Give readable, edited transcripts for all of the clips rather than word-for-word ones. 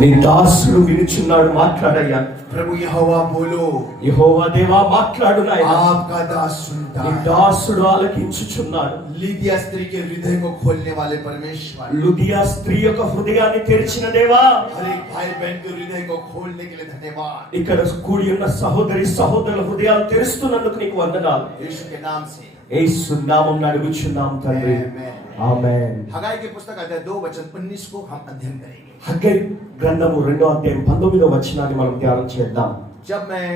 నీ దాసుడు వినుచున్నాడు, మాట్లాడయ్యా. प्रभु यहोवा बोलो, యెహోవా దేవా మాట్లాడు నాయనా. आपका दास सुनता నీ है. దాసుడు ఆలకించుచున్నాడు. लीदिया स्त्री के हृदय को खोलने वाले परमेश्वर, లుదియా స్త్రీ యొక్క హృదయాన్ని తెరిచిన దేవా, हर एक भाई बहन के हृदय को खोलने के लिए धन्यवाद. ఇక్కడ కూడి ఉన్న సహోదరి సహోదరుల హృదయాలు తెరుస్తున్నందుకు నీకు వందనాలు. यीशु के नाम से యేసు నామమున అడుగుచున్నాం తండ్రి. ఆమేన్. हगाई की पुस्तक अध्याय 2 वचन 19 को हम अध्ययन करेंगे. హగ్గై గ్రంథము 2వ అధ్యాయం 19వ వచనాన్ని మనం ధ్యానం చేద్దాం. जब मैं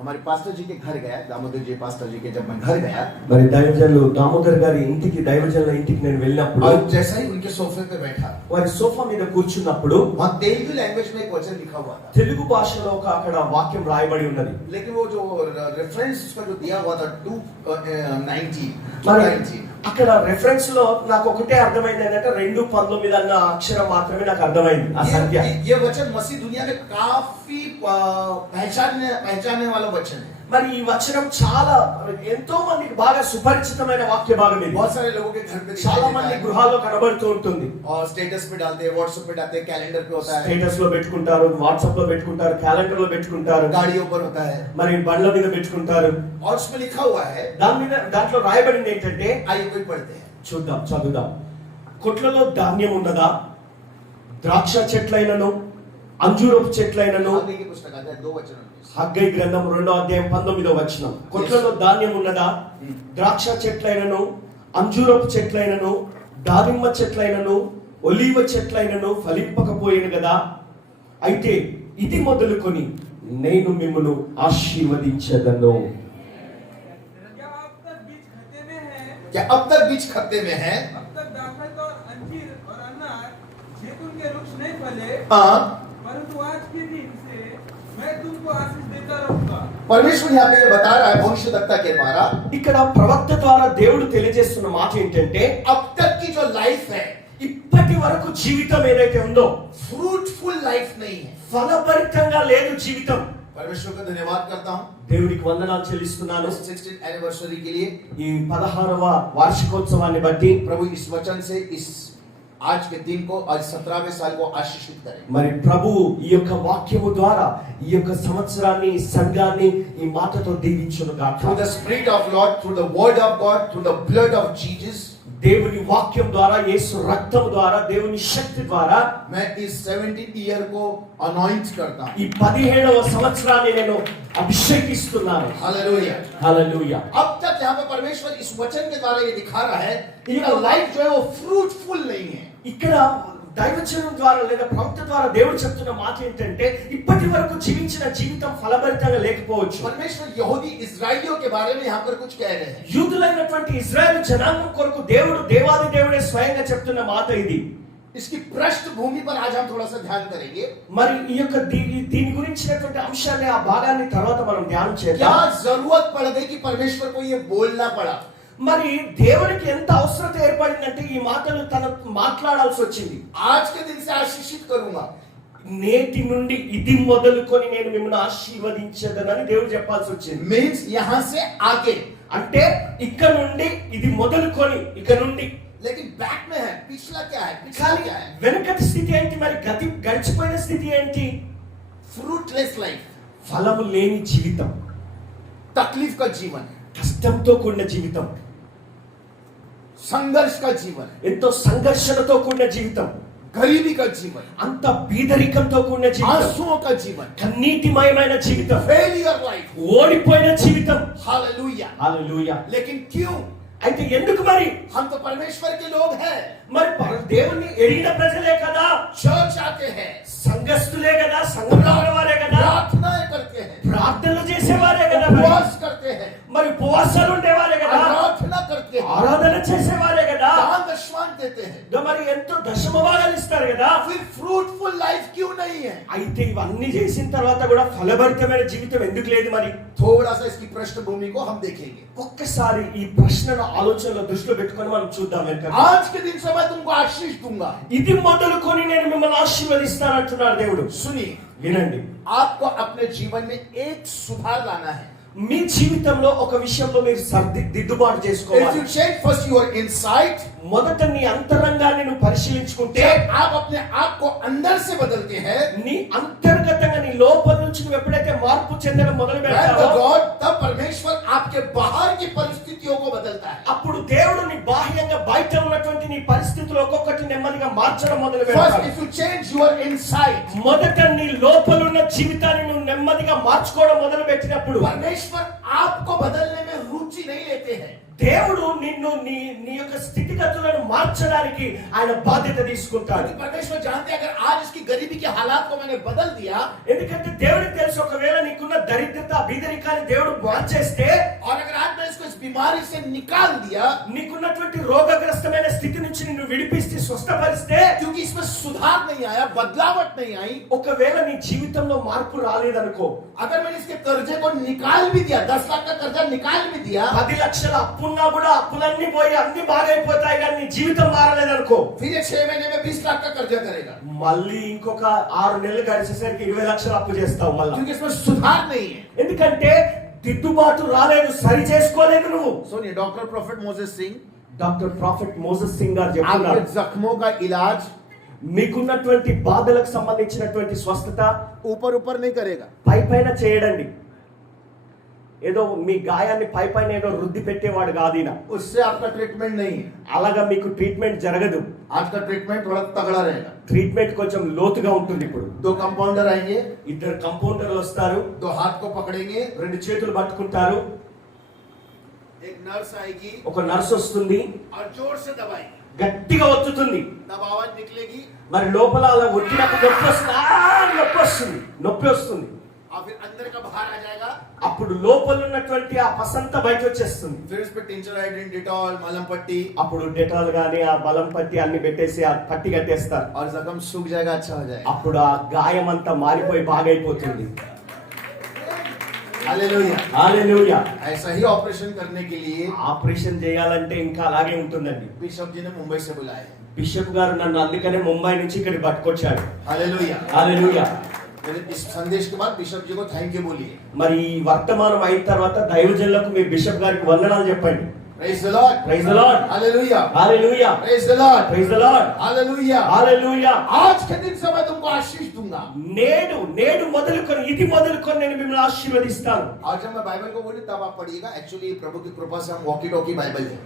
हमारे पास्टर जी के घर गया, दामोदर जी पास्टर जी के जब मैं घर गया, మరి దైవజనులు దామోదర్ గారి ఇంటికి, దైవజనుల ఇంటికి నేను వెళ్ళినప్పుడు, और जैसा ही उनके सोफे पे बैठा, వారి సోఫా మీద కూర్చున్నప్పుడు वहाँ तेलुगु लैंग्वेज में एक वचन लिखा हुआ था. తెలుగు భాషలో ఒక అక్కడ వాక్యం రాయబడి ఉన్నది. लेकिन वो जो रेफरेंस उसका जो दिया हुआ था 2:19 మరి అక్కడ రెఫరెన్స్ లో నాకు ఒకటే అర్థమైంది ఏంటంటే 2:19 అన్న అక్షరం మాత్రమే నాకు అర్థమైంది ఆ సంఖ్య. ये वचन मसीह दुनिया में काफी पहचानने वाला वचन है. మరి ఈ వచనం చాలా ఎంతో మందికి బాగా సుపరిచితమైన వాక్య భాగం ఇది. बहुत सारे लोगों के घर पे చాలా మంది గృహాల్లో కనబడుతూ ఉంటుంది. और स्टेटस पे डालते हैं, व्हाट्सएप पे डालते हैं, कैलेंडर पे होता है, స్టేటస్ లో పెట్టుకుంటారు, వాట్సాప్ లో పెట్టుకుంటారు, క్యాలెండర్ లో పెట్టుకుంటారు, गाड़ियों पर होता है, మరి బండ్ల మీద పెట్టుకుంటారు. और उसमें लिखा हुआ है, దాంట్లో రాయబడింది ఏంటంటే, आइए कोई पढ़ते हैं. చూద్దాం, చదువుదాం. కొట్లలో ధాన్యం ఉన్నదా, ద్రాక్ష చెట్లైనను అంజూరపు చెట్లైనను. आगे की पुस्तक अध्याय 2 वचन 19. హగ్గై గ్రంథం 2వ అధ్యాయం 19వ వచనం. కొట్లలో ధాన్యం ఉన్నదా, ద్రాక్ష చెట్లైనను అంజూరపు చెట్లైనను దానిమ్మ చెట్లైనను ఒలీవ చెట్లైనను ఫలింపకపోయేను కదా. అయితే ఇది మొదలుకొని నేను మిమ్మును ఆశీర్వదించెదను. क्या अब तक बीज खत्ते में है? अब तक दाखमधु और अंजीर और अनार जैतून के वृक्ष नहीं फले, हाँ, परंतु आज के दिन से मैं तुमको आशीष देता रहूंगा. परमेश्वर यहाँ पे ये बता रहा है भविष्यवक्ता के द्वारा, ఇక్కడ ప్రవక్త ద్వారా దేవుడు తెలియజేస్తున్న మాట ఏంటంటే, अब तक की जो लाइफ है ఇప్పటి వరకు జీవితం ఏదైతే ఉందో फ्रूटफुल लाइफ नहीं है. ఫలభరితంగా లేదు జీవితం. परमेश्वर को धन्यवाद करता हूँ దేవుడికి వందనాలు చెల్లిస్తున్నాను 16th एनिवर्सरी के लिए. ఈ 16వ వార్షికోత్సవాన్ని బట్టి. प्रभु इस वचन से इस आज के दिन को, आज 17वें साल को आशीषित करें. మరి ప్రభు ఈ యొక్క వాక్యము ద్వారా ఈ యొక్క సంవత్సరాన్ని, ఈ సంఘాన్ని ఈ మాటతో దీవించును గాక. Through the Spirit of Lord, through the Word of God, through the blood of Jesus, దేవుని వాక్యం ద్వారా, యేసు రక్తం ద్వారా, దేవుని శక్తి ద్వారా मैं इस 17th ईयर को अनॉइंट करता हूँ. ఈ 17వ సంవత్సరాన్ని నేను అభిషేకిస్తున్నాను. हालेलुया. హల్లెలూయా. अब तक यहाँ पे परमेश्वर इस वचन के द्वारा ये दिखा रहा है कि इनका लाइफ जो है वो फ्रूटफुल नहीं है. ఇక్కడ దైవచనం ద్వారా లేదా ప్రవక్త ద్వారా దేవుడు చెప్తున్న మాట ఏంటంటే, ఇప్పటి వరకు జీవించిన జీవితం ఫలభరితంగా లేకపోవచ్చు. परमेश्वर यहूदी इस्राएलियों के बारे में यहाँ पर कुछ कह रहे हैं. యూదులైనటువంటి ఇశ్రాయేలు జనాంగం కొరకు దేవుడు, దేవాది దేవుడే స్వయంగా చెప్తున్న మాట ఇది. इसकी पृष्ठभूमि पर आज हम थोड़ा सा ध्यान करेंगे. మరి ఈ యొక్క దీని గురించినటువంటి అంశాన్ని, ఆ భాగాన్ని తర్వాత మనం ధ్యానం क्या చేద్దాం. जरूरत पड़ गई कि परमेश्वर को ये बोलना पड़ा? మరి దేవునికి ఎంత అవసరత ఏర్పడిందంటే ఈ మాటలు తన మాట్లాడాల్సి వచ్చింది. आज के दिन से आशीषित करूंगा. నేటి నుండి ఇది మొదలుకొని నేను మిమ్మల్ని ఆశీర్వదించదనని దేవుడు చెప్పాల్సి వచ్చింది. मीन्स यहाँ से आगे, అంటే ఇక్కడ నుండి ఇది మొదలుకొని ఇక నుండి. लेकिन बैक में है, पिछला क्या है? पिछला కానీ क्या है? వెనుకటి స్థితి ఏంటి, మరి గడిచిపోయిన స్థితి ఏంటి? फ्रूटलेस लाइफ, ఫలము లేని జీవితం, तकलीफ का जीवन, కష్టంతో కూడిన జీవితం, संघर्ष का जीवन, ఎంతో సంఘర్షణతో కూడిన జీవితం, गरीबी का जीवन, అంత బీదరికంతో కూడిన జీవితం, आंसुओं का जीवन, కన్నీటిమయమైన జీవితం, फेलियर लाइफ. ఓడిపోయిన జీవితం. हालेलुया. హల్లెలూయా. लेकिन क्यों? అయితే ఎందుకు మరి? हम तो परमेश्वर के लोग हैं, మరి దేవుణ్ణి ఎరిగిన ప్రజలే కదా, चर्च आते हैं, సంఘస్థులే కదా, సంఘంలో ఉన్నవారే కదా, प्रार्थनाएं करते हैं, ప్రార్థనలు చేసేవారే కదా, उपवास करते हैं, మరి ఉపవాసాలు ఉండేవారే కదా, आराधना करते हैं, ఆరాధన చేసేవారే కదా, दान दशमांश देते हैं. మరి ఎంతో దశమ భాగాలు ఇస్తారు కదా. फिर फ्रूटफुल लाइफ क्यों नहीं है? అయితే ఇవన్నీ చేసిన తర్వాత కూడా ఫలభరితమైన జీవితం ఎందుకు లేదు మరి? थोड़ा सा इसकी पृष्ठभूमि को हम देखेंगे. ఒక్కసారి ఈ ప్రశ్నను ఆలోచనలో దృష్టిలో పెట్టుకొని మనం చూద్దాం. आज के दिन से मैं तुमको आशीष दूंगा. ఇది మొదలుకొని నేను మిమ్మల్ని ఆశీర్వదిస్తానంటున్నాడు దేవుడు. सुनिए, వినండి. आपको अपने जीवन में एक सुधार लाना है. మీ జీవితంలో ఒక విషయంలో మీరు దిద్దుబాటు If చేసుకోవాలి. you change first your insight, మొదట నీ అంతరంగాన్ని నువ్వు పరిశీలించుకుంటే जब आप अपने आप को अंदर से बदलते हैं, నీ అంతర్గతంగా నీ లోపల నుంచి నువ్వు ఎప్పుడైతే మార్పు చెందడం మొదలు when the పెడతావో God, तब परमेश्वर आपके बाहर की परिस्थितियों को बदलता है. అప్పుడు దేవుడు నీ బాహ్యంగా బయట ఉన్నటువంటి నీ పరిస్థితులు ఒక్కొక్కటి నెమ్మదిగా మార్చడం మొదలు First, పెడతాడు. if you change your inside, మొదట నీ లోపల ఉన్న జీవితాన్ని నువ్వు నెమ్మదిగా మార్చుకోవడం మొదలు పెట్టినప్పుడు परमेश्वर आपको बदलने में रुचि नहीं लेते हैं. దేవుడు నిన్ను నీ నీ యొక్క స్థితిగతులను మార్చడానికి ఆయన బాధ్యత తీసుకుంటాడు. क्योंकि परमेश्वर जानते हैं अगर आज इसकी गरीबी के हालात को मैंने बदल दिया, ఎందుకంటే దేవుడికి తెలుసు ఒకవేళ నీకున్న దరిద్రత బీదరికాన్ని దేవుడు మార్చేస్తే और अगर आज मैं इसको इस बीमारी से निकाल दिया, నీకున్నటువంటి రోగగ్రస్తమైన స్థితి నుంచి నిన్ను విడిపిస్తే స్వస్థపరిస్తే क्योंकि इसमें सुधार नहीं आया, बदलावट नहीं आई, ఒకవేళ నీ జీవితంలో మార్పు రాలేదనుకో, अगर मैंने इसके कर्जे को निकाल भी दिया, 10 लाख का कर्जा निकाल भी दिया, 10 లక్షల అప్పున్నా కూడా అప్పులన్నీ పోయి అన్ని బాగైపోతాయి కానీ నీ జీవితం మారలేదనుకో, फिर ये 6 महीने में 20 लाख का कर्जा करेगा, మళ్ళీ ఇంకొక 6 నెలలు గడిచేసరికి 20 లక్షలు అప్పు చేస్తావు మళ్ళీ. क्योंकि इसमें सुधार नहीं है. ఎందుకంటే దిద్దుబాటు రాలేదు, సరి చేసుకోలేదు నువ్వు. सुनिए, doctor prophet Moses Singh doctor prophet Moses Singh గారు आपके చెప్తున్నారు, जख्मों का इलाज మీకున్నటువంటి బాధలకు సంబంధించినటువంటి స్వస్థత ऊपर ऊपर नहीं करेगा. పై పైన చేయడండి. ఏదో మీ గాయాన్ని పై పైన ఏదో రుద్ది పెట్టేవాడు కాదు ఈయన. उससे आपका ट्रीटमेंट नहीं है. అలాగా మీకు ట్రీట్మెంట్ జరగదు. आज का ट्रीटमेंट थोड़ा तगड़ा रहेगा. ట్రీట్మెంట్ కొంచెం లోతుగా ఉంటుంది. ఇప్పుడు 2 कंपाउंडर आएंगे, 2 కంపౌండర్లు వస్తారు, 2 हाथ को पकड़ेंगे, 2 చేతులు పట్టుకుంటారు, एक नर्स आएगी ఒక నర్స్ వస్తుంది, और जोर से दबाएगी, గట్టిగా ఒత్తుతుంది. तब आवाज निकलेगी మరి లోపల అలా ఒత్తినప్పుడు నొప్పి వస్తుంది, నొప్పి వస్తుంది. और फिर अंदर का बाहर आ जाएगा. అప్పుడు లోపల ఉన్నటువంటి ఆ పసంతా బయట వచ్చేస్తుంది. फिर उस पे टिंचर आयोडीन, डिटॉल, मलहम पट्टी, అప్పుడు డెటాల్ గానీ ఆ బలం పట్టి అన్ని పెట్టేసి ఆ పట్టి కట్టేస్తారు. और जख्म सूख जाएगा, अच्छा हो जाएगा. అప్పుడు ఆ గాయం అంతా మారిపోయి బాగైపోతుంది. हालेलुया. హల్లెలూయా. ऐसा ही ऑपरेशन करने के लिए ఆపరేషన్ చేయాలంటే ఇంకా అలాగే ఉంటుందండి. बिशप जी ने मुंबई से बुलाया है. బిషప్ గారు నన్ను అందుకనే ముంబై నుంచి ఇక్కడికి పట్టుకొచ్చాడు. हालेलुया. హల్లెలూయా. मेरे इस संदेश के बाद बिशप जी को थैंक यू बोलिए. మరి ఈ వర్తమానం అయిన తర్వాత దైవజనులకు మీరు బిషప్ గారికి వందనాలు చెప్పండి. Praise the Lord. Praise the lord. Hallelujah. Hallelujah. Praise the Lord. Praise the lord. Hallelujah. Hallelujah. आज के दिन से मैं तुमको आशीष दूंगा. నేడు మొదలుకొని ఇది మొదలుకొని నేను మిమ్మల్ని ఆశీర్వదిస్తాను. और जब मैं बाइबल को बोली तब आप पढ़िएगा. एक्चुअली प्रभु की कृपा से हम वॉकी टॉकी बाइबल है.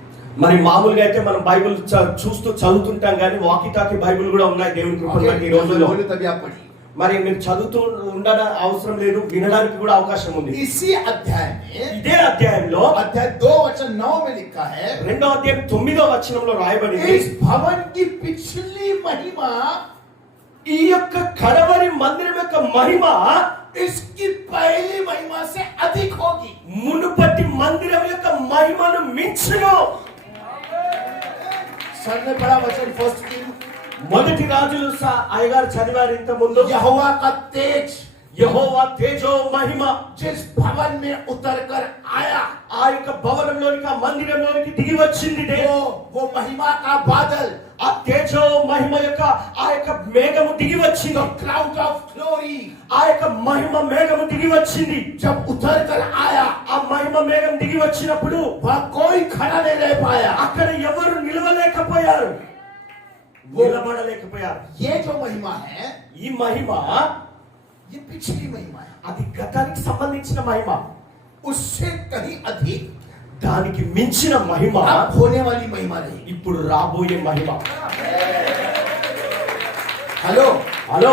మరి మామూలుగా అయితే మనం బైబిల్ చూస్తూ చదువుతుంటాం కానీ వాకీ టాకీ బైబిల్ కూడా ఉన్నాయి దేవుని కృపను బట్టి ఈ రోజుల్లో. बोली तभी आप पढ़िए. మరి మీరు చదువుతూ ఉండడం అవసరం లేదు, వినడానికి కూడా అవకాశం ఉంది. इसी अध्याय में ఇదే అధ్యాయంలో अध्याय 2:9 में लिखा है, 2వ అధ్యాయం 9వ వచనంలో రాయబడింది, इस भवन की पिछली महिमा ఈ యొక్క కడవరి మందిరం యొక్క మహిమ इसकी पहली महिमा से अधिक होगी. మునుపటి మందిరం యొక్క మహిమను మించును. सर ने पढ़ा वचन फर्स्ट किंग, మొదటి రాజులు అయ్యగారు చదివారు ఇంత ముందు, यहोवा का तेज యెహోవా తేజో మహిమ जिस भवन में उतर कर आया, ఆ యొక్క భవనంలోనికి ఆ మందిరంలోనికి దిగి వచ్చింది. वो महिमा का बादल, ఆ తేజో మహిమ యొక్క ఆ యొక్క మేఘము దిగి వచ్చింది. क्लाउड ऑफ ग्लोरी ఆ యొక్క మహిమ మేఘము దిగి వచ్చింది. जब उतर कर आया, ఆ మహిమ మేఘం దిగి వచ్చినప్పుడు वह कोई खड़ा नहीं रह पाया. అక్కడ ఎవరు నిలవలేకపోయారు, నిలబడలేకపోయారు. ये जो महिमा है, ఈ మహిమ ये पिछली महिमा है. అది గతానికి సంబంధించిన మహిమ. उससे कहीं अधिक దానికి మించిన మహిమ अब होने वाली महिमा रहेगी. ఇప్పుడు రాబోయే మహిమ. हेलो, హలో,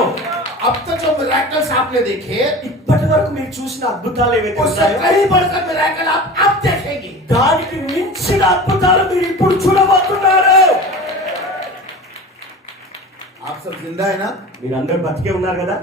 अब तक जो मिराकल्स आपने देखे, ఇప్పటి వరకు మీరు చూసిన అద్భుతాలు ఏవైతే उससे ఉన్నాయో कहीं बढ़कर मिराकल आप अब देखेंगे. దానికి మించిన అద్భుతాలు మీరు ఇప్పుడు చూడబోతున్నారు. आप सब जिंदा है ना? మీరందరూ బతికే ఉన్నారు కదా?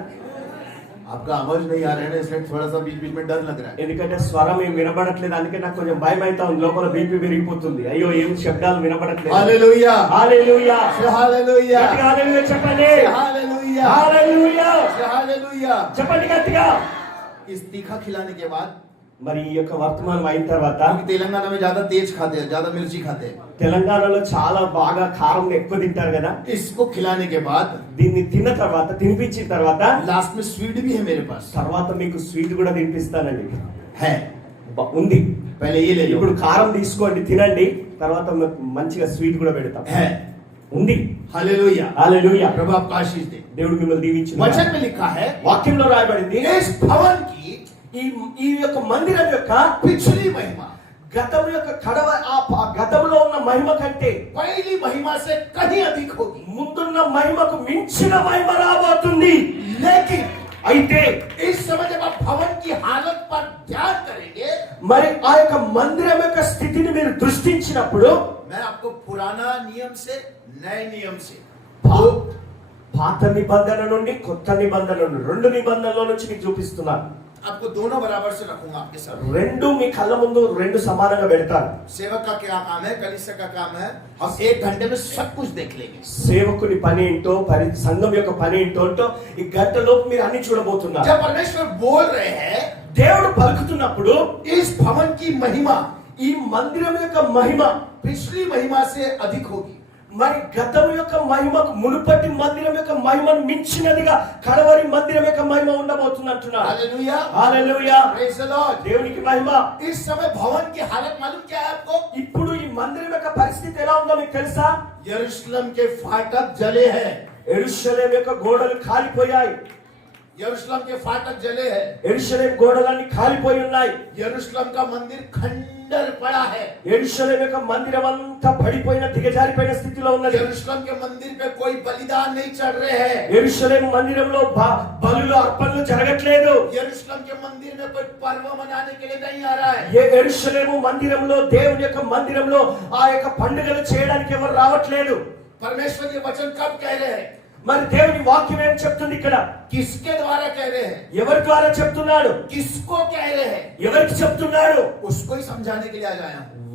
आपका आवाज नहीं आ रहा है ना, इसलिए थोड़ा सा बीच बीच में डर लग रहा है. ఎందుకంటే స్వరం ఏం వినబడట్లేదు, అందుకే నాకు కొంచెం భయం అవుతా ఉంది, లోపల బీపీ పెరిగిపోతుంది. అయ్యో ఏం శబ్దాలు వినబడట్లేదు. हालेलुया. హల్లెలూయా. हालेलुया. గట్టిగా హల్లెలూయా చెప్పండి. हालेलुया. Hallelujah hallelujah. చెప్పండి గట్టిగా. इस तीखा खिलाने के बाद, మరి ఈ యొక్క వర్తమానం అయిన తర్వాత क्योंकि तेलंगाना में ज्यादा तेज खाते हैं, ज्यादा मिर्ची खाते हैं, తెలంగాణలో చాలా బాగా కారం ఎక్కువ తింటారు కదా. इसको खिलाने के बाद దీన్ని తిన్న తర్వాత తినిపించిన తర్వాత लास्ट में स्वीट भी है मेरे पास. తర్వాత మీకు స్వీట్ కూడా తినిపిస్తానండి. है, ఉంది. पहले ये ले लो. ఇప్పుడు కారం తీసుకోండి, తినండి, తర్వాత మీకు మంచిగా స్వీట్ కూడా పెడతాం. है, ఉంది. Hallelujah hallelujah. प्रभु आपको आशीष दे। దేవుడు మిమ్మల్ని దీవించును. वचन में लिखा है వాక్యంలో రాయబడింది इस भवन की ఈ యొక్క మందిరం యొక్క पिछली महिमा గతం యొక్క కడవ ఆ గతంలో ఉన్న మహిమ కంటే पहली महिमा से कहीं अधिक होगी। ముందున్న మహిమకు మించిన మహిమ రాబోతుంది. लेकिन అయితే इस समय जब आप भवन की हालत पर ध्यान करेंगे, మరి ఆ యొక్క మందిరం యొక్క స్థితిని మీరు దృష్టించినప్పుడు मैं आपको पुराना नियम से नए नियम से పా- పాత నిబంధన నుండి కొత్త నిబంధన నుండి రెండు నిబంధనల నుంచి మీకు చూపిస్తున్నాను. आपको दोनों बराबर से रखूंगा आपके सामने। రెండు మీ కళ్ళ ముందు రెండు సమానంగా పెడతాను. सेवक का क्या काम है, कलीसिया का काम है, हम 1 घंटे में सब कुछ देख लेंगे। సేవకుని పని ఏంటో సంఘం యొక్క పని ఏంటో ఈ గంటలోపు మీరు అన్ని చూడబోతున్నారు. जब परमेश्वर बोल रहे हैं దేవుడు పలుకుతున్నప్పుడు इस भवन की महिमा ఈ మందిరం యొక్క మహిమ पिछली महिमा से अधिक होगी। మరి గతం యొక్క మహిమకు మునుపటి మందిరం యొక్క మహిమను మించినదిగా కడవరి మందిరం యొక్క మహిమ ఉండబోతుంది అంటున్నారు. Hallelujah hallelujah. Praise the lord. దేవునికి మహిమ. इस समय भवन की हालत मालूम क्या है आपको? ఇప్పుడు ఈ మందిరం యొక్క పరిస్థితి ఎలా ఉందో మీకు తెలుసా? यरूशलेम के फाटक जले हैं। యెరూషలేము యొక్క గోడలు కాలిపోయాయి. यरूशलेम के फाटक जले हैं। యెరూషలేము గోడలన్నీ కాలిపోయి ఉన్నాయి. यरूशलेम का मंदिर खंडर पड़ा है। యెరూషలేము యొక్క మందిరం అంతా పడిపోయిన దిగజారిపోయిన స్థితిలో ఉన్నది. यरूशलेम के मंदिर पे कोई बलिदान नहीं चढ़ रहे हैं। యెరూషలేము మందిరంలో బలులు అర్పణలు జరగట్లేదు. यरूशलेम के मंदिर में कोई पर्व मनाने के लिए नहीं आ रहा है। యెరూషలేము మందిరంలో దేవుని యొక్క మందిరంలో ఆ యొక్క పండుగలు చేయడానికి ఎవరు రావట్లేదు. परमेश्वर ये वचन कब कह रहे हैं? మరి దేవుని వాక్యం ఏం చెప్తుంది ఇక్కడ? किसके द्वारा कह रहे हैं? ఎవరి ద్వారా చెప్తున్నాడు? किसको कह रहे हैं? ఎవరికి చెప్తున్నాడు? उसको ही समझाने के लिए आ जाया हूं।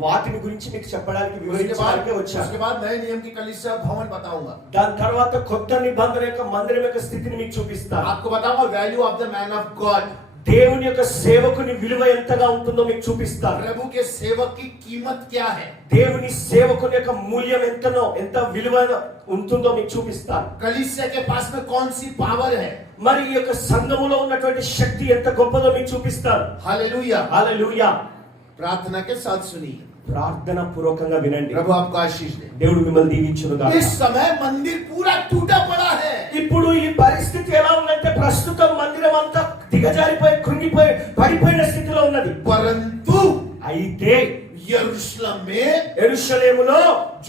వాటిని గురించి మీకు చెప్పడానికి उसके వివరించడానికి వచ్చాను. बाद नए नियम की कलीसिया भवन बताऊंगा। దాని తర్వాత కొత్త నిబంధన యొక్క మందిరం యొక్క స్థితిని మీకు చూపిస్తాను. आपको बताऊंगा value of the man of God. దేవుని యొక్క సేవకుని విలువ ఎంతగా ఉంటుందో మీకు చూపిస్తాను. प्रभु के सेवक की कीमत क्या है? దేవుని సేవకుని యొక్క మూల్యం ఎంత విలువ ఉంటుందో మీకు చూపిస్తాను. कलीसिया के पास में कौन सी पावर है? మరి ఈ యొక్క సంఘములో ఉన్నటువంటి శక్తి ఎంత గొప్పదో మీకు చూపిస్తాను. हालेलुया। హల్లెలూయా. प्रार्थना के साथ सुनिए। ప్రార్థన పూర్వకంగా వినండి. प्रभु आपको आशीष दे। దేవుడు మిమ్మల్ని దీవించునుగాక. इस समय मंदिर पूरा टूटा पड़ा है। ఇప్పుడు ఈ పరిస్థితి ఎలా ఉందంటే ప్రస్తుతం మందిరం అంతా దిగజారిపోయి కృంగిపోయి పడిపోయిన స్థితిలో ఉన్నది. परंतु అయితే यरूशलेम में యెరూషలేములో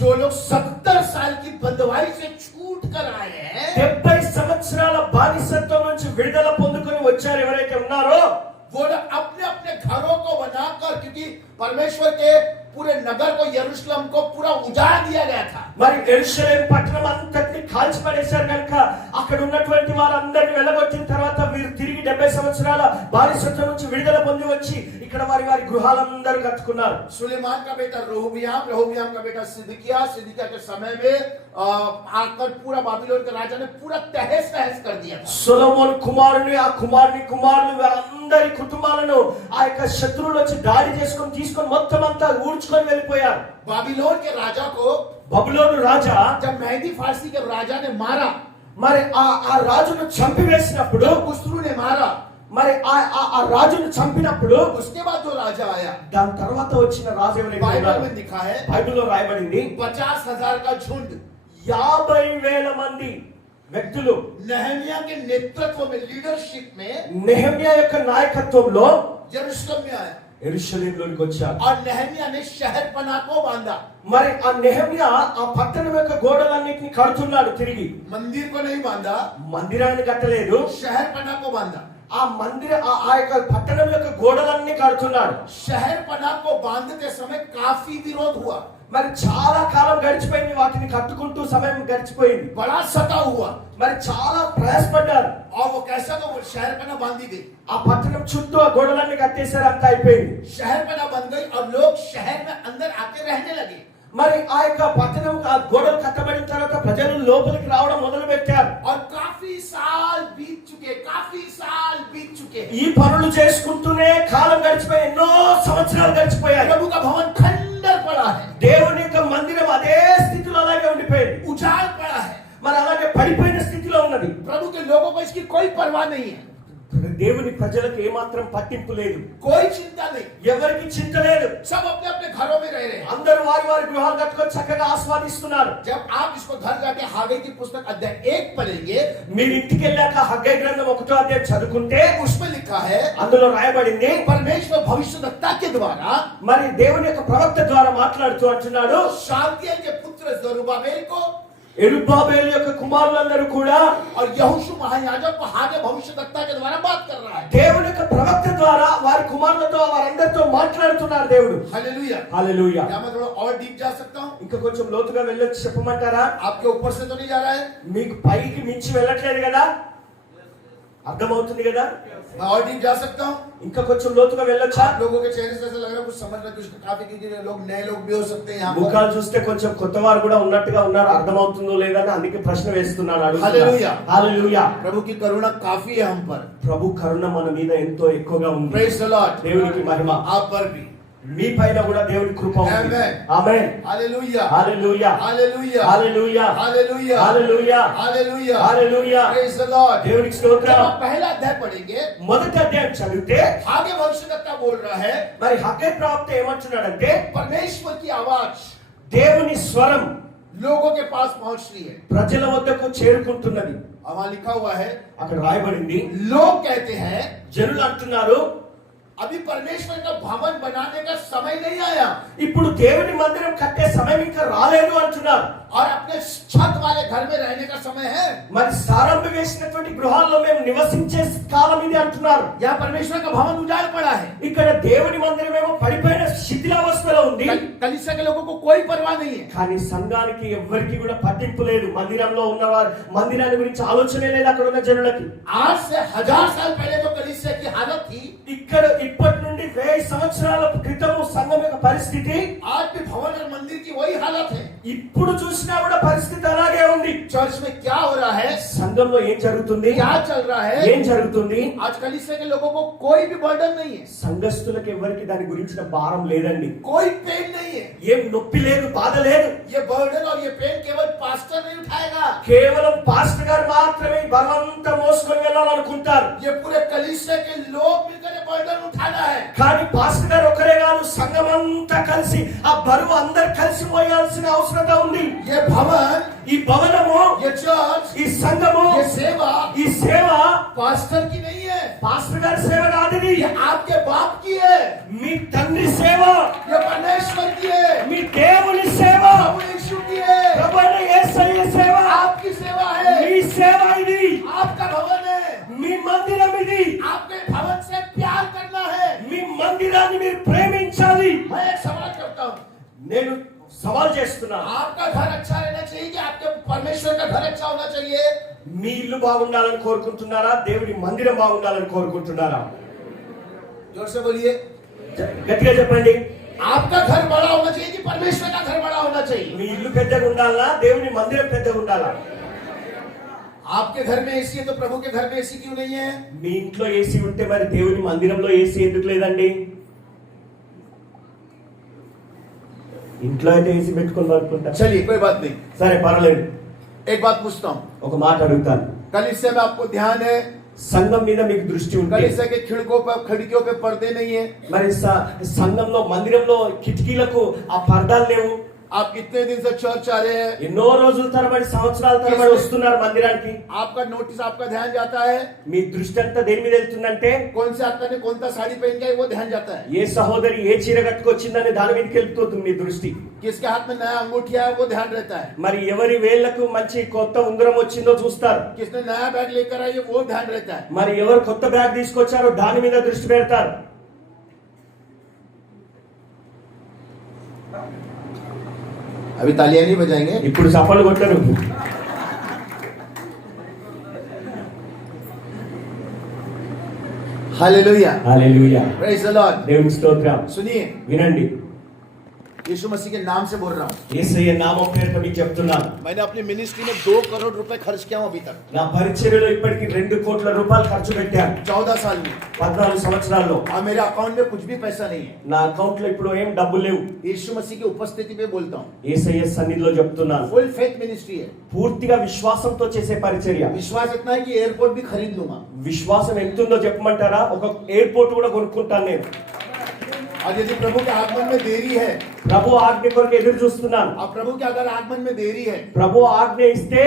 जो लोग 70 साल की बंधुआई से छूट कर आए हैं, 70 సంవత్సరాల బానిసత్వం నుంచి విడుదల పొందుకొని వచ్చారు ఎవరైతే ఉన్నారో वो लोग अपने अपने घरों को बनाकर, क्योंकि परमेश्वर के पूरे नगर को, यरूशलेम को पूरा उजाड़ दिया गया था। మరి యెరూషలేము పట్టణం అంతటిని కాల్చి పడేశారు కనుక అక్కడ ఉన్నటువంటి వారందరిని వెళ్ళగొట్టిన తర్వాత వీరు తిరిగి 70 సంవత్సరాల బానిసత్వం నుంచి విడుదల పొంది వచ్చి ఇక్కడ వారి వారి గృహాలందరూ కట్టుకున్నారు. सुलेमान का बेटा रहोबियाम, रहोबियाम का बेटा सिदकिया, सिदकिया के समय में आकर पूरा बाबिलोन के राजा ने पूरा तहस नहस कर दिया था। సొలొమోను కుమారుని ఆ కుమారులు వారందరి కుటుంబాలను ఆ యొక్క శత్రువులు వచ్చి దాడి చేసుకొని తీసుకొని మొత్తం అంతా ఊడ్చుకొని వెళ్ళిపోయారు. बाबिलोन के राजा को బబులోను రాజా जब मेहदी फारसी के राजा ने मारा, మరి ఆ రాజును చంపివేసినప్పుడు खुसरू ने मारा, మరి ఆ రాజును చంపినప్పుడు उसके बाद जो राजा आया, దాని తర్వాత వచ్చిన రాజు ఎవరైతే बाइबल ఉన్నారో, में लिखा है బైబిల్లో రాయబడింది 50,000 का झुंड 50,000 మంది వ్యక్తులు नहमिया के नेतृत्व में, लीडरशिप में నెహెమ్యా యొక్క నాయకత్వంలో यरूशलेम में आया। యెరూషలేములోకి వచ్చారు. और नहमिया ने शहर पना को बांधा। మరి ఆ నెహెమ్యా ఆ పట్టణం యొక్క గోడలన్నిటిని కడుతున్నాడు. తిరిగి मंदिर को नहीं बांधा, మందిరాన్ని కట్టలేదు. शहर पना को बांधा। ఆ యొక్క పట్టణం యొక్క గోడలన్నీ కడుతున్నాడు. शहर पना को बांधते समय काफी विरोध हुआ। మరి చాలా కాలం గడిచిపోయింది, వాటిని కట్టుకుంటూ సమయం గడిచిపోయింది. बड़ा सता हुआ। మరి చాలా ప్రయాసపడ్డారు. और वो कैसा, तो वो शहर पना बांधी गई, ఆ పట్టణం చుట్టూ ఆ గోడలన్నీ కట్టేశారు, అంతా అయిపోయింది. शहर पना बन गई और लोग शहर में अंदर आके रहने लगे। మరి ఆ యొక్క పట్టణం ఆ గోడలు కట్టబడిన తర్వాత ప్రజలు లోపలికి రావడం మొదలు పెట్టారు. और काफी साल बीत चुके, काफी साल बीत चुके। ఈ పనులు చేసుకుంటూనే కాలం గడిచిపోయి ఎన్నో సంవత్సరాలు గడిచిపోయాయి. प्रभु का भवन खंडर पड़ा है, దేవుని యొక్క మందిరం అదే స్థితిలో అలాగే ఉండిపోయింది. उजाड़ पड़ा है। మరి అలాగే పడిపోయిన స్థితిలో ఉన్నది. प्रभु के लोगों को इसकी कोई परवाह नहीं है। దేవుని ప్రజలకు ఏమాత్రం పట్టింపు లేదు, कोई चिंता नहीं, ఎవరికి చింత లేదు. सब अपने अपने घरों में रह रहे हैं। అందరూ వారి వారి గృహాలు కట్టుకొని చక్కగా ఆస్వాదిస్తున్నారు. जब आप इसको घर जाके हागे की पुस्तक अध्याय 1 पढ़ेंगे, మీరు ఇంటికి వెళ్ళాక హగ్గై గ్రంథం 1వ అధ్యాయం చదువుకుంటే उसमें लिखा है అందులో రాయబడింది, परमेश्वर भविष्यवक्ता के द्वारा మరి దేవుని యొక్క ప్రవక్త ద్వారా మాట్లాడుతూ అంటున్నాడు, शालतियेल के पुत्र जरुब्बाबेल को యెరుబ్బాబేలు యొక్క కుమారులందరూ కూడా और यहोशू महायाजक को हागे भविष्यवक्ता के द्वारा बात कर रहा है। దేవుని యొక్క ప్రవక్త ద్వారా వారి కుమారులతో వారందరితో మాట్లాడుతున్నారు దేవుడు. हालेलुया। హల్లెలూయా. क्या मैं थोड़ा और डीप जा सकता हूँ? ఇంకా కొంచెం లోతుగా వెళ్ళొచ్చు చెప్పమంటారా? आपके ऊपर से तो नहीं जा रहा है, మీకు పైకి మించి వెళ్ళట్లేదు కదా, అర్థమవుతుంది కదా? मैं और डीप जा सकता हूँ। ఇంకా కొంచెం లోతుగా వెళ్ళొచ్చా? आप लोगों के चेहरे से ऐसा लग रहा है कुछ समझ रहे, कुछ काफी क्योंकि लोग नए लोग भी हो सकते हैं यहाँ पर। ముఖాలు చూస్తే కొంచెం కొత్త వారు కూడా ఉన్నట్టుగా ఉన్నారు, అర్థమవుతుందో లేదని అందుకే ప్రశ్న వేస్తున్నాడు. హల్లెలూయా. హల్లెలూయా. प्रभु की करुणा काफी है हम पर। ప్రభు కరుణ మన మీద ఎంతో ఎక్కువగా ఉంది. Praise the lord. దేవునికి మహిమ. आप पर भी, మీ పైన కూడా దేవుని కృప ఉంది. ఆమేన్. ఆమేన్. Hallelujah, hallelujah. Hallelujah, hallelujah. Hallelujah, hallelujah. Hallelujah, hallelujah. Praise the lord. దేవునికి जब స్తోత్రం. आप पहला अध्याय पढ़ेंगे, మొదటి అధ్యాయం చదివితే आगे भविष्यवक्ता बोल रहा है, మరి హగ్గై ప్రవక్త ఏమంటున్నాడంటే, परमेश्वर की आवाज దేవుని స్వరం लोगों के पास पहुंच रही है। ప్రజల వద్దకు చేరుకుంటున్నది. वहां लिखा हुआ है, అక్కడ రాయబడింది, लोग कहते हैं జనులు అంటున్నారు, अभी परमेश्वर का भवन बनाने का समय नहीं आया ఇప్పుడు దేవుని మందిరం కట్టే సమయం ఇంకా రాలేదు అంటున్నారు. और अपने छत वाले घर में रहने का समय है। మరి సారంభ వేసినటువంటి గృహాల్లో మేము నివసించే కాలం ఇది అంటున్నారు. यहाँ परमेश्वर का भवन उजाड़ पड़ा है। ఇక్కడ దేవుని మందిరం ఏమో పడిపోయిన శిథిలావస్థలో ఉంది. कलीसिया के लोगों को कोई परवाह नहीं है। కానీ సంఘానికి ఎవ్వరికి కూడా పట్టింపు లేదు. మందిరంలో ఉన్నవారు మందిరాన్ని గురించి ఆలోచనే లేదు అక్కడ ఉన్న జనులకి. आज से 1000 साल पहले जो कलीसिया की हालत थी, ఇక్కడ ఇప్పటి నుండి 1000 సంవత్సరాల క్రితం సంఘం యొక్క పరిస్థితి आज भी भवन और मंदिर की वही हालत है। ఇప్పుడు చూసినా కూడా పరిస్థితి అలాగే ఉంది. चर्च में क्या हो रहा है, సంఘంలో ఏం జరుగుతుంది, क्या चल रहा है, ఏం జరుగుతుంది? आज कलीसिया के लोगों को कोई भी बर्डन नहीं है, సంఘస్థులకు ఎవరికి దాని గురించిన భారం లేదండి. कोई पेन नहीं है। ఏం నొప్పి లేదు, బాధ లేదు. ये बर्डन और ये पेन केवल पास्टर नहीं उठाएगा, కేవలం పాస్టర్ గారు మాత్రమే ఈ బలవంతా మోసుకొని వెళ్ళాలనుకుంటారు. ये पूरे कलीसिया के लोग मिलकर ये बर्डन उठाना है। కానీ పాస్టర్ గారు ఒక్కరే కాదు, సంఘమంతా కలిసి ఆ బరువు అందరు కలిసి మోయాల్సిన అవసరత ఉంది. ये भवन, ఈ భవనము, ये चर्च, ఈ సంఘము, ये सेवा ఈ సేవ पास्टर की नहीं है, పాస్టర్ గారి సేవ కాదు, ఇది ये आपके बाप की है, మీ తండ్రి సేవ, ये परमेश्वर की है, మీ దేవుని సేవ, प्रभु यीशु की है, ప్రభువైన యేసయ్య సేవ, आपकी सेवा है, మీ సేవ ఇది, आपका भवन है, మీ మందిరం ఇది. आपके भवन से प्यार करना है। మీ మందిరాన్ని మీరు ప్రేమించాలి. मैं एक सवाल करता हूँ, నేను సవాల్ చేస్తున్నాను, आपका घर अच्छा रहना चाहिए कि आपके परमेश्वर का घर अच्छा होना चाहिए? మీ ఇల్లు బాగుండాలని కోరుకుంటున్నారా, దేవుని మందిరం బాగుండాలని కోరుకుంటున్నారా? जोर से बोलिए। గట్టిగా చెప్పండి. आपका घर बड़ा होना चाहिए कि परमेश्वर का घर बड़ा होना चाहिए? మీ ఇల్లు పెద్దగా ఉండాలా, దేవుని మందిరం పెద్దగా ఉండాలా? आपके घर में एसी है तो प्रभु के घर में एसी क्यों नहीं है? మీ ఇంట్లో ఏసీ ఉంటే మరి దేవుని మందిరంలో ఏసీ ఎందుకు లేదండి? ఇంట్లో అయితే ఏసీ పెట్టుకొని పడుకుంటా. चलिए कोई बात नहीं, సరే పర్వాలేదు. एक बात पूछता हूँ, ఒక మాట అడుగుతాను. कलीसिया में आपको ध्यान है, సంఘం మీద మీకు దృష్టి ఉంటే, कलीसिया के खिड़कियों पे पर्दे नहीं है, మరి సంఘంలో మందిరంలో కిటికీలకు ఆ పర్దాలు లేవు. आप कितने दिन से चर्च आ रहे हैं, ఎన్నో రోజుల తరబడి సంవత్సరాల తరబడి వస్తున్నారు మందిరానికి. आपका नोटिस, आपका ध्यान जाता है, మీ దృష్టి అంతా దేని మీద వెళ్తుందంటే, कौन से आत्मा ने कौन सा साड़ी पहन के आई, वो ध्यान जाता है। ఏ సహోదరి ఏ చీర కట్టుకొచ్చిందని దాని మీదకి వెళ్తుంది మీ దృష్టి. किसके हाथ में नया अंगूठी है, वो ध्यान रहता है। మరి ఎవరి వేళ్లకు మంచి కొత్త ఉంగరం వచ్చిందో చూస్తారు. किसने नया बैग लेकर आई, वो ध्यान रहता है। మరి ఎవరు కొత్త బ్యాగ్ తీసుకొచ్చారో దాని మీద దృష్టి పెడతారు. अभी तालियां नहीं बजाएंगे, ఇప్పుడు చప్పట్లు కొట్టరు. Hallelujah, hallelujah. Praise the lord. దేవుని స్తోత్రం. सुनिए, వినండి. यीशु मसीह के नाम से बोल रहा हूँ। యేసయ్య నామం పేరుతో మీకు చెప్తున్నాను. मैंने अपनी मिनिस्ट्री में 2 करोड़ रुपए खर्च किया हूँ अभी तक, నా పరిచర్యలో ఇప్పటికి 2 కోట్ల రూపాయలు ఖర్చు పెట్టాను 14 साल में। 14 సంవత్సరాల్లో. और मेरे अकाउंट में कुछ भी पैसा नहीं है। నా అకౌంట్ లో ఇప్పుడు ఏం డబ్బు లేవు. यीशु मसीह की उपस्थिति में बोलता हूँ। యేసయ్య సన్నిధిలో చెప్తున్నాను. फुल फेथ मिनिस्ट्री है। పూర్తిగా విశ్వాసంతో చేసే పరిచర్య. विश्वास इतना है कि एयरपोर्ट भी खरीद लूंगा। విశ్వాసం ఎంతుందో చెప్పమంటారా? ఒక ఎయిర్పోర్ట్ కూడా కొనుక్కుంటాను నేను. और यदि प्रभु के आगमन में देरी है, ప్రభు ఆజ్ఞ కొరకు ఎదురు చూస్తున్నాను. अब प्रभु के अगर आगमन में देरी है, ప్రభు ఆజ్ఞ ఇస్తే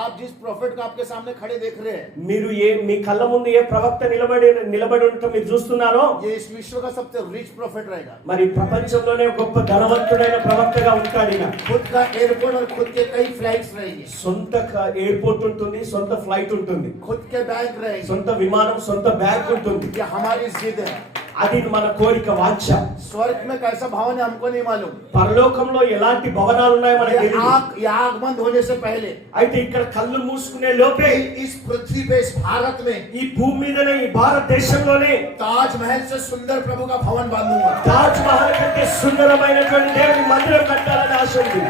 आप जिस प्रॉफिट को आपके सामने खड़े देख रहे हैं, మీరు మీ కళ్ళ ముందు ఏ ప్రవక్త నిలబడి ఉండటం మీరు చూస్తున్నారో, ये इस विश्व का सबसे रिच प्रॉफिट रहेगा। మరి ప్రపంచంలోనే గొప్ప ధనవంతుడైన ప్రవక్తగా ఉంటాడు ఈయన. खुद का एयरपोर्ट और खुद के कई फ्लाइट्स रहेंगे, సొంత ఎయిర్పోర్ట్ ఉంటుంది, సొంత ఫ్లైట్ ఉంటుంది, खुद के बैंक रहेंगे। సొంత విమానం, సొంత బ్యాగ్ ఉంటుంది. ये हमारी जिद है। అది మన కోరిక, వాంఛ. स्वर्ग में कैसा भवन है हमको नहीं मालूम। పరలోకంలో ఎలాంటి భవనాలు ఉన్నాయో మనకు తెలియదు. ये आगमन होने से पहले అయితే ఇక్కడ కళ్ళు మూసుకునే లోపే इस पृथ्वी पे, इस भारत में, ఈ భూమి మీదనే, ఈ భారతదేశంలోనే ताजमहल से सुंदर प्रभु का भवन बांधूंगा। తాజ్ మహల్ కంటే సుందరమైనటువంటి దేవుని మందిరం కట్టాలని ఆశ ఉంది.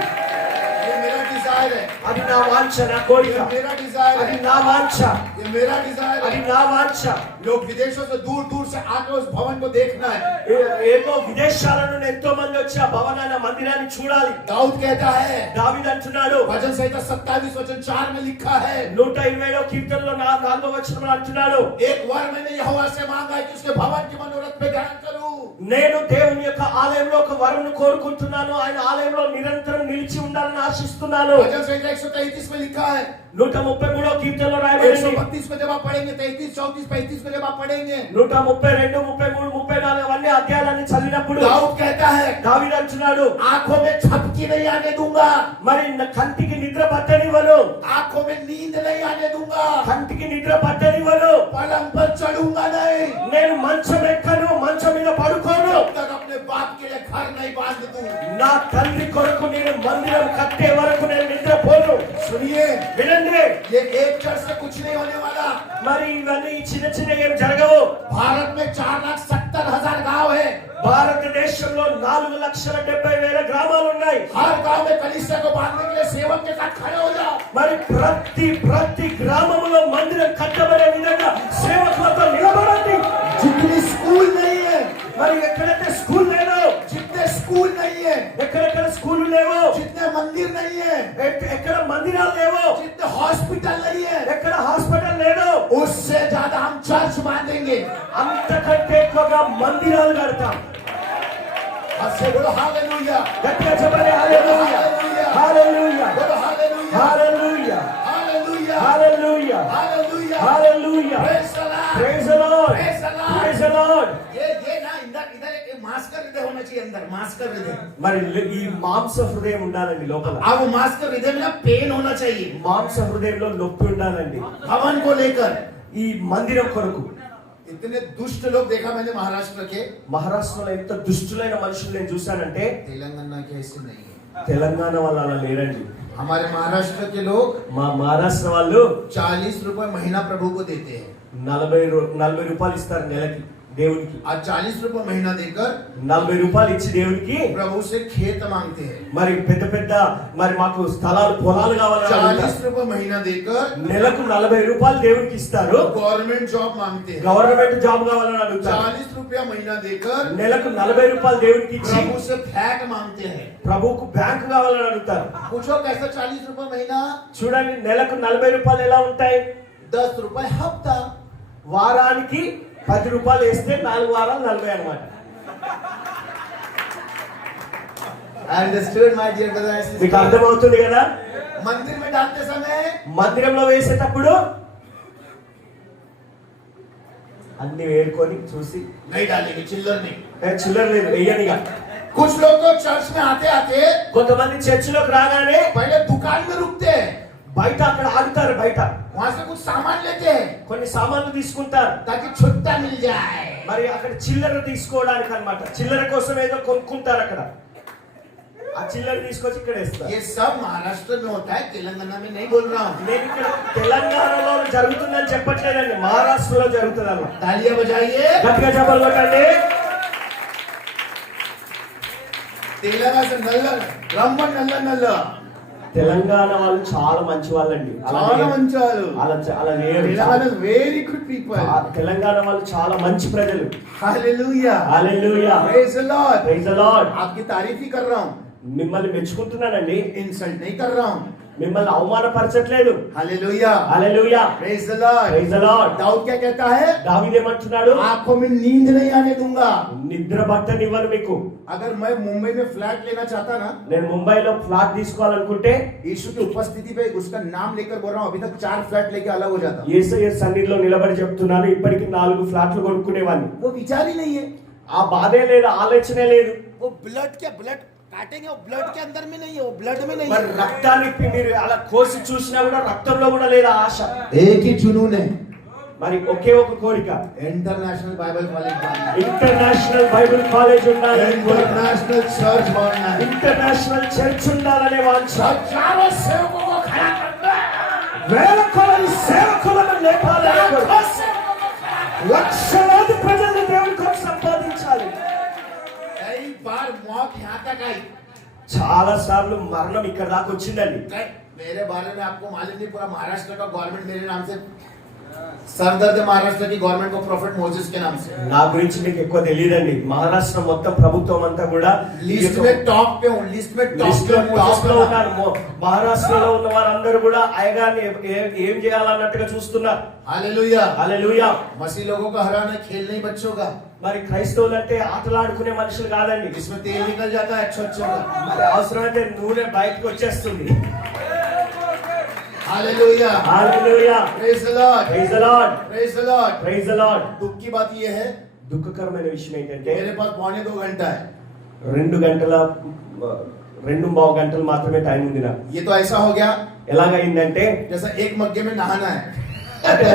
ये मेरा डिजायर है। అది నా వాంఛ, నా కోరిక. ये मेरा डिजायर అది है। నా వాంఛ, ये मेरा डिजायर అది है। నా వాంఛ. लोग विदेशों से दूर दूर से आकर उस भवन को देखना है। ఏదో విదేశాల నుండి ఎంతో మంది వచ్చి ఆ భవనాన్ని, ఆ మందిరాన్ని చూడాలి. दाऊद कहता है, దావీదు అంటున్నాడు, भजन संहिता 27 वचन 4 में लिखा है, 120వ కీర్తనలో 4వ వచనంలో అంటున్నాడు, एक बार मैंने यहोवा से मांगा है कि उसके भवन के मनोरथ पे ध्यान करूं। నేను దేవుని యొక్క ఆలయంలో ఒక వరమును కోరుకుంటున్నాను. ఆయన ఆలయంలో నిరంతరం నిలిచి ఉండాలని ఆశిస్తున్నాను. भजन संहिता 133 में लिखा है, 133వ కీర్తనలో రాయబడింది. 132 को जब आप पढ़ेंगे, 33, 34, 35 को जब आप पढ़ेंगे, 132, 33, 34 అవన్నీ అధ్యాయాలన్నీ చదివినప్పుడు दाऊद कहता है, దావీదు అంటున్నాడు, आंखों में झपकी नहीं आने दूंगा, మరి నా కంటికి నిద్ర పట్టనివ్వను, आंखों में नींद नहीं आने दूंगा, కంటికి నిద్ర పట్టనివ్వను, पलंग पर चढ़ूंगा नहीं, నేను మంచం ఎక్కను, మంచం మీద పడుకోను, जब तक अपने बाप के लिए घर नहीं बांध दूं। నా తండ్రి కొరకు నేను మందిరం కట్టే వరకు నేను నిద్రపోను. सुनिए, వినండి, ये एक चर्च से कुछ नहीं होने वाला। మరి ఇవన్నీ చిన్న చిన్న ఏం జరగవు. भारत में 4,70,000 गांव है। భారతదేశంలో 4,70,000 గ్రామాలు ఉన్నాయి. हर गांव में कलीसिया को बांधने के लिए सेवक के साथ खड़े हो जाओ। మరి ప్రతి గ్రామంలో మందిరం కట్టబడే విధంగా సేవకులతో నిలబడండి. जितनी स्कूल नहीं है, మరి ఎక్కడైతే స్కూల్ లేదో, जितने स्कूल नहीं है, ఎక్కడెక్కడ స్కూల్ లేవో, जितने मंदिर नहीं है, ఎక్కడ మందిరాలు లేవో, जितने हॉस्पिटल नहीं है, ఎక్కడ హాస్పిటల్ లేదో, उससे ज्यादा हम चर्च बांधेंगे। అంతకంటే ఎక్కువగా మందిరాలు కడతాం. हंसे बोलो हालेलुया, గట్టిగా చెప్పండి, హల్లెలూయా, హల్లెలూయా, बोलो hallelujah, hallelujah, hallelujah, hallelujah, hallelujah, hallelujah. Praise the Lord, praise the lord, praise the Lord. Praise the Lord. ये ना इधर एक मांस का हृदय होना चाहिए, अंदर मांस का हृदय। మరి ఈ మాంస హృదయం ఉండాలండి లోపల. अब मांस का हृदय में ना पेन होना चाहिए, మాంస హృదయంలో నొప్పి ఉండాలండి भवन को लेकर। ఈ మందిరం కొరకు. इतने दुष्ट लोग देखा मैंने महाराष्ट्र के, మహారాష్ట్రలో ఎంత దుష్టులైన మనుషులు నేను చూశానంటే, तेलंगाना के ऐसे नहीं है। తెలంగాణ వాళ్ళు అలా లేరండి. हमारे महाराष्ट्र के लोग మా మహారాష్ట్ర వాళ్ళు 40 रुपए महीना प्रभु को देते हैं, 40 రూపాయలు ఇస్తారు నెలకి దేవునికి. और 40 रुपए महीना देकर 40 రూపాయలు ఇచ్చి దేవునికి प्रभु से खेत मांगते हैं। మరి పెద్ద మరి మాకు స్థలాలు, పొలాలు కావాలని 40 रुपए महीना देकर నెలకు 40 రూపాయలు దేవునికి ఇస్తారు. गवर्नमेंट जॉब मांगते हैं। గవర్నమెంట్ జాబ్ కావాలని అడుగుతారు. 40 रुपया महीना देकर నెలకు 40 రూపాయలు దేవునికి ఇచ్చి प्रभु से फ्लैट मांगते हैं। ప్రభువుకు బ్యాంక్ కావాలని అడుగుతారు. पूछो कैसा 40 रुपए महीना? చూడండి, నెలకు 40 రూపాయలు ఎలా ఉంటాయి? 10 रुपए हफ्ता। వారానికి 10 రూపాయలు వేస్తే 4 వారాలు 40 అన్నమాట. Understood my dear brothers and మీకు sisters? అర్థమవుతుంది కదా? मंदिर में डालते समय మందిరంలో వేసేటప్పుడు అన్ని వేడుకొని చూసి, नहीं डालेंगे, चिल्लर नहीं। చిల్లర లేదు వెయ్యనిగా. कुछ लोग तो चर्च में आते आते కొంతమంది చర్చిలోకి రాగానే पहले दुकान में रुकते हैं, బయట అక్కడ ఆగుతారు. బయట वहां से कुछ सामान लेते हैं కొన్ని సామాన్లు తీసుకుంటారు. ताकि छुट्टा मिल जाए। మరి అక్కడ చిల్లర తీసుకోవడానికి అన్నమాట. చిల్లర కోసం ఏదో కొనుక్కుంటారు అక్కడ. ఆ చిల్లర తీసుకొచ్చి ఇక్కడ వేస్తారు. ये सब महाराष्ट्र में होता है, तेलंगाना में नहीं बोल रहा हूँ। నేను ఇక్కడ తెలంగాణలో జరుగుతుందని చెప్పట్లేదండి, మహారాష్ట్రలో జరుగుతుంది అలా. तालियां बजाइए। గట్టిగా చెప్పాలి కొట్టండి. तेलंगाना से नल्ला ब्राह्मण नल्ला नल्ला తెలంగాణ వాళ్ళు చాలా మంచి వాళ్ళండి. చాలా మంచి వాళ్ళు. అలా చేయరు. Telangana very good people. Telangana వాళ్ళు చాలా మంచి ప్రజలు. Hallelujah hallelujah praise the Lord praise the Lord. आपकी तारीफ ही कर रहा हूं, మిమ్మల్ని మెచ్చుకుంటున్నానండి, इंसल्ट नहीं कर रहा हूं. మిమ్మల్ని అవమానపరచట్లేదు. Hallelujah hallelujah praise the Lord. Praise the lord. दाऊद क्या कहता है? దావీదు ఏమంటున్నాడు? आंखों में नींद नहीं आने दूंगा. నిద్ర పట్టనివ్వను మీకు. अगर मैं मुंबई में फ्लैट लेना चाहता ना, నేను ముంబైలో ఫ్లాట్ తీసుకోవాలనుకుంటే यीशु की उपस्थिति पे उसका नाम लेकर बोल रहा हूं, अभी तक 4 फ्लैट लेके अलग हो जाता. యేసయ్య సన్నిధిలో నిలబడి చెప్తున్నాను, ఇప్పటికి 4 ఫ్లాట్లు కొనుక్కునేవాడిని. वो विचार ही नहीं है. ఆ బాధే లేదు, ఆలోచనే లేదు. वो ब्लड क्या ब्लड काटेंगे, वो ब्लड के अंदर में नहीं है, वो ब्लड में नहीं మరి है. రక్తాన్ని మీరు అలా కోసి చూసినా కూడా రక్తంలో కూడా లేదా ఆశ. एक ही जुनून है, మరి ఒకే ఒక కోరిక, इंटरनेशनल बाइबल कॉलेज बनना है, ఇంటర్నేషనల్ బైబిల్ కాలేజ్ ఉండాలి, इंटरनेशनल चर्च बनना है, ఇంటర్నేషనల్ చర్చ్ ఉండాలనే వాంఛ. हजारों सेवकों को खड़ा करना है, వేల కొలది సేవకులను లేపాలి, लाखों सेवकों को खड़ा करना है. లక్షలాది ప్రజల్ని దేవుని కొరకు సంపాదించాలి. कई बार मौत यहाँ तक आई. చాలా సార్లు మరణం ఇక్కడ దాకా వచ్చిందండి. मेरे बारे में आपको मालूम नहीं, पूरा महाराष्ट्र का गवर्नमेंट मेरे नाम से सरदर्द है, महाराष्ट्र की गवर्नमेंट को प्रोफेट मोसेस के नाम से. నా గురించి మీకు ఎక్కువ తెలియదండి. మహారాష్ట్ర మొత్తం ప్రభుత్వం అంతా కూడా लिस्ट में टॉप पे हूँ, लिस्ट में లిస్ట్ లో टॉप టాప్ లో पे ఉన్నారు. మహారాష్ట్రలో ఉన్న వారందరూ కూడా అయ్యగారిని ఏం చేయాలన్నట్టుగా చూస్తున్నారు. हालेलुया. హల్లెలూయా. मसीह लोगों का हराना खेल नहीं बच्चों का. మరి క్రైస్తవులు అంటే ఆటలాడుకునే మనుషులు కాదండి. इसमें तेल निकल जाता है अच्छो अच्छो का. మరి అవసరమైతే నూనె బయటకు వచ్చేస్తుంది. Hallelujah. Hallelujah. Praise the Lord. Praise the Lord. Praise the Lord. Praise the Lord. दुख की बात ये है, దుఃఖకరమైన విషయం ఏంటంటే मेरे पास 2.25 घंटा है. 2.5 గంటలు మాత్రమే టైం ఉంది నాకు. ये तो ऐसा हो गया ఎలాగైందంటే जैसा एक मग्गे में नहाना है. అంటే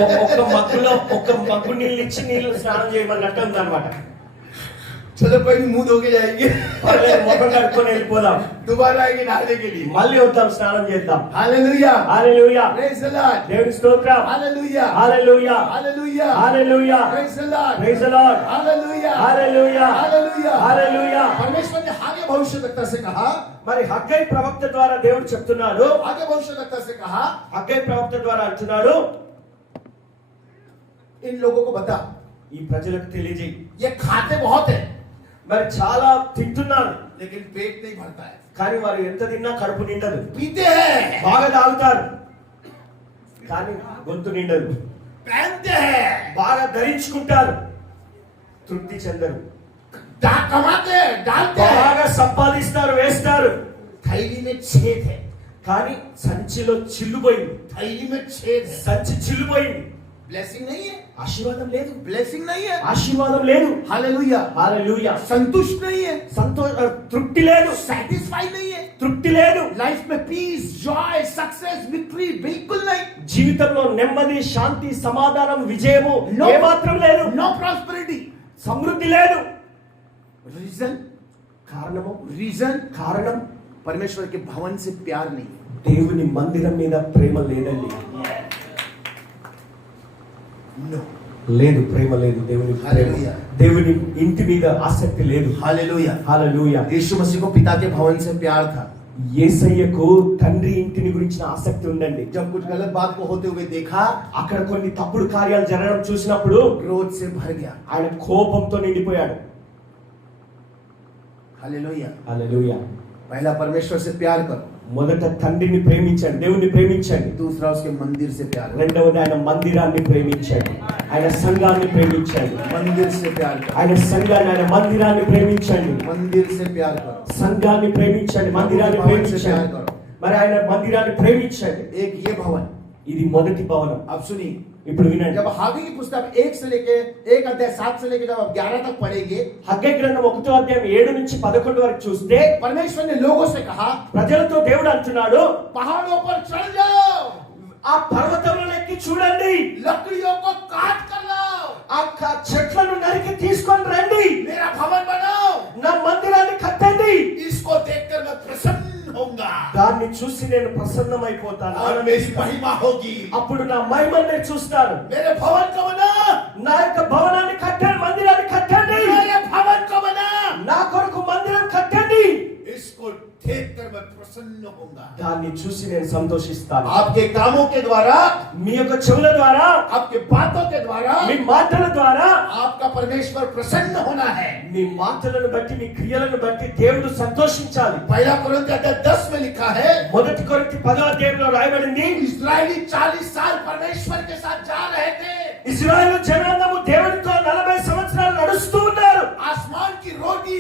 ఒక మగ్గు నీళ్ళు ఇచ్చి నీళ్ళు స్నానం చేయమన్నట్టు ఉందన్నమాట. चलो कोई नहीं, मुंह धो के जाएंगे, ముఖం కడుక్కొని వెళ్ళిపోదాం, दोबारा आएंगे नहाने के लिए. మళ్ళీ వద్దాం స్నానం చేద్దాం. Hallelujah. Hallelujah. Praise the lord. దేవుని స్తోత్రం. Hallelujah. Hallelujah. Hallelujah. Hallelujah. Praise the Lord. Praise the lord. Hallelujah. Hallelujah. Hallelujah. Hallelujah. परमेश्वर ने आगे भविष्यवक्ता से कहा, మరి హగ్గై ప్రవక్త ద్వారా దేవుడు చెప్తున్నాడు, आगे भविष्यवक्ता से कहा, హగ్గై ప్రవక్త ద్వారా అంటున్నాడు, इन लोगों को बता, ఈ ప్రజలకు తెలియజేయి. ये खाते बहुत है మరి చాలా తింటున్నారు, लेकिन पेट नहीं भरता है. కానీ వారు ఎంత తిన్నా కడుపు నిండదు. पीते हैं, బాగా తాగుతారు కానీ గొంతు నిండదు. पहनते हैं, బాగా ధరించుకుంటారు, తృప్తి చెందరు. कमाते हैं, डालते हैं, బాగా సంపాదిస్తారు, వేస్తారు, थैली में छेद है, కానీ సంచిలో చిల్లుపోయింది. थैली में छेद है. సంచి చిల్లుపోయింది. ब्लेसिंग नहीं है, ఆశీర్వాదం లేదు, ब्लेसिंग नहीं है. ఆశీర్వాదం లేదు. हालेलुया. హల్లెలూయా. संतुष्ट नहीं है, తృప్తి లేదు, सेटिस्फाई नहीं है. తృప్తి లేదు. लाइफ में पीस, जॉय, सक्सेस, विक्ट्री बिल्कुल नहीं. జీవితంలో నెమ్మది, శాంతి, సమాధానం, విజయము ఏమాత్రం లేదు. No prosperity. సమృద్ధి లేదు. रीजन కారణము कारणम परमेश्वर के भवन से प्यार नहीं. దేవుని మందిరం మీద ప్రేమ లేదండి. नो. లేదు, ప్రేమ లేదు. దేవుని ప్రేమ, హల్లెలూయా. దేవుని ఇంటి మీద ఆసక్తి లేదు. हालेलुया. హల్లెలూయా. यीशु मसीह को पिता के भवन से प्यार था. యేసయ్యకు తండ్రి ఇంటిని గురించిన ఆసక్తి ఉందండి. जब कुछ गलत बात को होते हुए देखा, అక్కడ కొన్ని తప్పుడు కార్యాలు జరగడం చూసినప్పుడు क्रोध से भर गया. ఆయన కోపంతో నిండిపోయాడు. हालेलुया. హల్లెలూయా. पहला परमेश्वर से प्यार करो, మొదట తండ్రిని ప్రేమించండి, దేవుణ్ణి ప్రేమించండి. दूसरा उसके मंदिर से प्यार करो. రెండవది ఆయన మందిరాన్ని ప్రేమించండి, ఆయన సంఘాన్ని ప్రేమించండి. मंदिर से प्यार करो, ఆయన సంఘాన్ని, ఆయన మందిరాన్ని ప్రేమించండి. मंदिर से प्यार करो, సంఘాన్ని ప్రేమించండి, మందిరాన్ని भवन से प्यार ప్రేమించండి. करो. మరి ఆయన మందిరాన్ని ప్రేమించండి. एक ये भवन. ఇది మొదటి భవనం. अब सुनिए, ఇప్పుడు వినండి. जब हावी की पुस्तक 1 से लेके 1 अध्याय 7 से लेके जब आप 11 तक पढ़ेंगे, హగ్గై గ్రంథం 1వ అధ్యాయం 7 నుంచి 11 వరకు చూస్తే परमेश्वर ने लोगों से कहा, ప్రజలతో దేవుడు అంటున్నాడు, पहाड़ों पर चढ़ जाओ, ఆ పర్వతంలో ఎక్కి చూడండి, लकड़ियों को काट कर लाओ, ఆ చెట్లను నరికి తీసుకొని రండి, मेरा भवन बनाओ, నా మందిరాన్ని కట్టండి. इसको देखकर मैं प्रसन्न होऊंगा దాన్ని చూసి నేను ప్రసన్నమైపోతాను, और मेरी महिमा होगी. అప్పుడు నా మహిమను నేను చూస్తాను. मेरे भवन को बना, నా యొక్క భవనాన్ని కట్టండి, మందిరాన్ని కట్టండి, मेरे भवन को बना, నా కొరకు మందిరం కట్టండి. देखकर मैं प्रसन्न होऊंगा। దాన్ని చూసి నేను సంతోషిస్తాను. आपके कामों के द्वारा, మీ యొక్క చెవుల ద్వారా, आपके बातों के द्वारा మీ మాటల ద్వారా आपका परमेश्वर प्रसन्न होना है। మీ మాటలను బట్టి, మీ క్రియలను బట్టి దేవుడు సంతోషించాలి. पहला कोरिन्थियों अध्याय 10 में लिखा है, మొదటి కొరింథీ 10వ అధ్యాయంలో రాయబడింది, इस्राएली 40 साल परमेश्वर के साथ जा रहे थे। ఇశ్రాయేలు జనాంగము దేవునితో 40 సంవత్సరాలు నడుస్తూ ఉన్నారు. आसमान की रोटी,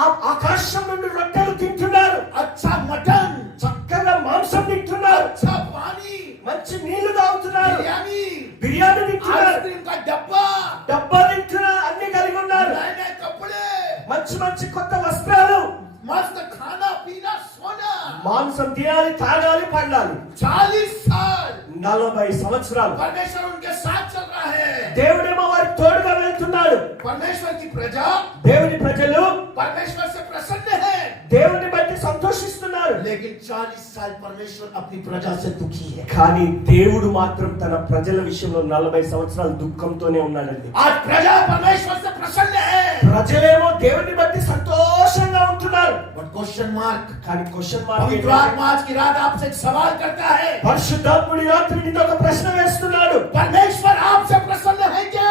ఆ ఆకాశం నుండి రొట్టెలు తింటున్నారు, अच्छा मटन, చక్కగా మాంసం తింటున్నారు, अच्छा पानी, మంచి నీళ్లు తాగుతున్నారు, बिरयानी, బిర్యానీ తింటున్నారు, आइसक्रीम का डब्बा, డబ్బా తింటున్నారు, అన్ని కలిగి ఉన్నారు. नए नए कपड़े, మంచి మంచి కొత్త వస్త్రాలు, मस्त खाना पीना सोना। మాంసం తినాలి, తాగాలి, పండాలి. 40 साल 40 సంవత్సరాలు परमेश्वर उनके साथ चल रहा है। దేవుడేమో వారికి తోడుగా వెళ్తున్నాడు. परमेश्वर की प्रजा దేవుని ప్రజలు परमेश्वर से प्रसन्न है, దేవుని బట్టి సంతోషిస్తున్నారు. लेकिन 40 साल परमेश्वर अपनी प्रजा से दुखी है। కానీ దేవుడు మాత్రం తన ప్రజల విషయంలో 40 సంవత్సరాలు దుఃఖంతోనే ఉన్నాడండి. आज प्रजा परमेश्वर से प्रसन्न है, ప్రజలేమో దేవుని బట్టి సంతోషంగా ఉంటున్నారు. बट क्वेश्चन मार्क, కానీ క్వశ్చన్ पवित्र మార్క్, आत्मा आज की रात आपसे एक सवाल करता है, పరిశుద్ధాత్ముడు ఈ రాత్రి నిన్ను ఒక ప్రశ్న వేస్తున్నాడు. परमेश्वर आपसे प्रसन्न है क्या?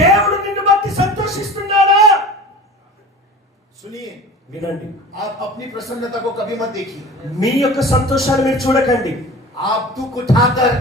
దేవుడు నిన్ను బట్టి సంతోషిస్తున్నాడా? सुनिए, వినండి, आप अपनी प्रसन्नता को कभी मत देखिए। మీ యొక్క సంతోషాన్ని మీరు చూడకండి. आप दुख उठाकर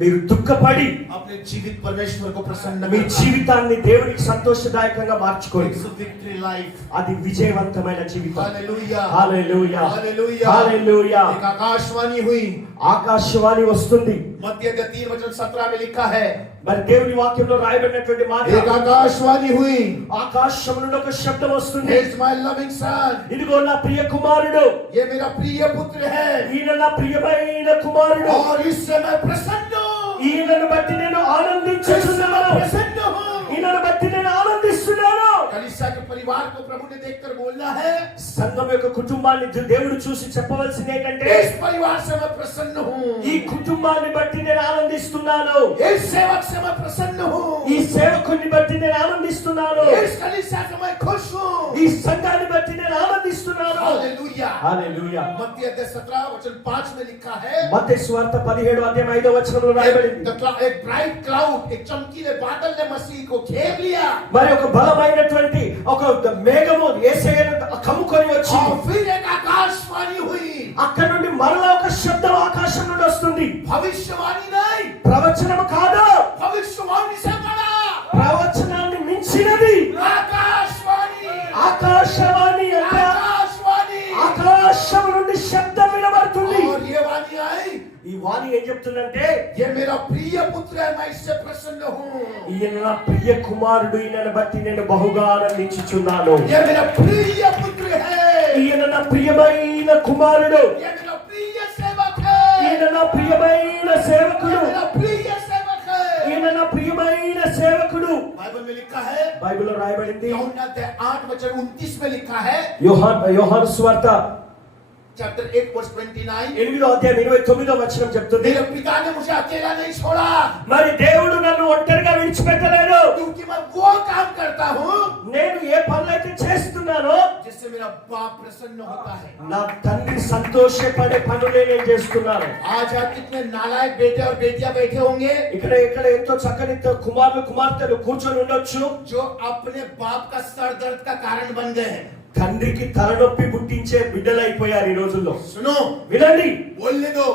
మీరు దుఃఖపడి अपने जीवित परमेश्वर को प्रसन्न మీ करना। జీవితాన్ని దేవునికి సంతోషదాయకంగా మార్చుకోండి. It's a victory life। అది విజయవంతమైన జీవితం. Hallelujah, hallelujah, hallelujah. హల్లెలూయా. एक आकाशवाणी हुई, ఆకాశవాణి వస్తుంది. मत्ती अध्याय 3:17 में लिखा है, మరి దేవుని వాక్యంలో రాయబడినటువంటి మాట, एक आकाशवाणी हुई, ఆకాశం నుండి ఒక శబ్దం వస్తుంది, He is my loving son, ఇదిగో నా ప్రియ కుమారుడు, ये मेरा प्रिय पुत्र है, ఈయన నా ప్రియమైన కుమారుడు, और इससे मैं प्रसन्न हूँ, ఈయనను బట్టి నేను इससे मैं ఆనందించుచున్నాను, प्रसन्न हूँ। ఈయనను బట్టి నేను ఆనందిస్తున్నాను. कलीसिया के परिवार को प्रभु ने देखकर बोलना है, సంఘం యొక్క కుటుంబాన్ని దేవుడు చూసి చెప్పవలసింది ఏంటంటే, इस परिवार से मैं प्रसन्न हूँ, ఈ కుటుంబాన్ని బట్టి నేను ఆనందిస్తున్నాను, इस सेवक से मैं प्रसन्न हूँ, ఈ సేవకుని బట్టి నేను ఆనందిస్తున్నాను, इस कलीसिया से मैं खुश हूँ। ఈ సంఘాన్ని బట్టి నేను ఆనందిస్తున్నాను. हालेलुया। హల్లెలూయా. मत्ती अध्याय 17:5 में लिखा है, మత్తయి సువార్త 17వ అధ్యాయం 5వ వచనంలో రాయబడింది, एक ब्राइट क्लाउड, एक चमकीले बादल ने मसीह को घेर लिया, మరి ఒక బలమైనటువంటి ఒక మేఘము యేసయ్యను కమ్ముకొని వచ్చి, और फिर एक आकाशवाणी हुई, అక్కడ నుండి మరలా ఒక శబ్దం ఆకాశం నుండి వస్తుంది. भविष्यवाणी नहीं, ప్రవచనం కాదు, भविष्यवाणी से बड़ा ప్రవచనాన్ని మించినది आकाशवाणी, ఆకాశవాణి. అంటే आकाशवाणी। ఆకాశం నుండి శబ్దం వినబడుతుంది. और ये वाणी आई, ఈ వాణి ఏం చెప్తుందంటే, ये मेरा प्रिय पुत्र है, मैं इससे प्रसन्न हूँ, ఈయన నా ప్రియ కుమారుడు, ఈయనను బట్టి నేను బహుగా ఆనందించుచున్నాను. ये मेरा प्रिय पुत्र है, ఈయన నా ప్రియమైన కుమారుడు, ये मेरा प्रिय सेवक है, ఈయన నా ప్రియమైన ये సేవకుడు, मेरा प्रिय सेवक है। ఈయన నా ప్రియమైన సేవకుడు. बाइबल में लिखा है, బైబిల్లో రాయబడింది, यूहन्ना अध्याय 8:29 में लिखा है, యోహాను సువార్త चैप्टर 8:29, 8వ అధ్యాయం 29వ వచనం చెప్తుంది, मेरे पिता ने मुझे अकेला नहीं छोड़ा, మరి దేవుడు నన్ను ఒంటరిగా విడిచిపెట్టలేదు. क्योंकि मैं वो काम करता हूँ నేను ఏ పనులైతే చేస్తున్నానో जिससे मेरा बाप प्रसन्न होता है। నా తండ్రి సంతోషపడే పనులే నేను చేస్తున్నాను. आज आप कितने नालायक बेटे और बेटियां बैठे होंगे ఇక్కడ ఎంతో చక్కని కుమారులు కుమార్తెలు కూర్చొని ఉండొచ్చు, जो अपने बाप का सर दर्द का कारण बन गए हैं। తండ్రికి తలనొప్పి పుట్టించే బిడ్డలైపోయారు ఈ రోజుల్లో. सुनो, వినండి, बोलने दो,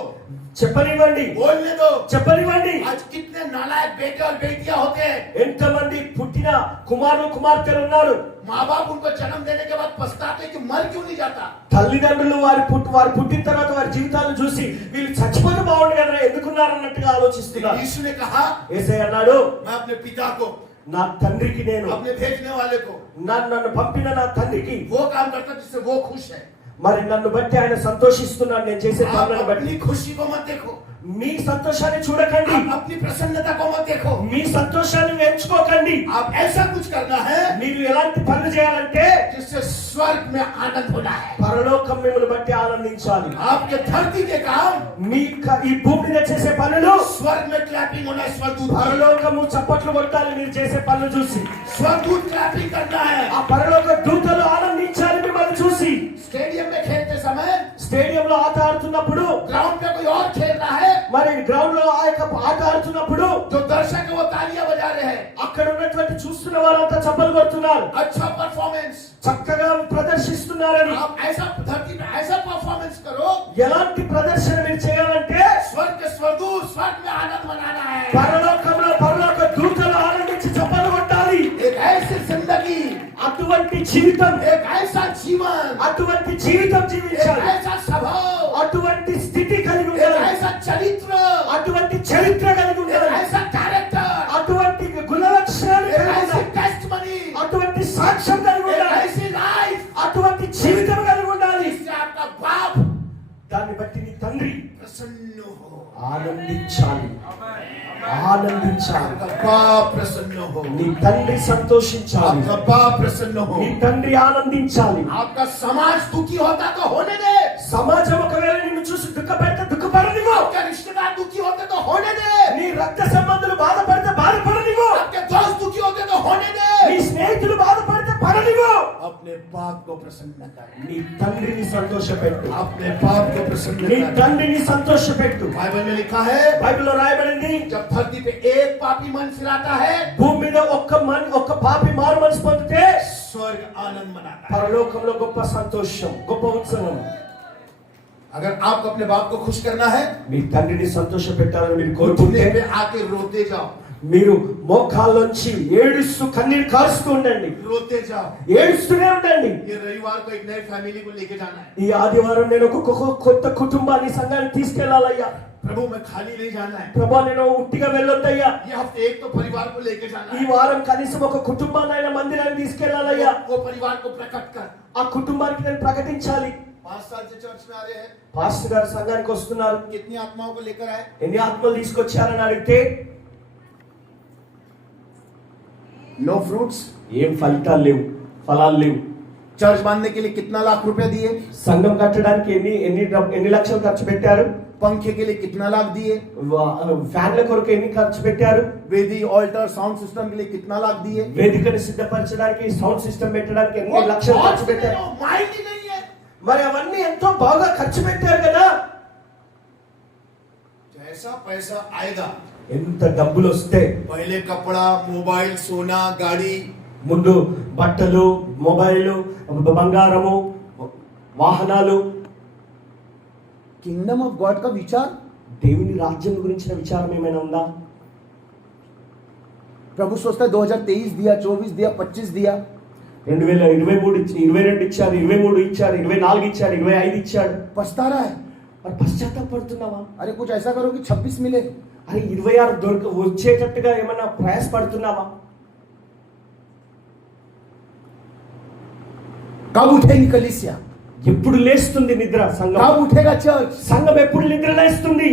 చెప్పనివ్వండి, बोलने दो। చెప్పనివ్వండి. आज कितने नालायक बेटे और बेटियां होते हैं, ఎంతమంది పుట్టిన కుమారులు కుమార్తెలు ఉన్నారు, माँ बाप उनको जन्म देने के बाद पछताते कि मर क्यों नहीं जाता। తల్లిదండ్రులు వారు పుట్టిన తర్వాత వారి జీవితాలను చూసి వీళ్ళు చచ్చిపోతే బాగుండు కదా, ఎందుకున్నారు అన్నట్టుగా ఆలోచిస్తున్నారు. यीशु ने कहा, యేసయ్య అన్నాడు, मैं अपने पिता को, నా తండ్రికి నేను, अपने भेजने वाले को నన్ను పంపిన నా తండ్రికి, वो काम करता जिससे वो खुश है। మరి నన్ను బట్టి ఆయన సంతోషిస్తున్నాడు. నేను చేసే आप పనులను బట్టి अपनी खुशी को मत देखो, మీ సంతోషాన్ని చూడకండి, आप अपनी प्रसन्नता को मत देखो। మీ సంతోషాన్ని ఎంచుకోకండి. आप ऐसा कुछ करना है మీరు ఎలాంటి పనులు చేయాలంటే जिससे स्वर्ग में आनंद होना है। పరలోకం మిమ్మల్ని బట్టి ఆనందించాలి. आपके धरती के काम మీ ఈ భూమి మీద చేసే పనులు स्वर्ग में क्लैपिंग होना है, स्वर्गदूत की। పరలోకము చప్పట్లు కొట్టాలి. మీరు చేసే పనులు చూసి स्वर्गदूत क्लैपिंग करना है। ఆ పరలోక దూతలు ఆనందించాలి మిమ్మల్ని చూసి. स्टेडियम में खेलते समय స్టేడియంలో ఆట ఆడుతున్నప్పుడు ग्राउंड में कोई और खेल रहा है, మరి గ్రౌండ్ లో ఆ యొక్క ఆట ఆడుతున్నప్పుడు जो दर्शक है वो तालियां बजा रहे हैं, అక్కడ ఉన్నటువంటి చూస్తున్న వారంతా చప్పలు కొడుతున్నారు, अच्छा परफॉर्मेंस। చక్కగా ప్రదర్శిస్తున్నారని। आप ऐसा धरती में ऐसा परफॉर्मेंस करो, ఎలాంటి ప్రదర్శన మీరు చేయాలంటే स्वर्ग के स्वर्गदूत स्वर्ग में आनंद मनाना है। పరలోకంలో పరలోక దూతలు ఆనందించి చప్పలు కొట్టాలి। एक ऐसी जिंदगी, అటువంటి జీవితం, एक ऐसा जीवन, అటువంటి జీవితం एक జీవించాలి, ऐसा स्वभाव, అటువంటి స్థితి కలిగి एक ఉండాలి, ऐसा चरित्र, అటువంటి చరిత్ర కలిగి एक ఉండాలి, ऐसा कैरेक्टर, అటువంటి గుణ లక్షణాలు एक కలిగి ऐसी ఉండాలి, टेस्टमनी, అటువంటి సాక్ష్యం కలిగి एक ఉండాలి, ऐसी लाइफ అటువంటి జీవితం కలిగి ఉండాలి। जिससे आपका बाप దాన్ని బట్టి నీ తండ్రి प्रसन्न हो, ఆనందించాలి, ఆనందించాలి, आपका बाप प्रसन्न हो, నీ తండ్రి సంతోషించాలి, आपका बाप प्रसन्न हो। నీ తండ్రి ఆనందించాలి। आपका समाज दुखी होता तो होने दे, సమాజం ఒకవేళ నిన్ను చూసి దుఃఖపెడితే దుఃఖపడనివ్వు, आपके रिश्तेदार दुखी होते तो होने दे, నీ రక్త సంబంధులు బాధపడితే బాధపడనివ్వు, आपके दोस्त दुखी होते तो होने दे, నీ స్నేహితులు బాధపడితే పడనివ్వు। अपने बाप को प्रसन्न कर, నీ తండ్రిని సంతోషపెట్టు, अपने बाप को प्रसन्न నీ कर। తండ్రిని సంతోషపెట్టు। बाइबल में लिखा है, బైబిల్లో రాయబడింది, जब धरती पे एक पापी मन फिराता है, భూమి మీద ఒక్క పాపి మారు మనసు పొందితే स्वर्ग आनंद मनाता है। పరలోకంలో గొప్ప సంతోషం, గొప్ప ఉత్సవం। अगर आपको अपने बाप को खुश करना है, మీ తండ్రిని సంతోషపెట్టాలని మీరు घुटने కోరుకుంటే पे आके रोते जाओ, మీరు మోకాల్లోంచి ఏడుస్తూ కన్నీరు కారుస్తూ ఉండండి, रोते जाओ। ఏడుస్తూనే ఉండండి। ये रविवार को एक नई फैमिली को लेके जाना है, ఈ ఆదివారం నేను ఒక కొత్త కుటుంబాన్ని సంఘాన్ని తీసుకెళ్లాలయ్యా। प्रभु में खाली नहीं जाना है। ప్రభా నేను ఉట్టిగా వెళ్ళొద్దయ్యా, ये हफ्ते एक तो परिवार को लेके जाना ఈ है, వారం కనీసం ఒక కుటుంబాన్ని ఆయన మందిరాన్ని తీసుకెళ్లాలయ్యా। वो परिवार को प्रकट कर। ఆ కుటుంబానికి నేను ప్రకటించాలి। 5 साल से चर्च में आ रहे हैं, పాస్టర్ గారు సంఘానికి వస్తున్నారు, कितनी आत्माओं को लेकर आए? ఎన్ని ఆత్మలు తీసుకొచ్చారని అడిగితే नो फ्रूट्स। ఏం ఫలితాలు లేవు, ఫలాలు లేవు। चर्च बांधने के लिए कितना लाख रुपए दिए? సంఘం కట్టడానికి ఎన్ని లక్షలు ఖర్చు పెట్టారు? पंखे के लिए कितना लाख दिए? ఫ్యాన్ల కొరకు ఎన్ని ఖర్చు పెట్టారు? वेदी ऑल्टर साउंड सिस्टम के लिए कितना लाख दिए? వేదికను సిద్ధపరచడానికి సౌండ్ సిస్టమ్ పెట్టడానికి ఎన్ని లక్షలు ఖర్చు పెట్టారు? माइंड ही नहीं है। మరి అవన్నీ ఎంతో బాగా ఖర్చు పెట్టారు కదా। जैसा पैसा आएगा, ఎంత డబ్బులు వస్తే पहले कपड़ा, मोबाइल, सोना, गाड़ी, ముందు బట్టలు, మొబైల్, బంగారము, వాహనాలు। किंगडम ऑफ गॉड का विचार, దేవుని రాజ్యం గురించిన విచారం ఏమైనా ఉందా? प्रभु सोचता है 2023 दिया, 24 दिया, 25 दिया, 2023 22 ఇచ్చారు, 23 ఇచ్చారు, 24 ఇచ్చారు, 25 ఇచ్చాడు। पछता रहा है। మరి పశ్చాత్తాపడుతున్నావా? अरे कुछ ऐसा करो कि 26 मिले। అరే 26 వచ్చేటట్టుగా ఏమైనా ప్రయాసపడుతున్నావా? कब उठेगी कलीसिया? ఎప్పుడు లేస్తుంది నిద్ర సంఘం? कब उठेगा चर्च? సంఘం ఎప్పుడు నిద్ర లేస్తుంది?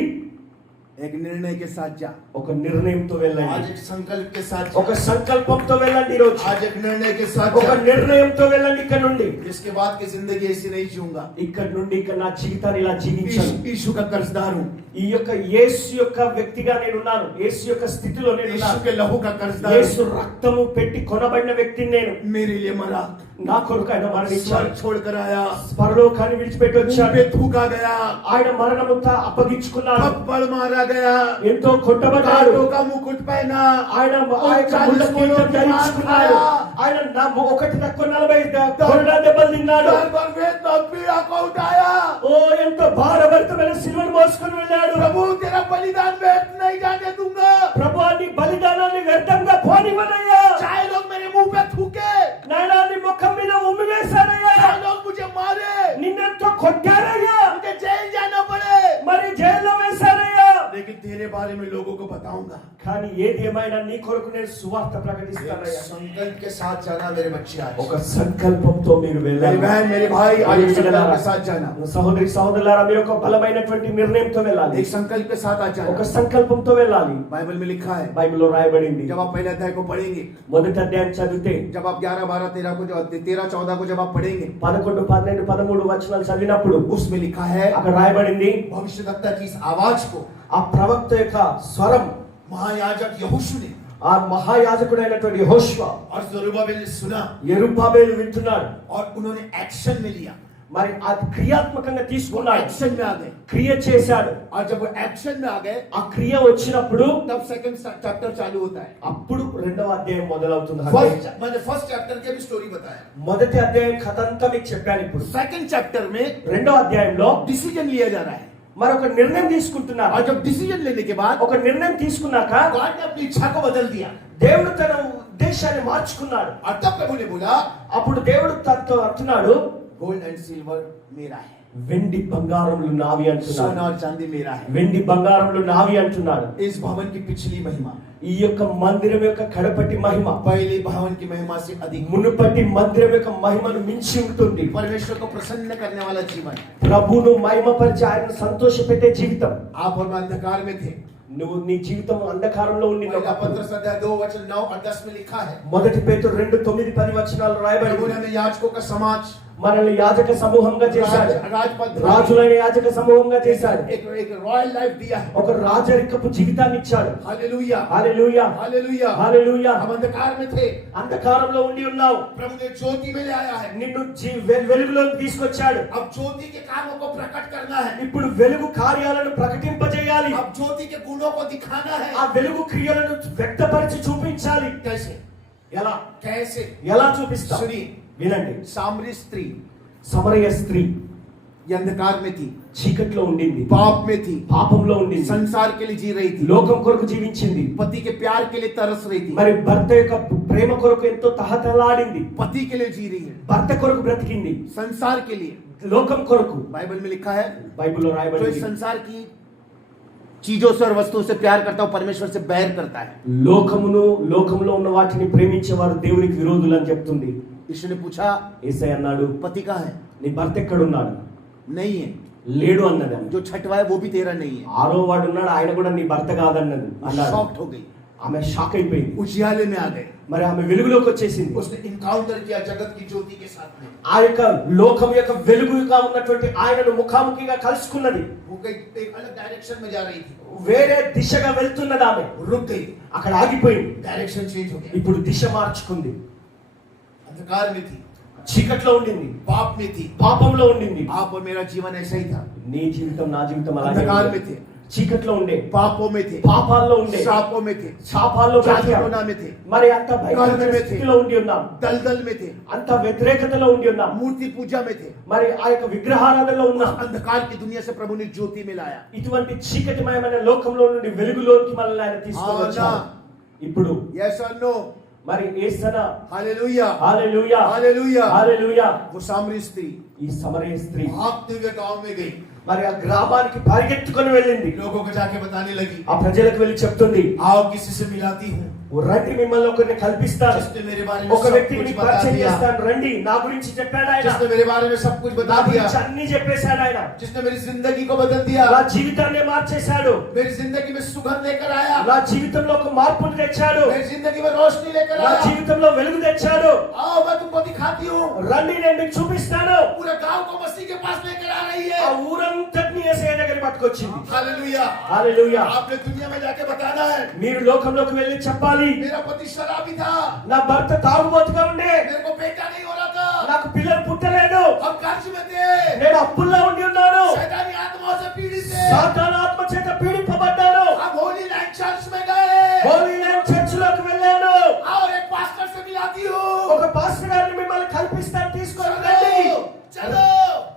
एक निर्णय के साथ जा, ఒక నిర్ణయంతో आज వెళ్ళండి, एक संकल्प के साथ ఒక जा, సంకల్పంతో వెళ్ళండి। ఈ రోజు आज एक निर्णय के साथ ఒక जा। నిర్ణయంతో వెళ్ళండి। ఇక్కడ నుండి इसके बाद की जिंदगी ऐसी नहीं जीऊंगा। ఇక్కడ నుండి ఇక నా జీవితాన్ని ఇలా జీవించాను, यीशु का कर्जदार हूँ, ఈ యొక్క యేసు యొక్క వ్యక్తిగా నేను ఉన్నాను, యేసు యొక్క స్థితిలో నేను यीशु ఉన్నాను, के लहू का कर्जदार యేసు हूँ। రక్తము పెట్టి కొనబడిన వ్యక్తిని నేను। मेरे लिए मरा, నా కొరకు ఆయన మరణించాడు, स्वर्ग छोड़कर आया, పరలోకాన్ని విడిచిపెట్టి వచ్చాడు, पे थूका गया, ఆయన మరణముతో అప్పగించుకున్నాడు, थप्पड़ मारा गया, ఎంతో కొట్టబడ్డాడు, कांटों का मुकुट पहना, ఆయన ఆ యొక్క ముళ్ళ కిరీటం ధరించుకున్నాడు, ఆయన 140 కొరడా దెబ్బలు తిన్నాడు, दर पर वेदना पीड़ा को उठाया। ఓ ఎంతో భారభరితమైన సిలువను మోసుకొని వెళ్ళాడు। प्रभु तेरा बलिदान व्यर्थ नहीं जाने दूंगा। ప్రభువా నీ బలిదానాన్ని వ్యర్థంగా పోనివ్వనయ్యా। चाहे लोग मेरे मुंह पे थूके, నాయనా నీ ముఖం మీద ఉమ్మి వేశారయ్యా, चाहे लोग मुझे मारे, నిన్నెంతో కొట్టారయ్యా, मुझे जेल जाना पड़े, మరి జైల్లో వేశారయ్యా। लेकिन तेरे बारे में लोगों को बताऊंगा। కానీ ఏది ఏమైనా నీ కొరకు నేను సువార్త एक ప్రకటిస్తానయ్యా। संकल्प के साथ जाना मेरे बच्चे आज। ఒక సంకల్పంతో మీరు मेरी వెళ్ళాలి। बहन, मेरे भाई, आज एक संकल्प के साथ जाना। సహోదరి సహోదరులారా మీరు ఒక బలమైనటువంటి నిర్ణయంతో వెళ్ళాలి, एक संकल्प के साथ आज ఒక जाना। సంకల్పంతో వెళ్ళాలి। बाइबल में लिखा है, బైబిల్లో రాయబడింది, जब आप पहले अध्याय को पढ़ेंगे, మొదటి అధ్యాయం చదివితే जब आप 11, 12, 13 को 13, 14 को जब आप पढ़ेंगे, 11, 12, 13 వచనాలు చదివినప్పుడు उसमें लिखा है, అక్కడ రాయబడింది, भविष्यद्वक्ता की इस आवाज को ఆ ప్రవక్త యొక్క స్వరం महायाजक यहोशू ने ఆ మహాయాజకుడైనటువంటి యెహోషువ और जरुब्बाबेल ने सुना యెరుబ్బాబెలు వింటున్నాడు, और उन्होंने एक्शन में लिया। మరి అది క్రియాత్మకంగా తీసుకున్నాడు, एक्शन में आ गए। క్రియ చేశాడు. और जब वो एक्शन में आ गए ఆ క్రియ వచ్చినప్పుడు तब सेकंड चैप्टर चालू होता है। అప్పుడు రెండవ అధ్యాయం మొదలవుతుంది. मैंने फर्स्ट चैप्टर की भी स्टोरी बताया। మొదటి అధ్యాయం కథ అంతా మీకు చెప్పాను. ఇప్పుడు सेकंड चैप्टर में రెండవ అధ్యాయంలో डिसीजन लिया जा रहा है। మరొక నిర్ణయం తీసుకుంటున్నారు. और जब डिसीजन लेने के बाद ఒక నిర్ణయం తీసుకున్నాక गॉड ने अपनी इच्छा को बदल दिया। దేవుడు తన ఉద్దేశాన్ని మార్చుకున్నాడు. और तब प्रभु ने बोला అప్పుడు దేవుడు తనతో అంటున్నాడు, गोल्ड एंड सिल्वर मेरा है, వెండి బంగారములు నావి అంటున్నాడు. सोना और चांदी मेरा है। వెండి బంగారములు నావి అంటున్నాడు. इस भवन की पिछली महिमा ఈ యొక్క మందిరం యొక్క కడపటి మహిమ पहले भवन की महिमा से अधिक, మునుపటి మందిరం యొక్క మహిమను మించి ఉంటుంది. परमेश्वर को प्रसन्न करने वाला जीवन। ప్రభువును మహిమపరిచి ఆయనను సంతోషపెట్టే జీవితం. आप और मैं अंधकार में थे। నువ్వు నీ జీవితం అంధకారంలో ఉండి पहला पत्रस अध्याय 2 वचन 9 और 10 में लिखा है, మొదటి పేతురు 2:9-10 వచనాలు రాయబడి प्रभु ने हमें याजकों का समाज, మనల్ని యాజక సమూహంగా చేశాడు. राजपद, రాజులైన యాజక సమూహంగా చేశాడు. एक रॉयल लाइफ दिया है। ఒక రాజరికపు జీవితాన్ని ఇచ్చాడు. हालेलुया, హల్లెలూయా, हालेलुया, హల్లెలూయా. हम अंधकार में थे, అంధకారంలో ఉండి ఉన్నావు, प्रभु ने ज्योति में ले आया है। నిన్ను వెలుగులోకి తీసుకొచ్చాడు. अब ज्योति के कामों को प्रकट करना है, ఇప్పుడు వెలుగు కార్యాలను ప్రకటింపజేయాలి. अब ज्योति के गुणों को दिखाना है। ఆ వెలుగు క్రియలను వ్యక్తపరిచి చూపించాలి. कैसे? ఎలా कैसे? ఎలా చూపిస్తావు? सुनिए, వినండి. सामरी स्त्री సమరయ స్త్రీ ये अंधकार में थी, చీకట్లో ఉండింది, पाप में थी, పాపంలో ఉండింది, संसार के लिए जी रही थी, లోకం కొరకు జీవించింది, पति के प्यार के लिए तरस रही थी, మరి భర్త యొక్క ప్రేమ కొరకు ఎంతో తహతలాడింది, पति के लिए जी रही है, భర్త కొరకు బ్రతికింది, संसार के लिए। లోకం కొరకు. बाइबल में लिखा है, బైబిల్లో जो రాయబడింది, इस संसार की चीजों से और वस्तुओं से प्यार करता है वो परमेश्वर से बैर करता है। లోకంలో ఉన్న వాటిని ప్రేమించేవారు దేవునికి విరోధులు అని చెప్తుంది. यीशु ने पूछा, యేసయ్య అన్నాడు, पति कहाँ है? నీ భర్త ఎక్కడున్నాడు? नहीं है। లేడు అన్నది. जो छठवा है वो भी तेरा नहीं है। ఆరో వాడు ఉన్నాడు, ఆయన కూడా నీ భర్త కాదన్నది అన్నాడు. शॉक्ड हो गई, ఆమె షాక్ అయిపోయింది. उजियाले में आ गए। మరి ఆమె వెలుగులోకి వచ్చేసింది. उसने इनकाउंटर किया जगत की ज्योति के साथ में। ఆ యొక్క లోకం యొక్క వెలుగుగా ఉన్నటువంటి ఆయనను ముఖాముఖిగా కలుసుకున్నది. वो कहीं एक अलग डायरेक्शन में जा रही थी, వేరే దిశగా వెళ్తున్నది. ఆమె रुक गई, అక్కడ ఆగిపోయింది. डायरेक्शन चेंज हो गया। ఇప్పుడు దిశ మార్చుకుంది. अंधकार में थी, చీకట్లో ఉండింది, पाप में थी। పాపంలో ఉండింది. आप और मेरा जीवन ऐसा ही था। నీ జీవితం నా జీవితం అలాగే अंधकार ఉంది. में थे, చీకట్లో ఉండే, पापों में थे, పాపాల్లో ఉండే, श्रापों में थे, శాపాల్లో బ్రతికాం. जातिकोना में थे, మరి అంత భయంకరమైన స్థితిలో ఉండి ఉన్నాం, दलदल में थे, అంత వ్యతిరేకతలో ఉండి ఉన్నాం, मूर्ति पूजा में थे। మరి ఆ యొక్క విగ్రహారాధనలో ఉన్నాం. अंधकार की दुनिया से प्रभु ने ज्योति में लाया। ఇటువంటి చీకటిమయమైన లోకంలో నుండి వెలుగులోకి మనల్ని ఆయన తీసుకువచ్చారు. ఇప్పుడు यस और नो? మరి యేసనా, हालेलुया, హల్లెలూయా, हालेलुया। హల్లెలూయా. वो सामरी स्त्री ఈ సమరయ స్త్రీ भागते हुए गांव में गई, మరి ఆ గ్రామానికి పరిగెత్తుకొని వెళ్ళింది. लोगों को जाके बताने लगी, ఆ ప్రజలకు వెళ్ళి చెప్తుంది, आओ किसी से मिलाती हूँ, రండి మిమ్మల్ని ఒకరిని కల్పిస్తాను, जिसने मेरे बारे में ఒక सब వ్యక్తిని कुछ మీకు बता పరిచయం दिया, చేస్తాను, రండి. నా గురించి చెప్పాడు ఆయన, जिसने मेरे बारे में सब कुछ నా बता दिया, గురించి అన్ని చెప్పేశాడు ఆయన, जिसने मेरी जिंदगी को बदल दिया, నా జీవితాన్ని మార్చేశాడు, मेरी जिंदगी में सुगंध लेकर आया, నా జీవితంలో ఒక మార్పును తెచ్చాడు, मेरी जिंदगी में रोशनी लेकर నా आया। జీవితంలో వెలుగు తెచ్చాడు. आओ मैं तुमको दिखाती हूँ। రండి నేను మీకు చూపిస్తాను. पूरा गांव को मसीह के पास लेकर आ रही ఆ है। ఊరంతటిని యేసయ్య దగ్గరికి పట్టుకొచ్చింది. हालेलुया, హల్లెలూయా. आपने दुनिया में जाके बताना है, మీరు లోకంలోకి వెళ్ళి చెప్పాలి, मेरा पति शराबी था, నా భర్త తాగుబోతుగా ఉండే, मेरे को बेटा नहीं हो रहा था, నాకు పిల్లలు పుట్టలేదు, हम कर्ज में थे, నేను అప్పుల్లో ఉండి ఉన్నాను, शैतानी आत्माओं से पीड़ित थे, సాతాను ఆత్మ చేత పీడింపబడ్డాను. हम होली लैंड चर्च में गए। హోలీ ల్యాండ్ చర్చ్ లోకి వెళ్ళాను. और एक पास्टर से मिलाती हूँ, ఒక పాస్టర్ గారిని మిమ్మల్ని కల్పిస్తాను, తీసుకొని రండి, चलो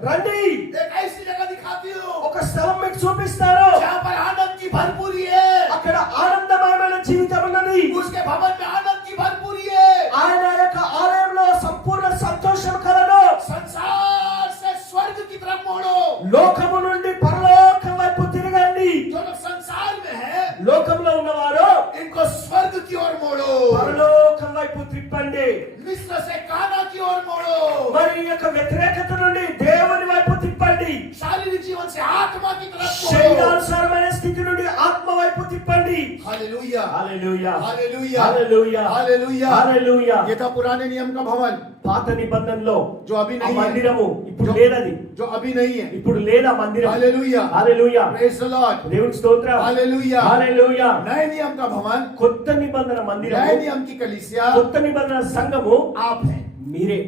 రండి. एक ऐसी जगह दिखाती हूँ ఒక స్థలం మీకు చూపిస్తాను, जहाँ पर आनंद की भरपूरी है, అక్కడ ఆనందమయమైన జీవితం ఉన్నది. उसके भवन में आनंद की भरपूरी है, ఆయన యొక్క ఆలయంలో సంపూర్ణ సంతోషం కలదు. संसार से स्वर्ग की तरफ मोड़ो। లోకము నుండి పరలోకం వైపు తిరగండి. जो लोग संसार में है లోకంలో ఉన్నవారు इनको स्वर्ग की ओर मोड़ो, పరలోకం వైపు తిప్పండి. मिस्र से काना की ओर मोड़ो, మరి ఈ యొక్క వ్యతిరేకత నుండి దేవుని వైపు తిప్పండి. शारीरिक जीवन से आत्मा की तरफ मोड़ो। శరీరానుసారమైన స్థితి నుండి ఆత్మ వైపు తిప్పండి. Hallelujah, hallelujah, hallelujah, hallelujah, hallelujah. హల్లెలూయా. ये था पुराने नियम का भवन, పాత నిబంధనలో जो अभी ఆ नहीं है, మందిరము ఇప్పుడు లేదది, जो अभी नहीं है। ఇప్పుడు లేదా మందిరం. Hallelujah, hallelujah, praise the lord, దేవునికి స్తోత్రం. हालेलुया। హల్లెలూయా. नए नियम का भवन, కొత్త నిబంధన नए మందిరము, नियम की कलीसिया కొత్త నిబంధన సంఘము आप है, మీరే,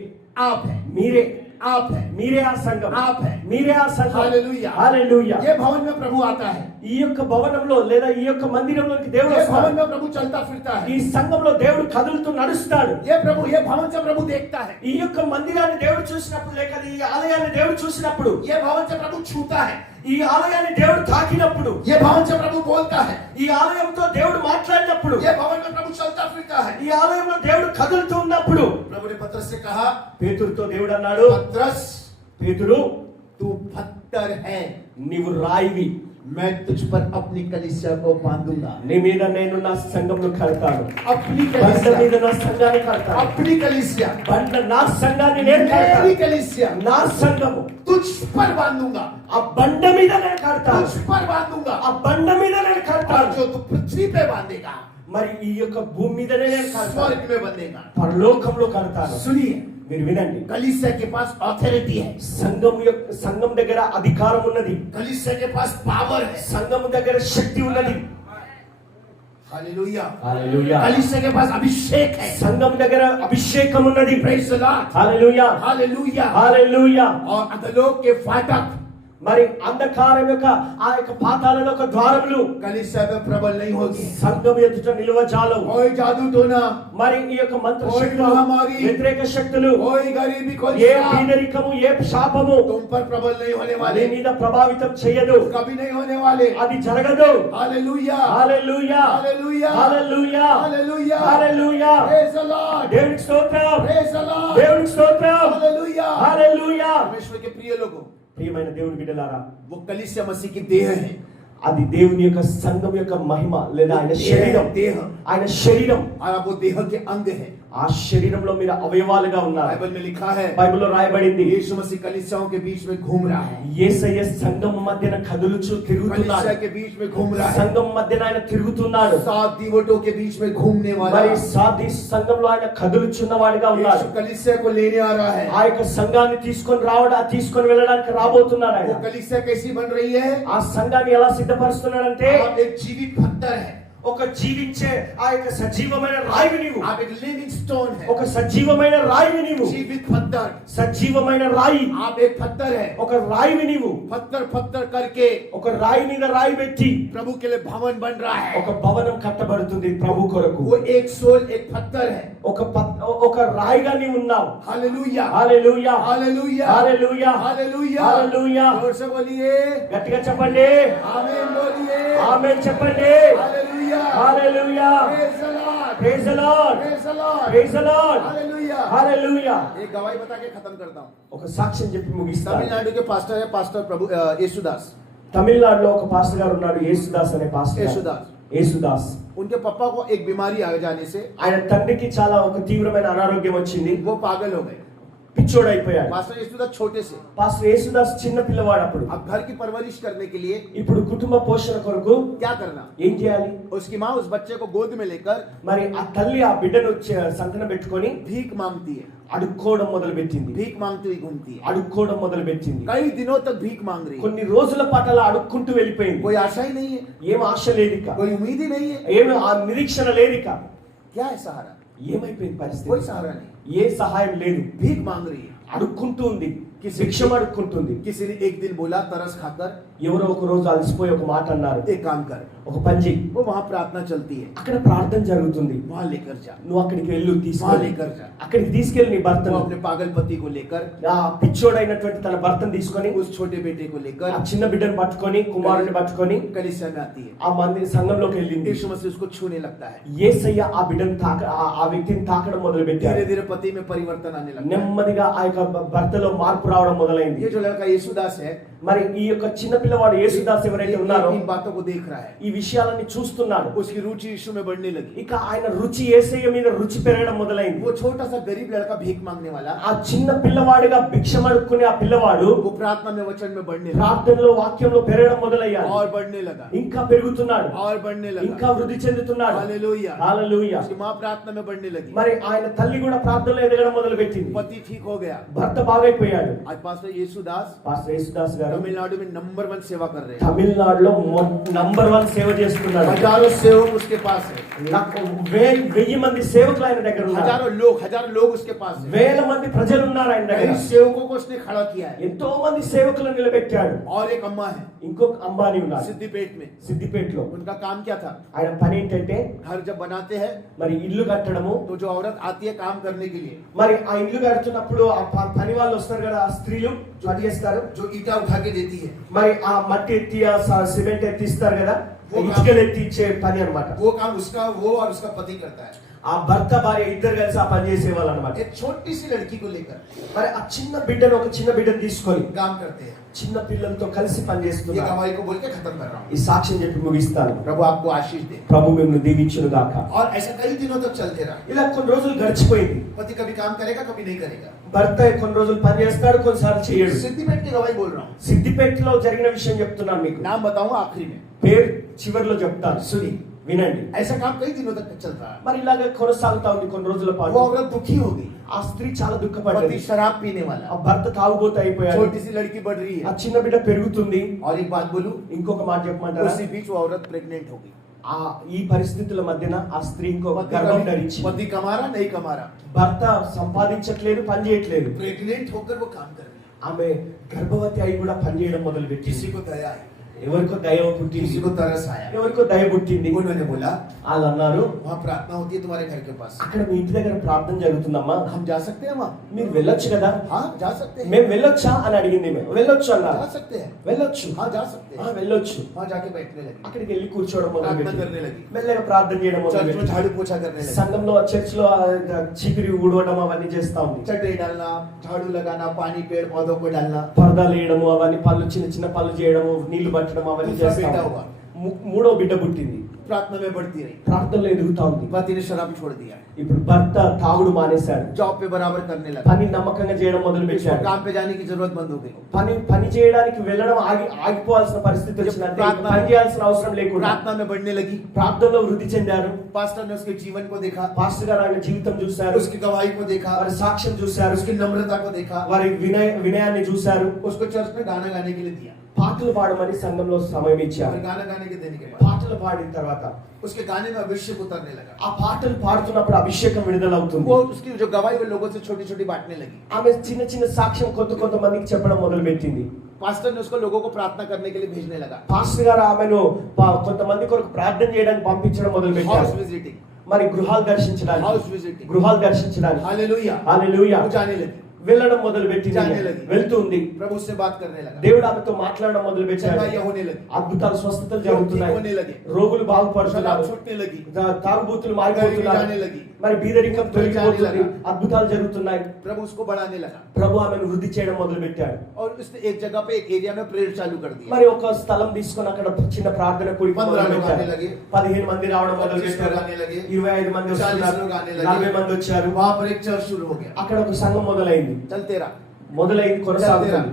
आप है। మీరే. आप है, మీరే ఆ సంఘం, आप है। మీరే ఆ సంఘం. हालेलुया। హల్లెలూయా. ये भवन में प्रभु आता है, ఈ యొక్క భవనంలో లేదా ఈ యొక్క మందిరంలోకి దేవుడు ये వస్తాడు. भवन में प्रभु चलता फिरता है, ఈ సంఘంలో దేవుడు కదులుతూ నడుస్తాడు. ये भवन से प्रभु देखता है, ఈ యొక్క మందిరాన్ని దేవుడు చూసినప్పుడు లేక ఈ ఆలయాన్ని దేవుడు చూసినప్పుడు, ये भवन से प्रभु छूता है, ఈ ఆలయాన్ని దేవుడు తాకినప్పుడు, ये भवन से प्रभु बोलता है, ఈ ఆలయంతో దేవుడు మాట్లాడినప్పుడు, ये भवन में प्रभु चलता फिरता है। ఈ ఆలయంలో దేవుడు కదులుతూ ఉన్నప్పుడు प्रभु ने पत्रस से कहा, పేతురుతో దేవుడు అన్నాడు, पत्रस పేతురు तू पत्थर है, నీవు రాయివి, मैं तुझ पर अपनी कलीसिया को बांधूंगा। నీ మీద నేను నా సంఘమును కడతాను. अपनी బండ कलीसिया, మీద నా సంఘాన్ని కడతాను. अपनी कलीसिया, బండ నా సంఘాన్ని నేను मेरी కడతాను. कलीसिया నా సంఘము तुझ पर बांधूंगा, ఆ బండ మీద నేను కడతాను. तुझ पर बांधूंगा, ఆ బండ మీద నేను और కడతాను. जो तू पृथ्वी पे बांधेगा మరి ఈ యొక్క భూమి మీదనే నేను కడతాను, स्वर्ग में बंधेगा। పరలోకంలో కడతాను. सुनिए, మీరు వినండి, कलीसिया के पास ऑथोरिटी है, సంఘం దగ్గర అధికారం ఉన్నది, कलीसिया के पास पावर है। సంఘం దగ్గర శక్తి ఉన్నది. हालेलुया। హల్లెలూయా. कलीसिया के पास अभिषेक है। సంఘం దగ్గర అభిషేకం ఉన్నది. Praise the lord. Hallelujah. Hallelujah. Hallelujah. और अधोलोक के फाटक మరి అంధకారం యొక్క ఆ యొక్క పాతాళంలో ఒక ద్వారములు कलीसिया में प्रबल नहीं होगी। సంఘం ఎదుట నిలవజాలవు. कोई जादू टोना, మరి ఈ యొక్క మంత్ర ఓయ్ శక్తులు, మహమ్మారి, వ్యతిరేక శక్తులు, कोई गरीबी, कोई ఏ श्राप పేదరికము, ఏ శాపము तुम पर प्रबल नहीं होने నీ वाले, మీద ప్రభావితం చేయదు, कभी नहीं होने वाले। అది జరగదు. Hallelujah. Hallelujah. Hallelujah. Hallelujah. Hallelujah. Hallelujah. Praise the lord. దేవునికి స్తోత్రం. Praise the lord. దేవునికి స్తోత్రం. हालेलुया। హల్లెలూయా. परमेश्वर के प्रिय लोगों, ప్రియమైన దేవుని బిడ్డలారా, वो कलीसिया मसीह की देह है, అది దేవుని యొక్క సంఘం యొక్క మహిమ లేదా ఆయన శరీరం. देह, ఆయన శరీరం. और वो देह के अंग है। ఆ శరీరంలో మీరు అవయవాలుగా ఉన్నారు. बाइबल में लिखा है, బైబిల్లో రాయబడింది, यीशु मसीह कलीसियाओं के बीच में घूम रहा है, యేసయ్య సంఘం మధ్యన కదులుచు తిరుగుతున్నాడు. कलीसिया के बीच में घूम रहा है, సంఘం మధ్యన ఆయన తిరుగుతున్నాడు. 7 दीवटों के बीच में घूमने वाला మరి సాది సంఘంలో ఆయన కదులుచున్న వాడిగా ఉన్నాడు. यीशु कलीसिया को लेने आ रहा है। ఆ యొక్క సంఘాన్ని తీసుకొని వెళ్ళడానికి రాబోతున్నాడు ఆయన. वो कलीसिया कैसी बन रही है? ఆ సంఘాన్ని ఎలా సిద్ధపరుస్తున్నాడంటే, आप एक जीवित पत्थर है, ఒక జీవించే ఆ యొక్క సజీవమైన రాయివి నీవు. आप एक लिविंग स्टोन है, ఒక సజీవమైన రాయివి నీవు. जीवित पत्थर, సజీవమైన రాయి. आप एक पत्थर है। ఒక రాయివి నీవు. पत्थर पत्थर करके ఒక రాయి మీద రాయి పెట్టి प्रभु के लिए भवन बन रहा है। ఒక భవనం కట్టబడుతుంది ప్రభు కొరకు. वो एक सोल, एक पत्थर है। ఒక రాయిగా నీవు ఉన్నావు. Hallelujah. Hallelujah. Hallelujah. Hallelujah. Hallelujah. Hallelujah. जोर से बोलिए, గట్టిగా చెప్పండి. आमीन बोलिए, ఆమేన్ చెప్పండి. Hallelujah. Hallelujah. Praise the Lord. Praise the lord. Praise the Lord. Praise the lord. Hallelujah. Hallelujah. एक गवाही बता के खत्म करता हूँ। ఒక సాక్ష్యం చెప్పి ముగిస్తాను. तमिलनाडु के पास्टर है, पास्टर प्रभु येशुदास। తమిళనాడులో ఒక పాస్టర్ గారు ఉన్నాడు, యేసుదాస్ అనే పాస్టర్. యేసుదాస్. उनके पापा को एक बीमारी आ जाने से ఆయన తండ్రికి చాలా ఒక తీవ్రమైన అనారోగ్యం వచ్చింది. वो पागल हो गए। పిచ్చోడైపోయాడు. पास्टर येशुदास छोटे से, పాస్టర్ యేసుదాస్ చిన్న పిల్లవాడు. అప్పుడు अब घर की परवरिश करने के लिए ఇప్పుడు కుటుంబ పోషణ కొరకు क्या करना? ఏం చేయాలి? उसकी माँ उस बच्चे को गोद में लेकर మరి ఆ తల్లి ఆ బిడ్డను సంకన పెట్టుకొని भीख मांगती है, అడుక్కోవడం మొదలు పెట్టింది. भीख मांगती हुई घूमती है। అడుక్కోవడం మొదలు పెట్టింది. कई दिनों तक भीख मांग रही है, కొన్ని రోజుల పాటు అలా అడుక్కుంటూ వెళ్ళిపోయింది. कोई आशा ही नहीं है, ఏం ఆశ లేదిక, कोई उम्मीद ही नहीं है। ఏమి ఆ నిరీక్షణ లేదిక. क्या है सहारा? ఏమైపోయింది పరిస్థితి? कोई सहारा नहीं, ఏ సహాయం లేదు. भीख मांग रही है। అడుక్కుంటూ ఉంది, किसी భిక్షం అడుక్కుంటుంది. किसी ने एक दिन बोला तरस खाकर, ఎవరో ఒక రోజు అలసిపోయి ఒక మాట అన్నారు, एक काम कर, ఒక పని చెయ్యి, वो वहां प्रार्थना चलती है, అక్కడ ప్రార్థన జరుగుతుంది, वहां लेकर जा, నువ్వు అక్కడికి వెళ్ళు, वहां తీసుకెళ్ళి लेकर जा। అక్కడికి తీసుకెళ్ళి నీ वो భర్తను, अपने पागल पति को लेकर, ఆ పిచ్చోడైనటువంటి తన భర్తను తీసుకొని, उस छोटे बेटे को ఆ लेकर చిన్న బిడ్డను పట్టుకొని, కుమారుని పట్టుకొని कलीसिया में आती है। ఆ మందిర సంఘంలోకి వెళ్ళింది. यीशु मसीह उसको छूने लगता है। యేసయ్య ఆ బిడ్డను ఆ వ్యక్తిని తాకడం మొదలు धीरे పెట్టాడు. धीरे पति में परिवर्तन आने लगता है। నెమ్మదిగా ఆ యొక్క భర్తలో మార్పు రావడం మొదలైంది. ये जो लड़का येशुदास है, మరి ఈ యొక్క చిన్న పిల్లవాడు యేసుదాస్ ఎవరైతే ఉన్నారో इन बातों को देख रहा है, ఈ విషయాలన్నీ చూస్తున్నాడు. उसकी रुचि यीशु में बढ़ने लगी। ఇక ఆయన రుచి యేసయ్య మీద రుచి పెరగడం మొదలైంది. वो छोटा सा गरीब लड़का भीख मांगने वाला, ఆ చిన్న పిల్లవాడిగా భిక్షం అడుక్కునే ఆ పిల్లవాడు वो प्रार्थना में वचन में बढ़ने लगा, ప్రార్థనలో వాక్యంలో పెరగడం మొదలయ్యాడు. और बढ़ने लगा, ఇంకా పెరుగుతున్నాడు, और बढ़ने ఇంకా लगा। వృద్ధి చెందుతున్నాడు. हालेलुया। హల్లెలూయా. उसकी माँ प्रार्थना में बढ़ने लगी, మరి ఆయన తల్లి కూడా ప్రార్థనలో ఎదగడం మొదలు పెట్టింది. पति ठीक हो गया, భర్త బాగైపోయాడు, आज पास्टर यीशुदास పాస్టర్ యేసుదాస్ గారు तमिलनाडु में नंबर 1 सेवा कर रहे हैं। తమిళనాడులో నంబర్ 1 సేవ చేస్తున్నారు. हजारों सेवक उसके पास है, నాకు 1000 మంది సేవకులు ఆయన దగ్గర ఉన్నారు. हजारों लोग उसके पास है। వేల మంది ప్రజలు ఉన్నారు ఆయన దగ్గర. कई सेवकों को उसने खड़ा किया है। ఎంతో మంది సేవకులను నిలబెట్టాడు. और एक अम्मा है ఇంకొక అంబానీ ఉన్నారు सिद्धिपेट में। సిద్దిపేటలో. उनका काम क्या था? ఆయన పని ఏంటంటే घर जब बनाते हैं మరి ఇల్లు కట్టడము. तो जो औरत आती है काम करने के लिए, మరి ఆ ఇల్లు కడుతున్నప్పుడు ఆ పని వాళ్ళు వస్తారు కదా, ఆ స్త్రీలు పని చేస్తారు. जो ईटा उठा के देती है, మరి ఆ మట్టి ఎత్తి ఆ సిమెంట్ ఎత్తి ఇస్తారు కదా, ఇటుకలు ఎత్తి ఇచ్చే పని అన్నమాట. वो काम उसका वो और उसका पति करता है। ఆ భర్త భార్య ఇద్దరు కలిసి ఆ పని చేసేవాళ్ళు అన్నమాట. एक छोटी सी लड़की को लेकर మరి ఆ చిన్న బిడ్డను ఒక చిన్న బిడ్డను తీసుకొని काम करते हैं। చిన్న పిల్లలతో కలిసి పని ये చేస్తున్నారు. गवाही को बोल के खत्म कर रहा हूँ। ఈ సాక్ష్యం చెప్పి ముగిస్తాను. प्रभु आपको आशीष दे। ప్రభు మిమ్మల్ని దీవించును గాక. और ऐसा कई दिनों तक चलते रहा। ఇలా కొన్ని రోజులు గడిచిపోయింది. पति कभी काम करेगा, कभी नहीं करेगा। భర్త కొన్ని రోజులు పని చేస్తాడు, కొన్నిసార్లు చేయడు. सिद्धिपेट की गवाही बोल रहा हूँ। సిద్దిపేటలో జరిగిన విషయం చెప్తున్నాను మీకు. नाम बताऊंगा आखिरी में, పేరు చివర్లో చెప్తాను, సుని వినండి. ऐसा काम कई दिनों तक चल रहा है। మరి ఇలాగ కొనసాగుతా ఉంది కొన్ని రోజుల वो పాటు. औरत दुखी हो गई। ఆ స్త్రీ చాలా पति దుఃఖపడ్డది. शराब पीने ఆ वाला, భర్త తాగుబోతు అయిపోయాడు. छोटी सी लड़की बढ़ रही ఆ है। చిన్న బిడ్డ పెరుగుతుంది. और एक बात बोलूं, ఇంకొక మాట చెప్పమంటారా? उसी बीच वो औरत प्रेग्नेंट हो गई। ఆ ఈ పరిస్థితుల మధ్యన ఆ స్త్రీ ఇంకొక గర్భం ధరించి, पति कमा रहा नहीं कमा रहा, భర్త సంపాదించట్లేదు, పని చేయట్లేదు. प्रेग्नेंट होकर वो काम कर रही है। ఆమె గర్భవతి అయి కూడా పని చేయడం మొదలు పెట్టింది. किसी को दया आई, ఎవరికో దయ పుట్టింది, किसी को तरस आया। ఎవరికో దయ పుట్టింది. उन्होंने बोला వాళ్ళు అన్నారు, वहाँ प्रार्थना होती है तुम्हारे घर के पास, అక్కడ మీ ఇంటి దగ్గర ప్రార్థన జరుగుతుందమ్మా, हम जा सकते हैं वहाँ? మీరు వెళ్ళొచ్చు కదా. हाँ जा सकते हैं। మేము వెళ్ళొచ్చా అని అడిగింది. మేము వెళ్ళొచ్చు అన్నారు. जा सकते हैं, వెళ్ళొచ్చు, हाँ जा सकते हैं। వెళ్ళొచ్చు. वहाँ जाके बैठने लगी, అక్కడికి వెళ్ళి కూర్చోవడం మొదలు प्रार्थना పెట్టి करने लगी, మెల్లగా ప్రార్థన చేయడం మొదలు चर्च में పెట్టి झाड़ू पोछा करने लगी, సంఘంలో చర్చ్ లో చీపిరి ఊడవడం అవన్నీ చేస్తా ఉంది. चटई डालना, झाड़ू लगाना, पानी पेड़ पौधों को डालना। పరదాలు వేయడము, అవన్నీ పళ్ళు చిన్న చిన్న పళ్ళు చేయడము, నీళ్లు పట్టడం అవన్నీ दूसरा చేస్తా बेटा ఉంది. हुआ, మూడో బిడ్డ పుట్టింది. प्रार्थना में बढ़ती रही, ప్రార్థనలో ఎదుగుతా ఉంది. पति ने शराब छोड़ दिया, ఇప్పుడు భర్త తాగుడు మానేశాడు. जॉब पे बराबर करने लगा, పని నమ్మకంగా చేయడం మొదలు इसको పెట్టాడు. काम पे जाने की जरूरत बंद हो गई। పని చేయడానికి వెళ్ళడం ఆగిపోవాల్సిన పరిస్థితి వచ్చిందంటే ప్రార్థన- పని చేయాల్సిన అవసరం లేకుండా प्रार्थना में बढ़ने लगी, ప్రార్థనలో వృద్ధి చెందారు. पास्टर ने उसके जीवन को देखा, పాస్టర్ గారు ఆయన జీవితం చూశారు, उसकी गवाही को देखा, వారి సాక్ష్యం చూశారు, उसकी नम्रता को देखा, వారి వినయాన్ని చూశారు. उसको चर्च में गाना गाने के लिए दिया। పాటలు పాడమని సంఘంలో సమయం ఇచ్చారు. और गाना गाने के देने के बाद పాటలు పాడిన తర్వాత उसके गाने में अभिषेक उतरने लगा। ఆ పాటలు పాడుతున్నప్పుడు అభిషేకం విడుదలవుతుంది. वो उसकी जो गवाही वो लोगों से छोटी छोटी बांटने लगी। ఆమె చిన్న చిన్న సాక్ష్యం కొంతమందికి చెప్పడం మొదలు పెట్టింది. पास्टर ने उसको लोगों को प्रार्थना करने के लिए भेजने लगा। పాస్టర్ గారు ఆమెను కొంతమంది కొరకు ప్రార్థన చేయడానికి పంపించడం మొదలు हाउस పెట్టారు. विजिटिंग, మరి గృహాలు దర్శించడానికి, हाउस विजिटिंग, గృహాలు దర్శించడానికి हालेलुया, హల్లెలూయా वो जाने लगी, వెళ్ళడం మొదలు పెట్టింది. जाने लगी, వెళ్తుంది. प्रभु उससे बात करने लगा, దేవుడు ఆమెతో మాట్లాడడం మొదలు పెట్టాడు. चंगाइयां होने लगी, అద్భుతాలు, స్వస్థతలు ठीक होने జరుగుతున్నాయి, लगे, రోగులు शराब బాగుపడుతున్నారు, छूटने लगी, తాగుబోతులు गरीबी మారిపోతున్నారు, जाने लगी, మరి బీదరికం తొలగిపోతుంది, जाने लगा। అద్భుతాలు జరుగుతున్నాయి. प्रभु उसको बढ़ाने लगा। ప్రభు ఆమెను వృద్ధి చేయడం మొదలు పెట్టాడు. और उसने एक जगह पे एक एरिया में प्रेयर चालू कर दिया। మరి ఒక స్థలం తీసుకొని అక్కడ చిన్న ప్రార్థన కూడి 15 लोग आने लगे, 15 మంది రావడం మొదలు 25 పెట్టారు. लोग आने लगे, 25 మంది 40 వస్తున్నారు, लोग आने लगे, 40 మంది వచ్చారు. वहां पर एक चर्च शुरू हो गया। అక్కడ ఒక సంఘం మొదలైంది. चलते रहा, కొనసాగుతుంది,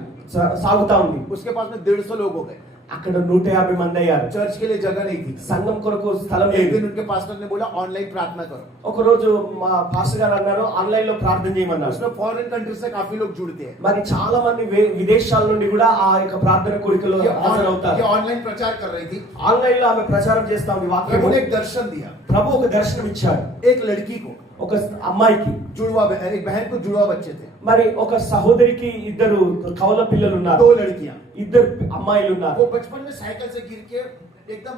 సాగుతా ఉంది. उसके पास में 150 लोग हो गए। అక్కడ 150 మంది అయ్యారు. चर्च के लिए जगह नहीं थी। సంఘం కొరకు స్థలం एक లేదు. दिन उनके पास्टर ने बोला ऑनलाइन प्रार्थना करो। ఒక రోజు మా పాస్టర్ గారు అన్నారు ఆన్లైన్ లో ప్రార్థన చేయమన్నారు. उसमें फॉरेन कंट्री से काफी लोग जुड़ते हैं। మరి చాలా మంది విదేశాల నుండి కూడా ఆ యొక్క ప్రార్థన కూడికలో హాజరవుతారు. ये ऑनलाइन प्रचार कर रही थी। ఆన్లైన్ లో ఆమె ప్రచారం చేస్తా ఉంది प्रभु వాక్యం. ने एक दर्शन दिया, ప్రభు ఒక దర్శనం ఇచ్చాడు. एक लड़की को, ఒక అమ్మాయికి जुड़वा एक बहन को जुड़वा बच्चे थे, మరి ఒక సహోదరికి ఇద్దరు కవల పిల్లలు ఉన్నారు, 2 लड़कियां। ఇద్దరు అమ్మాయిలు ఉన్నారు. वो बचपन में साइकिल से गिर के एकदम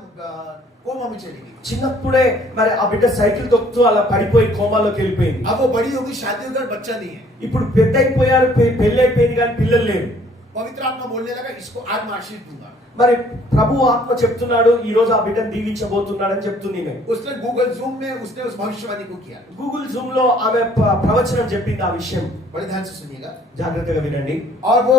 कोमा में चली गई। చిన్నప్పుడే మరి ఆ బిడ్డ సైకిల్ తొక్కుతూ అలా పడిపోయి కోమాలోకి వెళ్ళిపోయింది. अब वो बड़ी होगी, शादी होकर बच्चा नहीं है। ఇప్పుడు పెద్ద అయిపోయారు, పెళ్లి అయిపోయింది కానీ పిల్లలు లేరు. पवित्र आत्मा बोलने लगा इसको आज मैं आशीष दूंगा। మరి ప్రభు ఆత్మ చెప్తున్నాడు ఈ రోజు ఆ బిడ్డను దీవించబోతున్నాడని చెప్తుంది. उसने गूगल जूम में उसने उस भविष्यवाणी को किया। గూగుల్ జూమ్ లో ఆమె ప్రవచనం చెప్పింది ఆ విషయం. बड़े ध्यान से सुनिएगा, జాగ్రత్తగా వినండి. और वो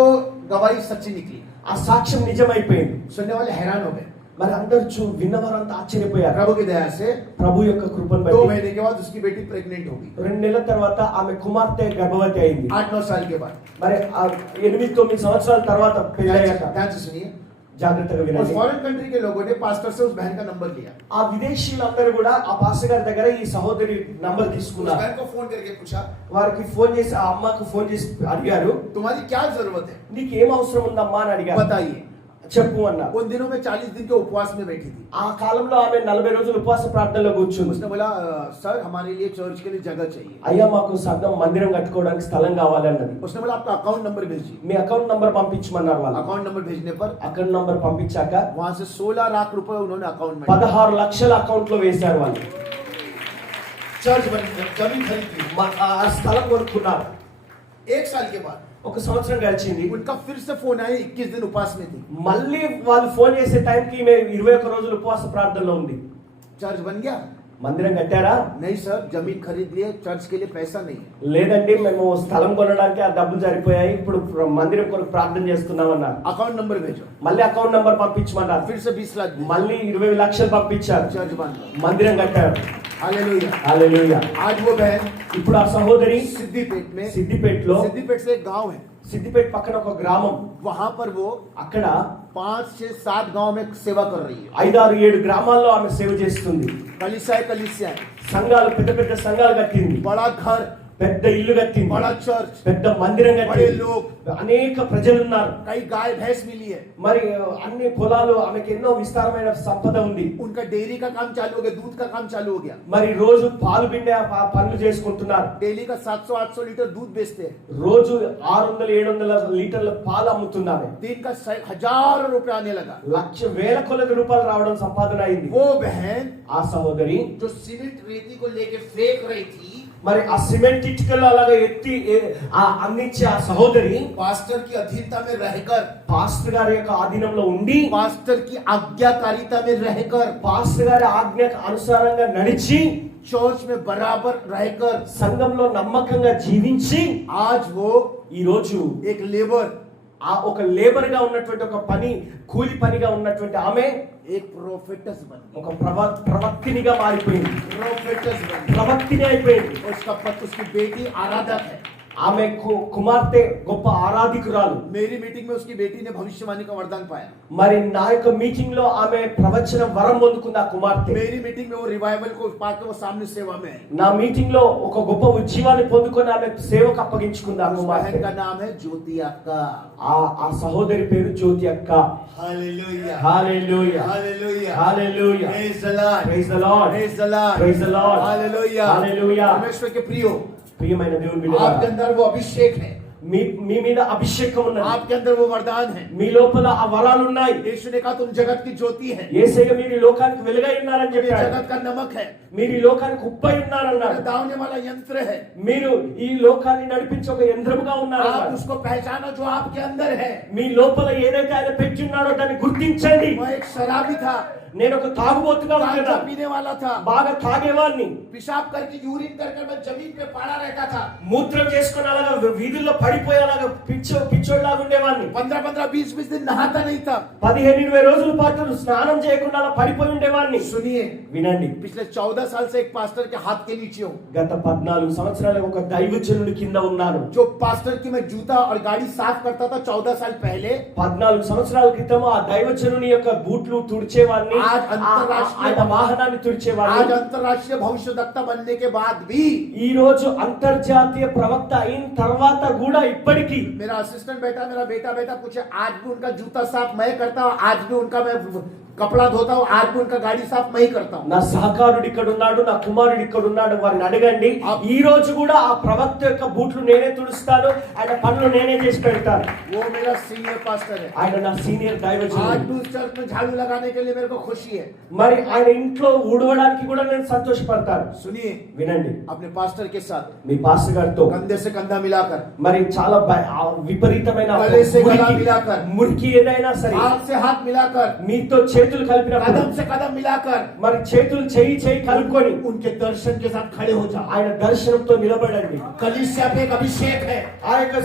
गवाही सच्ची निकली। ఆ సాక్ష్యం నిజమైపోయింది. सुनने वाले हैरान हो गए। మరి అందరూ విన్నవారంతా ఆశ్చర్యపోయారు. प्रभु की दया से ప్రభు యొక్క కృపను 2 బట్టి महीने के बाद उसकी बेटी प्रेग्नेंट हो गई। 2 నెలల తర్వాత ఆమె కుమార్తె గర్భవతి అయింది. 8-9 साल के बाद। మరి 8-9 సంవత్సరాల తర్వాత పెళ్ళయ్యాక ध्यान से सुनिए, జాగ్రత్తగా और వినండి. फॉरेन कंट्री के लोगों ने पास्टर से उस बहन का नंबर लिया, ఆ విదేశీయులందరూ కూడా ఆ పాస్టర్ గారి దగ్గర ఈ సహోదరి నంబర్ उस తీసుకున్నారు. बहन को फोन करके पूछा వారికి ఫోన్ చేసి ఆ అమ్మకు ఫోన్ చేసి అడిగారు, तुम्हारी क्या जरूरत है, నీకు ఏం అవసరం ఉందమ్మా అని అడిగారు. बताइए। చెప్పు అన్నారు. उन दिनों में 40 दिन के उपवास में बैठी थी। ఆ కాలంలో ఆమె 40 రోజులు ఉపవాస ప్రార్థనలో కూర్చుంది. उसने बोला सर हमारे लिए चर्च के लिए जगह चाहिए। అయ్యా మాకు సంఘం మందిరం కట్టుకోవడానికి స్థలం కావాలి అన్నది. उसने बोला आपका अकाउंट नंबर भेजिए। మీ అకౌంట్ నంబర్ పంపించమన్నారు వాళ్ళు. अकाउंट नंबर भेजने पर అకౌంట్ నంబర్ పంపించాక वहां से 16 लाख रुपए उन्होंने अकाउंट में 16 లక్షల అకౌంట్ లో వేశారు వాళ్ళు. चर्च बन जमीन खरीद ली। ఆ స్థలం కొనుక్కున్నారు. 1 साल के बाद ఒక సంవత్సరం గడిచింది. उनका फिर से फोन आया, 21 दिन उपवास में थी। మళ్ళీ వాళ్ళు ఫోన్ చేసే టైంకి ఈమె 21 రోజులు ఉపవాస ప్రార్థనలో ఉంది. चर्च बन गया? మందిరం కట్టారా? नहीं सर, जमीन खरीद लिए, चर्च के लिए पैसा नहीं है। లేదండి మేము స్థలం కొనడానికి ఆ డబ్బులు సరిపోయాయి, ఇప్పుడు మందిరం కొరకు ప్రార్థన చేస్తున్నాం అన్నారు. अकाउंट नंबर भेजो। మళ్ళీ అకౌంట్ నంబర్ పంపించమన్నారు. फिर से 20 लाख भेजो। మళ్ళీ 20 లక్షలు పంపించారు. चर्च बन गया। మందిరం కట్టారు. हालेलुया। హల్లెలూయా. आज वो बहन ఇప్పుడు ఆ సహోదరి सिद्दीपेट में, సిద్దిపేటలో, सिद्दीपेट से एक गांव है, సిద్దిపేట పక్కన ఒక గ్రామం, वहां पर वो అక్కడ 5, 6, 7 गांव में सेवा कर रही है। 5, 6, 7 గ్రామాల్లో ఆమె సేవ చేస్తుంది. कलिसिया సంఘాలు, పెద్ద పెద్ద సంఘాలు కట్టింది. बड़ा घर, పెద్ద ఇల్లు కట్టింది. बड़ा चर्च, పెద్ద మందిరం बड़े కట్టింది. लोग, అనేక ప్రజలు ఉన్నారు. कई गाय भैंस मिली है। మరి అన్ని పొలాలు, ఆమెకి ఎన్నో విస్తారమైన సంపద ఉంది. उनका डेयरी का काम चालू हो गया, दूध का काम चालू हो गया। మరి రోజు పాలు పిండే పనులు చేసుకుంటున్నారు. डेली का 700-800 लीटर दूध बेचते हैं। రోజు 600-700 లీటర్ల పాలు అమ్ముతున్నారు. दिन का 1000 रुपए आने लगा। లక్ష వేల కొలది రూపాయలు రావడం సంపాదన అయింది. वो बहन ఆ సహోదరి जो सीमेंट रेती को लेके फेंक रही थी, మరి ఆ సిమెంట్ ఇటుకలు అలాగా ఎత్తి అందించే ఆ సహోదరి पास्टर की अधीनता में रहकर, పాస్టర్ గారి యొక్క ఆధీనంలో ఉండి, पास्टर की आज्ञाकारिता में रहकर, పాస్టర్ గారి ఆజ్ఞకు అనుసారంగా నడిచి, चर्च में बराबर रहकर, సంఘంలో నమ్మకంగా జీవించి, आज वो ఈ రోజు एक लेबर, ఆ ఒక లేబర్ గా ఉన్నటువంటి, ఒక పని కూలి పనిగా ఉన్నటువంటి ఆమె एक प्रोफेटस बन गई। ఒక ప్రవక్తినిగా మారిపోయింది. प्रोफेटस बन गई। ప్రవక్తిని అయిపోయింది. उसका पति, उसकी बेटी आराधक है। ఆమె కుమార్తె గొప్ప ఆరాధికురాలు. मेरी मीटिंग में उसकी बेटी ने भविष्यवाणी का वरदान पाया। మరి నా యొక్క మీటింగ్ లో ఆమె ప్రవచన వరం పొందుకుంది ఆ కుమార్తె. मेरी मीटिंग में वो रिवाइवल को पाकर वो सामने सेवा में आई। నా మీటింగ్ లో ఒక గొప్ప ఉజ్జీవాన్ని పొందుకొని ఆమె సేవకు అప్పగించుకుంది ఆ उस కుమార్తె. बहन का नाम है ज्योति अक्का। ఆ సహోదరి పేరు జ్యోతి అక్క. Hallelujah, hallelujah, hallelujah, hallelujah. Praise the Lord, praise the Lord, praise the Lord, praise the lord. Hallelujah, hallelujah. परमेश्वर के प्रियो, ప్రియమైన దేవుని आपके బిడ్డలారా, अंदर वो अभिषेक है, మీ మీద అభిషేకం ఉన్నది. आपके अंदर वो वरदान है। మీ లోపల ఆ వరాలు ఉన్నాయి. यीशु ने कहा तुम जगत की ज्योति है, యేసయ్య మీరు ఈ లోకానికి వెలుగై ఉన్నారని ये చెప్పాడు. जगत का नमक है, మీరు ఈ లోకానికి ఉప్పై ఉన్నారన్నారు. दावने वाला यंत्र है। మీరు ఈ లోకాన్ని నడిపించే ఒక యంత్రముగా ఉన్నారు. आप उसको पहचानो जो आपके अंदर है। మీ లోపల ఏదైతే ఆయన పెట్టి ఉన్నాడో దాన్ని గుర్తించండి. वह एक शराबी था, నేను ఒక తాగుబోతుగా गांजा ఉన్నాను, पीने वाला था, బాగా తాగేవాడిని, पेशाब करके यूरिन कर मैं जमीन पे पड़ा रहता था। మూత్రం చేసుకుని అలాగా వీధుల్లో పడిపోయేలాగా పిచ్చోడ్లాగా ఉండేవాడిని. 15-15, 20-20 दिन नहाता नहीं था। 15-20 రోజుల పాటు స్నానం చేయకుండా అలా పడిపోయి ఉండేవాడిని. सुनिए, వినండి, पिछले 14 साल से एक पास्टर के हाथ के नीचे हूँ। గత 14 సంవత్సరాలు ఒక దైవజనుడి కింద ఉన్నాను. जो पास्टर की मैं जूता और गाड़ी साफ करता था 14 साल पहले, 14 సంవత్సరాల క్రితం ఆ దైవజనుని యొక్క బూట్లు తుడిచేవాడిని, आज अंतरराष्ट्रीय ఆయన వాహనాన్ని आज తుడిచేవాడిని. अंतरराष्ट्रीय भविष्यवक्ता बनने के बाद भी ఈ రోజు అంతర్జాతీయ ప్రవక్త అయిన తర్వాత కూడా ఇప్పటికీ मेरा असिस्टेंट मेरा बेटा पूछे, आज भी उनका जूता साफ मैं करता हूँ, आज भी उनका मैं कपड़ा धोता हूँ, आज भी उनका गाड़ी साफ मैं ही करता हूँ। నా సహకారుడు ఇక్కడ ఉన్నాడు, నా కుమారుడు ఇక్కడ ఉన్నాడు, వారిని అడగండి. ఈ రోజు కూడా ఆ ప్రవక్త యొక్క బూట్లు నేనే తుడుస్తాను, ఆయన పనులు నేనే చేసి పెడతాను. वो मेरा सीनियर पास्टर है। ఆయన నా సీనియర్ आज దైవజనుడు. भी उस चर्च में झाड़ू लगाने के लिए मेरे को खुशी है। మరి ఆయన ఇంట్లో ఊడవడానికి కూడా నేను సంతోషపడతాను. सुनिए, వినండి, अपने पास्टर के साथ మీ పాస్టర్ గారితో कंधे से कंधा मिलाकर, మరి చాలా విపరీతమైన गले से गला मिलाकर, మురికి ఏదైనా సరే हाथ से हाथ मिलाकर, మీతో చేతులు కలిపినప్పుడు, कदम से कदम मिलाकर, మరి చేతులు చేయి కలుపుకొని उनके दर्शन के साथ खड़े हो जाओ। ఆయన దర్శనంతో నిలబడండి. कलीसिया पे एक अभिषेक है, ఆ యొక్క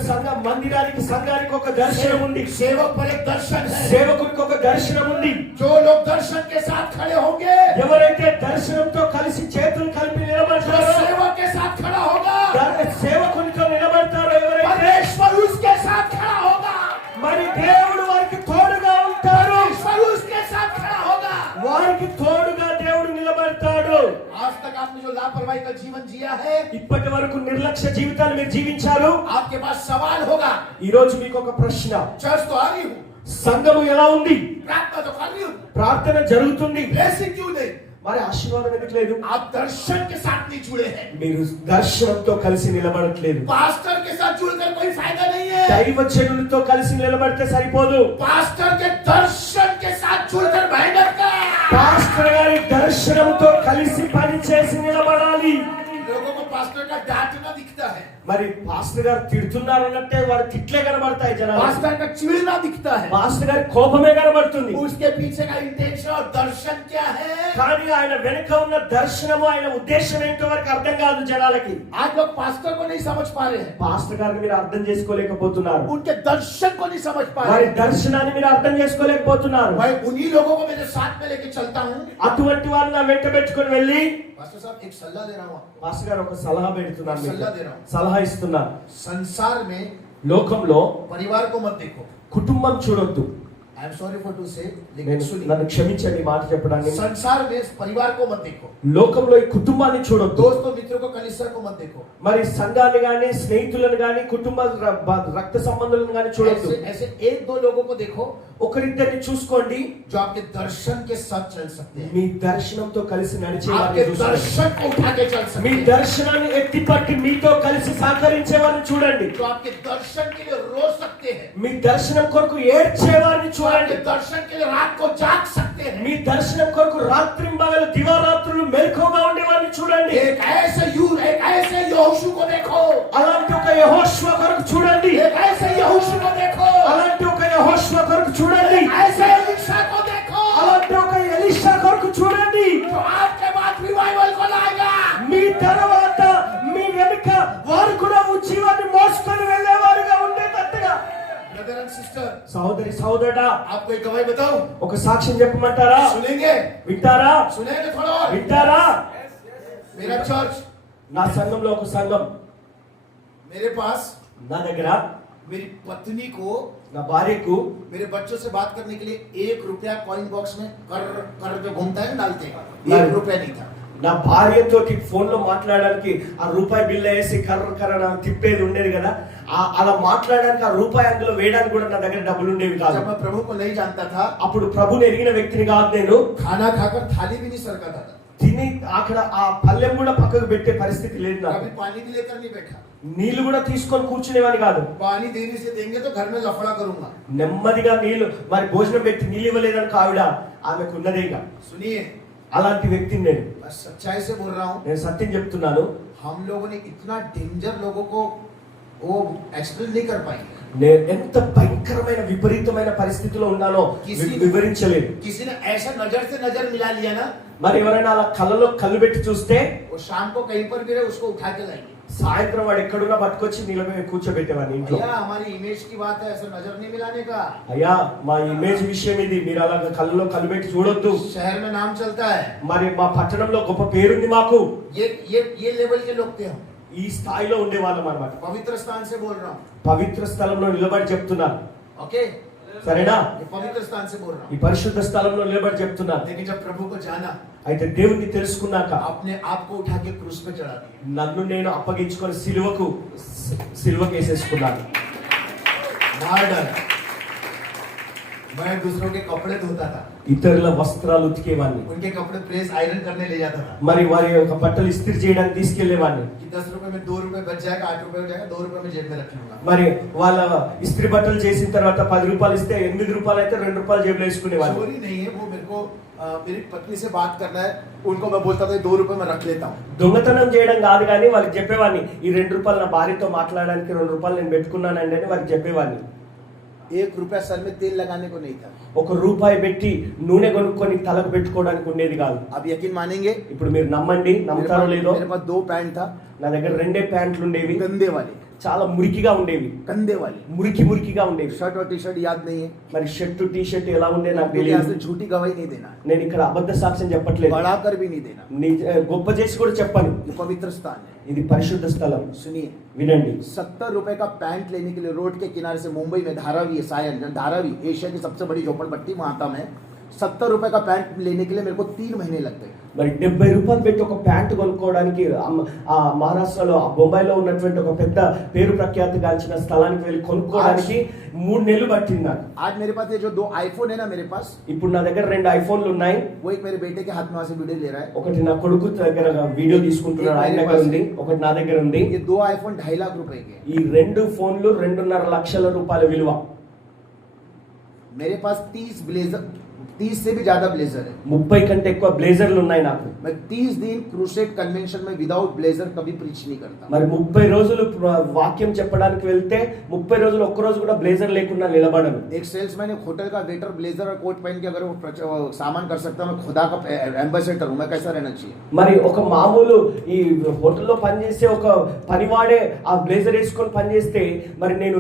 సంఘానికి ఒక దర్శనం ఉంది, सेवक पर एक दर्शन है। సేవకునికి ఒక దర్శనం ఉంది. जो लोग दर्शन के साथ खड़े होंगे, ఎవరైతే దర్శనంతో కలిసి చేతులు కలిపి जो నిలబడతారో, सेवक के साथ खड़ा होगा, సేవకునితో నిలబడతారో ఎవరైతే, परमेश्वर उसके साथ खड़ा होगा। మరి దేవుడు వారికి తోడుగా ఉంటారు. आपने जो लापरवाही का जीवन जिया है, ఇప్పటి వరకు నిర్లక్ష్య జీవితాన్ని మీరు జీవించారు. आपके पास सवाल होगा। ఈ రోజు మీకు ఒక ప్రశ్న, चर्च तो आ रही हूँ, సంఘము ఎలా ఉంది, प्रार्थना तो कर रही हूँ, ప్రార్థన జరుగుతుంది, ब्लेसिंग क्यों नहीं? మరి ఆశీర్వాదం ఎందుకు లేదు? आप दर्शन के साथ नहीं जुड़े हैं। మీరు దర్శనంతో కలిసి నిలబడట్లేదు. पास्टर के साथ जुड़कर कोई फायदा नहीं है। దైవజనులతో కలిసి నిలబడితే సరిపోదు. पास्टर के दर्शन के साथ जुड़कर मेहनत कर। పాస్టర్ గారి దర్శనంతో కలిసి పని చేసి నిలబడాలి. लोगों को पास्टर का डांटना दिखता है, మరి పాస్టర్ గారు తిడుతున్నారు అన్నట్టే వారి తిట్లే కనబడతాయి జనాలు. पास्टर का चिढ़ना दिखता है, పాస్టర్ గారి కోపమే కనబడుతుంది. उसके पीछे का इंटेंशन और दर्शन क्या है? కానీ ఆయన వెనుక ఉన్న దర్శనము, ఆయన ఉద్దేశం ఏంటో వారికి అర్థం కాదు జనాలకి. आज लोग पास्टर को नहीं समझ पा रहे हैं, పాస్టర్ గారిని మీరు అర్థం చేసుకోలేకపోతున్నారు. उनके दर्शन को नहीं समझ पा వారి रहे हैं। దర్శనాన్ని మీరు అర్థం చేసుకోలేకపోతున్నారు. मैं उन्हीं लोगों को मेरे साथ में लेके चलता हूँ। అటువంటి వారిని నా వెంట పెట్టుకొని వెళ్ళి, पास्टर साहब एक सलाह दे रहा हूँ आपको। పాస్టర్ గారు ఒక సలహా పెడుతున్నారు మీకు. సలహా దే రహా హూ. సలహా ఇస్తున్నా. संसार में లోకంలో परिवार को मत देखो। కుటుంబం చూడొద్దు. I am sorry for to say, लेकिन నేను सुनिए, నన్ను క్షమించండి ఈ మాట చెప్పడానికి. संसार में परिवार को मत देखो, లోకంలో ఈ కుటుంబాన్ని చూడొద్దు. दोस्तों मित्रों को कलीसिया को मत देखो। మరి సంఘాన్ని గాని, స్నేహితులను గాని, కుటుంబ రక్త సంబంధాలను గాని చూడొద్దు. ऐसे ऐसे एक दो लोगों को देखो ఒకరిద్దరిని చూసుకోండి, जो आपके दर्शन के साथ चल सकते हैं, మీ దర్శనంతో కలిసి నడిచే आपके వారిని చూసుకోండి. दर्शन को उठा के चल सकते మీ हैं, దర్శనాన్ని ఎత్తిపట్టి మీతో కలిసి సహకరించే వారిని చూడండి. जो आपके दर्शन के लिए रो सकते हैं, మీ దర్శనం కొరకు ఏడ్చే వారిని जो చూడండి. आपके दर्शन के लिए रात को जाग सकते हैं। మీ దర్శనం కొరకు రాత్రింబగలు దివారాత్రులు మెలకువగా ఉండే వారిని చూడండి. एक ऐसे यहोशू को देखो, అలాంటి ఒక యెహోషువ కొరకు చూడండి. एक ऐसे यहोशू को देखो, అలాంటి ఒక యెహోషువ కొరకు చూడండి. एक ऐसे एलीशा को देखो, అలాంటి ఒక ఎలీషా కొరకు చూడండి. जो आपके बाद रिवाइवल को लाएगा। మీ తర్వాత మీ వెనుక వారు కూడా ఉజ్జీవాన్ని మోసుకొని వెళ్ళేవారుగా ఉండేటట్టుగా. ब्रदर एंड सिस्टर, సహోదరి సహోదరుడా, आपको एक गवाही बताऊं? ఒక సాక్ష్యం చెప్పమంటారా? सुनेंगे? వింటారా? सुनेंगे थोड़ा और? వింటారా? मेरा चर्च, నా సంఘంలో ఒక సంఘం, मेरे पास నా దగ్గర मेरी पत्नी को, నా భార్యకు मेरे बच्चों से बात करने के लिए 1 रुपया कॉइन बॉक्स में कर कर जो घूमता है डालते हैं, 1 रुपया नहीं था। నా భార్యతోటి ఫోన్ లో మాట్లాడడానికి ఆ రూపాయి బిల్ల వేసి కర్ర తిప్పేది ఉండేది కదా, అలా మాట్లాడడానికి ఆ రూపాయి అందులో వేయడానికి కూడా నా దగ్గర డబ్బులు ఉండేవి కాదు. जब मैं प्रभु को नहीं जानता था, అప్పుడు ప్రభుని ఎరిగిన వ్యక్తిని కాదు నేను. खाना खाकर थाली भी नहीं सरकता था, తిని అక్కడ ఆ పళ్ళెం కూడా పక్కకు పెట్టే పరిస్థితి లేదు నాకు. कभी पानी भी लेकर नहीं बैठा। నీళ్లు కూడా తీసుకొని కూర్చునేవాని కాదు. पानी देरी से देंगे तो घर में लफड़ा करूंगा। నెమ్మదిగా నీళ్లు, మరి భోజనం పెట్టి నీళ్ళు ఇవ్వలేదని ఆవిడ ఆమెకు ఉన్నదేగా. सुनिए, అలాంటి వ్యక్తిని నేను. मैं सच्चाई से बोल रहा हूँ, నేను సత్యం చెప్తున్నాను. हम लोगों ने इतना डेंजर लोगों को वो एक्सप्लेन नहीं कर पाएंगे। నేను ఎంత భయంకరమైన విపరీతమైన పరిస్థితిలో ఉన్నానో వివరించలేదు. किसी ने ऐसा नजर से नजर मिला लिया ना, మరి ఎవరైనా అలా కళ్ళలో కళ్ళు పెట్టి చూస్తే वो शाम को कहीं पर गिरे उसको उठा के लाएंगे। సాయంత్రం వాడు ఎక్కడున్నా పట్టుకొచ్చి నిలబడి కూర్చోబెట్టేవాడిని ఇంట్లో. भैया हमारी इमेज की बात है, ऐसा नजर नहीं मिलाने का। అయ్యా మా ఇమేజ్ విషయం ఇది, మీరు అలా కళ్ళలో కళ్ళు పెట్టి చూడొద్దు. शहर में नाम चलता है, మరి మా పట్టణంలో గొప్ప పేరుంది మాకు. ये लेवल के लोग थे हम, ఈ స్థాయిలో ఉండేవాళ్ళం అన్నమాట. पवित्र स्थान से बोल रहा हूँ, పవిత్ర స్థలంలో నిలబడి చెప్తున్నాను. ओके, సరేనా? ये पवित्र स्थान से बोल रहा ఈ हूँ। పరిశుద్ధ స్థలంలో నిలబడి చెప్తున్నాను. लेकिन जब प्रभु को जाना, అయితే దేవుణ్ణి తెలుసుకున్నాక अपने आप को उठा के क्रूस पे चढ़ा दिया। నన్ను నేను అప్పగించుకొని సిలువకు వేసేసుకున్నాను. मार डाला। मैं दूसरों के कपड़े धोता था, ఇతరుల వస్త్రాలు ఉతికేవాడిని. उनके कपड़े प्रेस आयरन करने ले जाता था, మరి వారి యొక్క బట్టలు ఇస్త్రీ చేయడానికి తీసుకెళ్లేవాడిని. कि 10 रुपए में 2 रुपए बच जाएगा, 8 रुपए हो जाएगा, 2 रुपए में जेब में रख लूंगा। మరి వాళ్ళ ఇస్త్రీ బట్టలు చేసిన తర్వాత 10 రూపాయలు ఇస్తే 8 రూపాయలు అయితే 2 రూపాయలు జేబులో వేసుకునేవాడిని. चोरी नहीं है वो, मेरे को मेरी पत्नी से बात करना है, उनको मैं बोलता था 2 रुपए में रख लेता हूँ। దొంగతనం చేయడం కాదు కానీ వాళ్ళకి చెప్పేవాడిని, ఈ 2 రూపాయలు నా భార్యతో మాట్లాడడానికి 2 రూపాయలు నేను పెట్టుకున్నానండి అని వారికి చెప్పేవాడిని. 1 रुपया सर में तेल लगाने को नहीं था। 1 రూపాయి పెట్టి నూనె కొనుక్కొని తలకు పెట్టుకోవడానికి ఉండేది కాదు. आप यकीन मानेंगे, ఇప్పుడు మీరు నమ్మండి, నమ్ముతారో లేదో, मेरे पास 2 पैंट था, నా దగ్గర 2 ప్యాంట్లు ఉండేవి. गंदे वाले, చాలా మురికిగా ఉండేవి, गंदे वाले। మురికిగా ఉండేవి. शर्ट और टी शर्ट याद नहीं है, మరి షర్టు టీ షర్ట్ ఎలా ఉండే నాకు मेरे यहाँ తెలియదు. से झूठी गवाही नहीं देना, నేను ఇక్కడ అబద్ధ సాక్ష్యం చెప్పట్లేదు, बढ़ाकर भी नहीं देना। గొప్ప చేసి కూడా చెప్పను. ये पवित्र स्थान है। ఇది పరిశుద్ధ స్థలం. सुनिए, వినండి. 70 रुपए का पैंट लेने के लिए रोड के किनारे से मुंबई में धारावी है, सायन धारावी एशिया की सबसे बड़ी झोपड़पट्टी, वहां था मैं। 70 रुपए का पैंट लेने के लिए मेरे को 3 महीने लग गए। మరి 70 రూపాయలు పెట్టి ఒక ప్యాంటు కొనుక్కోవడానికి ఆ మహారాష్ట్రలో ఆ బొంబాయిలో ఉన్నటువంటి ఒక పెద్ద పేరు ప్రఖ్యాతి గాల్చిన స్థలానికి వెళ్ళి కొనుక్కోవడానికి 3 నెలలు పట్టింది నాకు. आज मेरे पास ये जो 2 आईफोन है ना मेरे पास, ఇప్పుడు నా దగ్గర 2 ఐఫోన్లు ఉన్నాయి. वो एक मेरे बेटे के हाथ में से वीडियो ले रहा है, ఒకటి నా కొడుకు దగ్గర వీడియో తీసుకుంటున్నాడు, ఆయన దగ్గర ఉంది. ఒకటి నా దగ్గర ఉంది. ये 2 आईफोन 2.5 लाख रुपए के. ఈ 2 ఫోన్లు 2.5 లక్షల రూపాయల విలువ. मेरे पास 30 से भी ज्यादा ब्लेजर है. 30 కంటే ఎక్కువ బ్లేజర్లు ఉన్నాయి నాకు. मैं 30 दिन क्रूसेड कन्वेंशन में विदाउट ब्लेजर कभी प्रीच नहीं करता. మరి 30 రోజులు వాక్యం చెప్పడానికి వెళ్తే 30 రోజులు ఒక్క రోజు కూడా బ్లేజర్ లేకుండా నిలబడను. एक सेल्समैन एक होटल का वेटर ब्लेजर और कोट पहन के अगर वो सामान कर सकता, मैं खुदा का एम्बेसडर हूं, मैं कैसा रहना चाहिए. మరి ఒక మామూలు ఈ హోటల్లో పనిచేసే ఒక పనివాడే ఆ బ్లేజర్ వేసుకొని పనిచేస్తే మరి నేను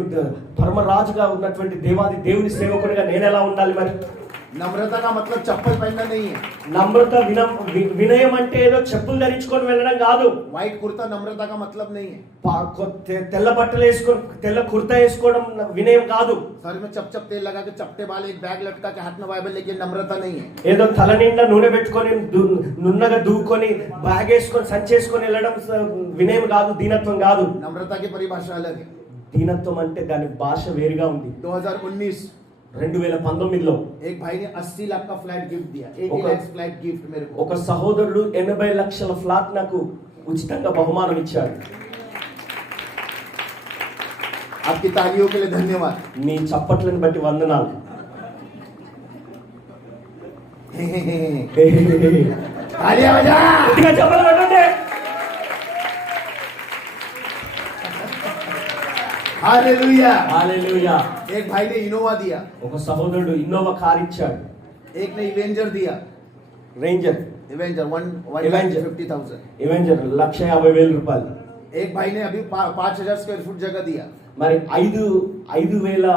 ధర్మరాజుగా ఉన్నటువంటి దేవాది దేవుని సేవకుడిగా నేను ఎలా ఉండాలి? మరి नम्रता का मतलब चप्पल पहनना नहीं है. నమ్రత వినయం అంటే ఏదో చెప్పులు ధరించుకొని వెళ్ళడం కాదు. व्हाइट कुर्ता नम्रता का मतलब नहीं है. తెల్ల బట్టలు వేసుకొని తెల్ల కుర్తా వేసుకోవడం వినయం కాదు. सर में चप तेल लगा के चपटे वाले एक बैग लटका के हाथ में बाइबल लेके नम्रता नहीं है. ఏదో తల నిండా నూనె పెట్టుకొని నున్నగా దూకొని బ్యాగ్ వేసుకొని సంచేసుకొని వెళ్ళడం వినయం కాదు, దీనత్వం కాదు. नम्रता की परिभाषा अलग है. దీనత్వం అంటే దాని భాష వేరుగా ఉంది. 2019 లో एक भाई ने 80 लाख का फ्लैट गिफ्ट दिया. 80 लाख फ्लैट गिफ्ट मेरे को. ఒక సహోదరుడు 80 లక్షల ఫ్లాట్ నాకు ఉచితంగా బహుమానం ఇచ్చాడు. आपकी तालियों के लिए धन्यवाद. మీ చప్పట్లను బట్టి వందనాలు. तालियां बजा. గట్టిగా చప్పట్లు కొట్టండి. हालेलुया. హల్లెలూయా. एक भाई ने इनोवा दिया. ఒక సహోదరుడు ఇన్నోవా కార్ ఇచ్చాడు. एक ने इवेंजर दिया. రేంజర్ इवेंजर 1,50,000. ఇవెంజర్ 1,50,000 రూపాయలు. एक भाई ने अभी 5,000 स्क्वायर फुट जगह दिया. మరి 5,000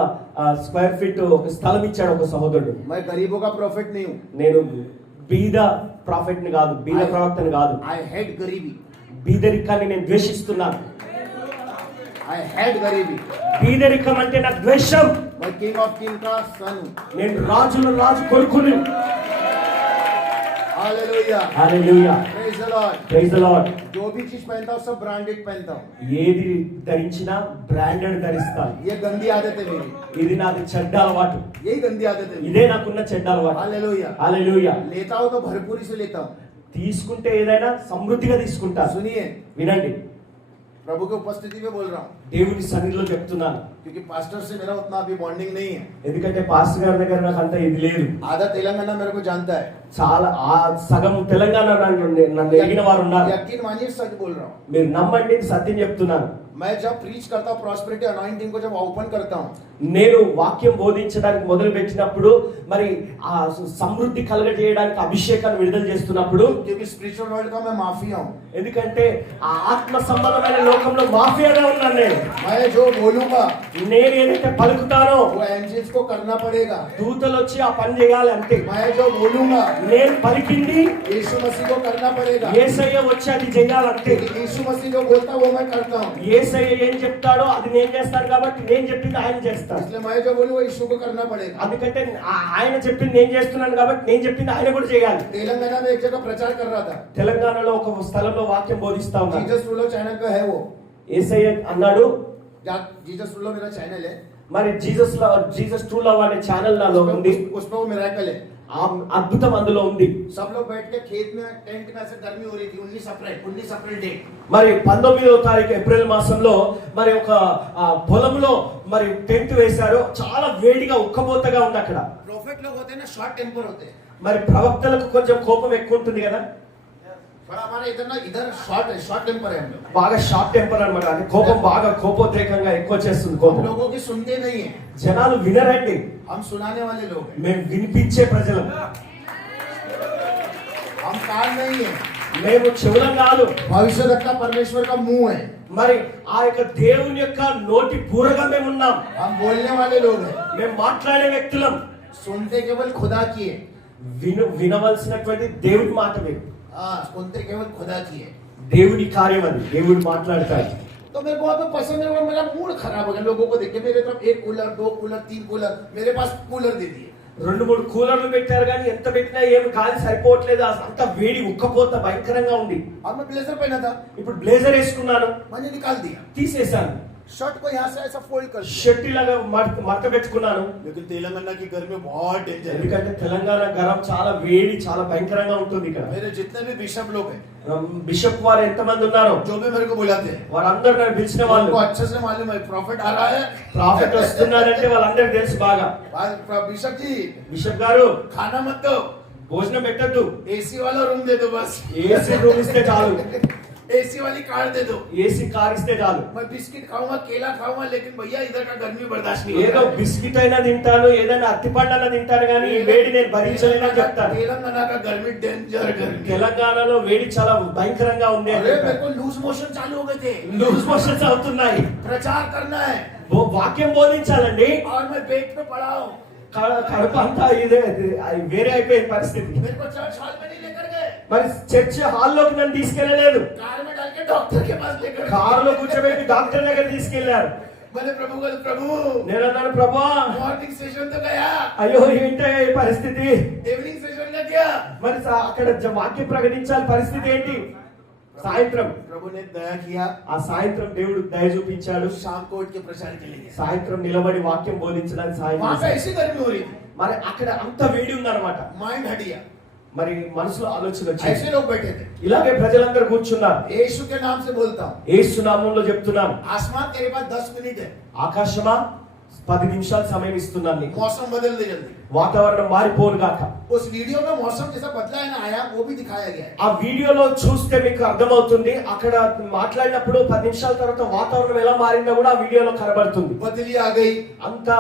స్క్వేర్ ఫీట్ ఒక స్థలం ఇచ్చాడు ఒక సహోదరుడు. मैं गरीबों का प्रॉफिट नहीं हूँ. నేను బీద ప్రాఫిట్ ని కాదు, బీద ప్రవక్తని కాదు. I hate गरीबी. బీదరికాన్ని నేను ద్వేషిస్తున్నాను. I hate गरीबी. బీదరికం అంటే నాకు ద్వేషం. मैं किंग ऑफ किंग का सन हूँ. నేను రాజుల రాజు కొడుకుని. Hallelujah. Hallelujah. Praise the Lord. Praise the Lord. जो भी चीज पहनता हूँ सब ब्रांडेड पहनता हूँ. ఏది ధరించినా బ్రాండెడ్ ధరిస్తాను. ये गंदी आदत है मेरी. ఇది నాది చెడ్డ అలవాటు. यही गंदी आदत है मेरी. ఇదే నాకున్న చెడ్డ అలవాటు. हालेलुया. హల్లెలూయా. लेता हूँ तो भरपूरी से लेता हूँ. తీసుకుంటే ఏదైనా సమృద్ధిగా తీసుకుంటా. सुनिए, వినండి, प्रभु की उपस्थिति में बोल रहा हूँ. దేవుని సన్నిధిలో చెప్తున్నాను. क्योंकि पास्टर से मेरा उतना अभी बॉन्डिंग नहीं है. ఎందుకంటే పాస్టర్ గారి దగ్గర నాకు అంత ఇది లేదు. आधा तेलंगाना मेरे को जानता है. చాలా సగం తెలంగాణ నన్ను ఎరిగిన వారు ఉన్నారు. यकीन मानिए, सच बोल रहा हूँ. మీరు నమ్మండి, సత్యం చెప్తున్నాను. मैं जब प्रीच करता हूँ प्रॉस्पेरिटी अनॉइंटिंग को जब ओपन करता हूँ, నేను వాక్యం బోధించడానికి మొదలు పెట్టినప్పుడు మరి ఆ సమృద్ధి కలగజేయడానికి అభిషేకాన్ని విడుదల చేస్తున్నప్పుడు, क्योंकि स्पिरिचुअल वर्ल्ड का मैं माफिया हूँ. ఎందుకంటే ఆ ఆత్మ సంబంధమైన లోకంలో మాఫియాగా ఉన్నాను నేను. मैं जो बोलूंगा నేను ఏదైతే పలుకుతానో वो एंजल्स को करना पड़ेगा. దూతలు వచ్చి ఆ పని చేయాలి అంతే. मैं जो बोलूंगा నేను పలికింది यीशु मसीह को करना पड़ेगा. యేసయ్య వచ్చి అది చేయాలంతే. क्योंकि यीशु मसीह जो बोलता है वो मैं करता हूँ. యేసయ్య ఏం చెప్తాడో అది నేను చేస్తాను కాబట్టి నేను చెప్పింది ఆయన చేస్తాను. इसलिए मैं जो बोलूँ वो यीशु को करना पड़ेगा. అందుకంటే ఆయన చెప్పింది నేను చేస్తున్నాను కాబట్టి నేను చెప్పింది ఆయన కూడా చేయాలి. तेलंगाना में एक जगह प्रचार कर रहा था. తెలంగాణలో ఒక స్థలంలో వాక్యం బోధిస్తా ఉన్నాను. जीसस रूलो चैनल का है वो. యేసయ్య అన్నాడు, जीसस रूलो मेरा चैनल है. మరి జీసస్ ట్రూ లవ్ అనే ఛానల్ నాలో ఉంది. उसमें वो मिरेकल है. ఆ అద్భుతం అందులో ఉంది. सब लोग बैठ के खेत में टेंट में ऐसे गर्मी हो रही थी. 19 अप्रैल डेट. మరి 19వ తారీఖు ఏప్రిల్ మాసంలో మరి ఒక పొలంలో మరి టెంట్ వేశారు. చాలా వేడిగా ఉక్కబోతగా ఉంది అక్కడ. प्रोफेट लोग होते हैं ना, शॉर्ट टेम्पर होते हैं. మరి ప్రవక్తలకు కొంచెం కోపం ఎక్కువ ఉంటుంది కదా. पर हमारा इधर शॉर्ट टेम्पर है हम लोग. బాగా షార్ట్ టెంపర్ అన్నమాట. అంటే కోపం బాగా కోపోద్రేకంగా ఎక్కువ చేస్తుంది हम కోపం. लोगों की सुनते नहीं है. జనాలు వినరండి, हम सुनाने वाले लोग हैं. మేము వినిపించే ప్రజలం. हम कान नहीं है. మేము చెవులం కాదు. भविष्य रखता परमेश्वर का मुंह है. మరి ఆ యొక్క దేవుని యొక్క నోటి పూరగా మేము ఉన్నాం. हम बोलने वाले लोग हैं. మేము మాట్లాడే వ్యక్తులం. सुनते केवल खुदा की है. వినవలసినటువంటి దేవుడి మాటమే. हाँ, सुनते केवल खुदा की है. దేవుడి కార్యం అది. దేవుడు మాట్లాడతాడు. तो मेरे बहुत पसंद है. और मेरा मूड खराब हो गया लोगों को देख के. मेरे तरफ 1 कूलर 2 कूलर 3 कूलर, मेरे पास कूलर दे दिए. రెండు మూడు కూలర్లు పెట్టారు కానీ ఎంత పెట్టినా ఏమి గాలి సరిపోవట్లేదు, అంత వేడి ఉక్కపోత భయంకరంగా ఉంది. और मैं ब्लेजर पहना था, ఇప్పుడు బ్లేజర్ వేసుకున్నాను, मैंने निकाल दिया, తీసేశాను. शर्ट को यहाँ से ऐसा फोल्ड कर दिया। షర్ట్ ఇలాగా మడత పెట్టుకున్నాను. लेकिन तेलंगाना की गर्मी बहुत डेंजर है। ఎందుకంటే తెలంగాణ గరం చాలా వేడి, చాలా భయంకరంగా ఉంటుంది ఇక్కడ. मेरे जितने भी बिशप लोग हैं, బిషప్ వారు ఎంతమంది ఉన్నారో जो भी मेरे को बुलाते हैं, వారందరూ నన్ను పిలిచిన వాళ్ళు, उनको अच्छे से मालूम है प्रॉफिट आ रहा है, ప్రాఫిట్ వస్తున్నారంటే వాళ్ళందరికీ తెలుసు బాగా. बिशप जी బిషప్ గారు खाना मत दो, భోజనం పెట్టద్దు, एसी वाला रूम दे दो, बस ఏసీ రూమ్ ఇస్తే చాలు, एसी वाली कार दे दो, ఏసీ కార్ ఇస్తే చాలు. मैं बिस्किट खाऊंगा, केला खाऊंगा, लेकिन भैया इधर का गर्मी बर्दाश्त नहीं ఏదో होगा। బిస్కెట్ అయినా తింటాను, ఏదైనా అరటిపండు అయినా తింటాను, కానీ ఈ వేడి నేను భరించలేనని చెప్తాను. तेलंगाना का गर्मी डेंजर गर्मी। తెలంగాణలో వేడి చాలా భయంకరంగా ఉంది అని अरे मेरे చెప్పారు. को लूज मोशन चालू हो गए थे, లూజ్ మోషన్స్ అవుతున్నాయి, प्रचार करना है వాక్యం బోధించాలండి, और मैं बेड पे पड़ा हूँ, కడుపు అంతా ఇదే వేరే అయిపోయిన పరిస్థితి. मेरे को चर्च हॉल में नहीं लेकर गए, మరి చర్చ్ హాల్లోకి నన్ను తీసుకెళ్ళలేదు, कार में डाल के डॉक्टर के पास लेकर गए। కారులో కూర్చోబెట్టి డాక్టర్ దగ్గర తీసుకెళ్లారు. मैंने प्रभु को, प्रभु నేను అన్నాను, ప్రభా मॉर्निंग सेशन तो गया, అయ్యో ఏంటి ఈ పరిస్థితి, इवनिंग सेशन का क्या? మరి అక్కడ వాక్యం ప్రకటించాలి, పరిస్థితి ఏంటి? సాయంత్రం प्रभु ने दया किया, ఆ సాయంత్రం దేవుడు దయ చూపించాడు. शाम को उठ के प्रचार के लिए गया। సాయంత్రం నిలబడి వాక్యం బోధించడానికి సాయం वहां पे చేశాడు. ऐसी गर्मी हो रही थी, మరి అక్కడ అంత వేడి ఉందన్నమాట. माइंड हट गया, మరి మనసులో ఆలోచన వచ్చింది. ऐसे लोग बैठे थे। ఇలాగే ప్రజలందరూ కూర్చున్నారు. यीशु के नाम से बोलता हूँ, యేసు నామములో చెప్తున్నాను, आसमान तेरे पास 10 मिनट है, ఆకాశమా 10 నిమిషాలు సమయం ఇస్తున్నాను నీకు, मौसम बदल दे जल्दी। వాతావరణం మారిపోను గాక. उस वीडियो में मौसम जैसा बदला है ना आया, वो भी दिखाया गया है। ఆ వీడియోలో చూస్తే మీకు అర్థమవుతుంది, అక్కడ మాట్లాడినప్పుడు 10 నిమిషాల తర్వాత వాతావరణం ఎలా మారిందో కూడా ఆ వీడియోలో కనబడుతుంది. बदली आ गई, అంతా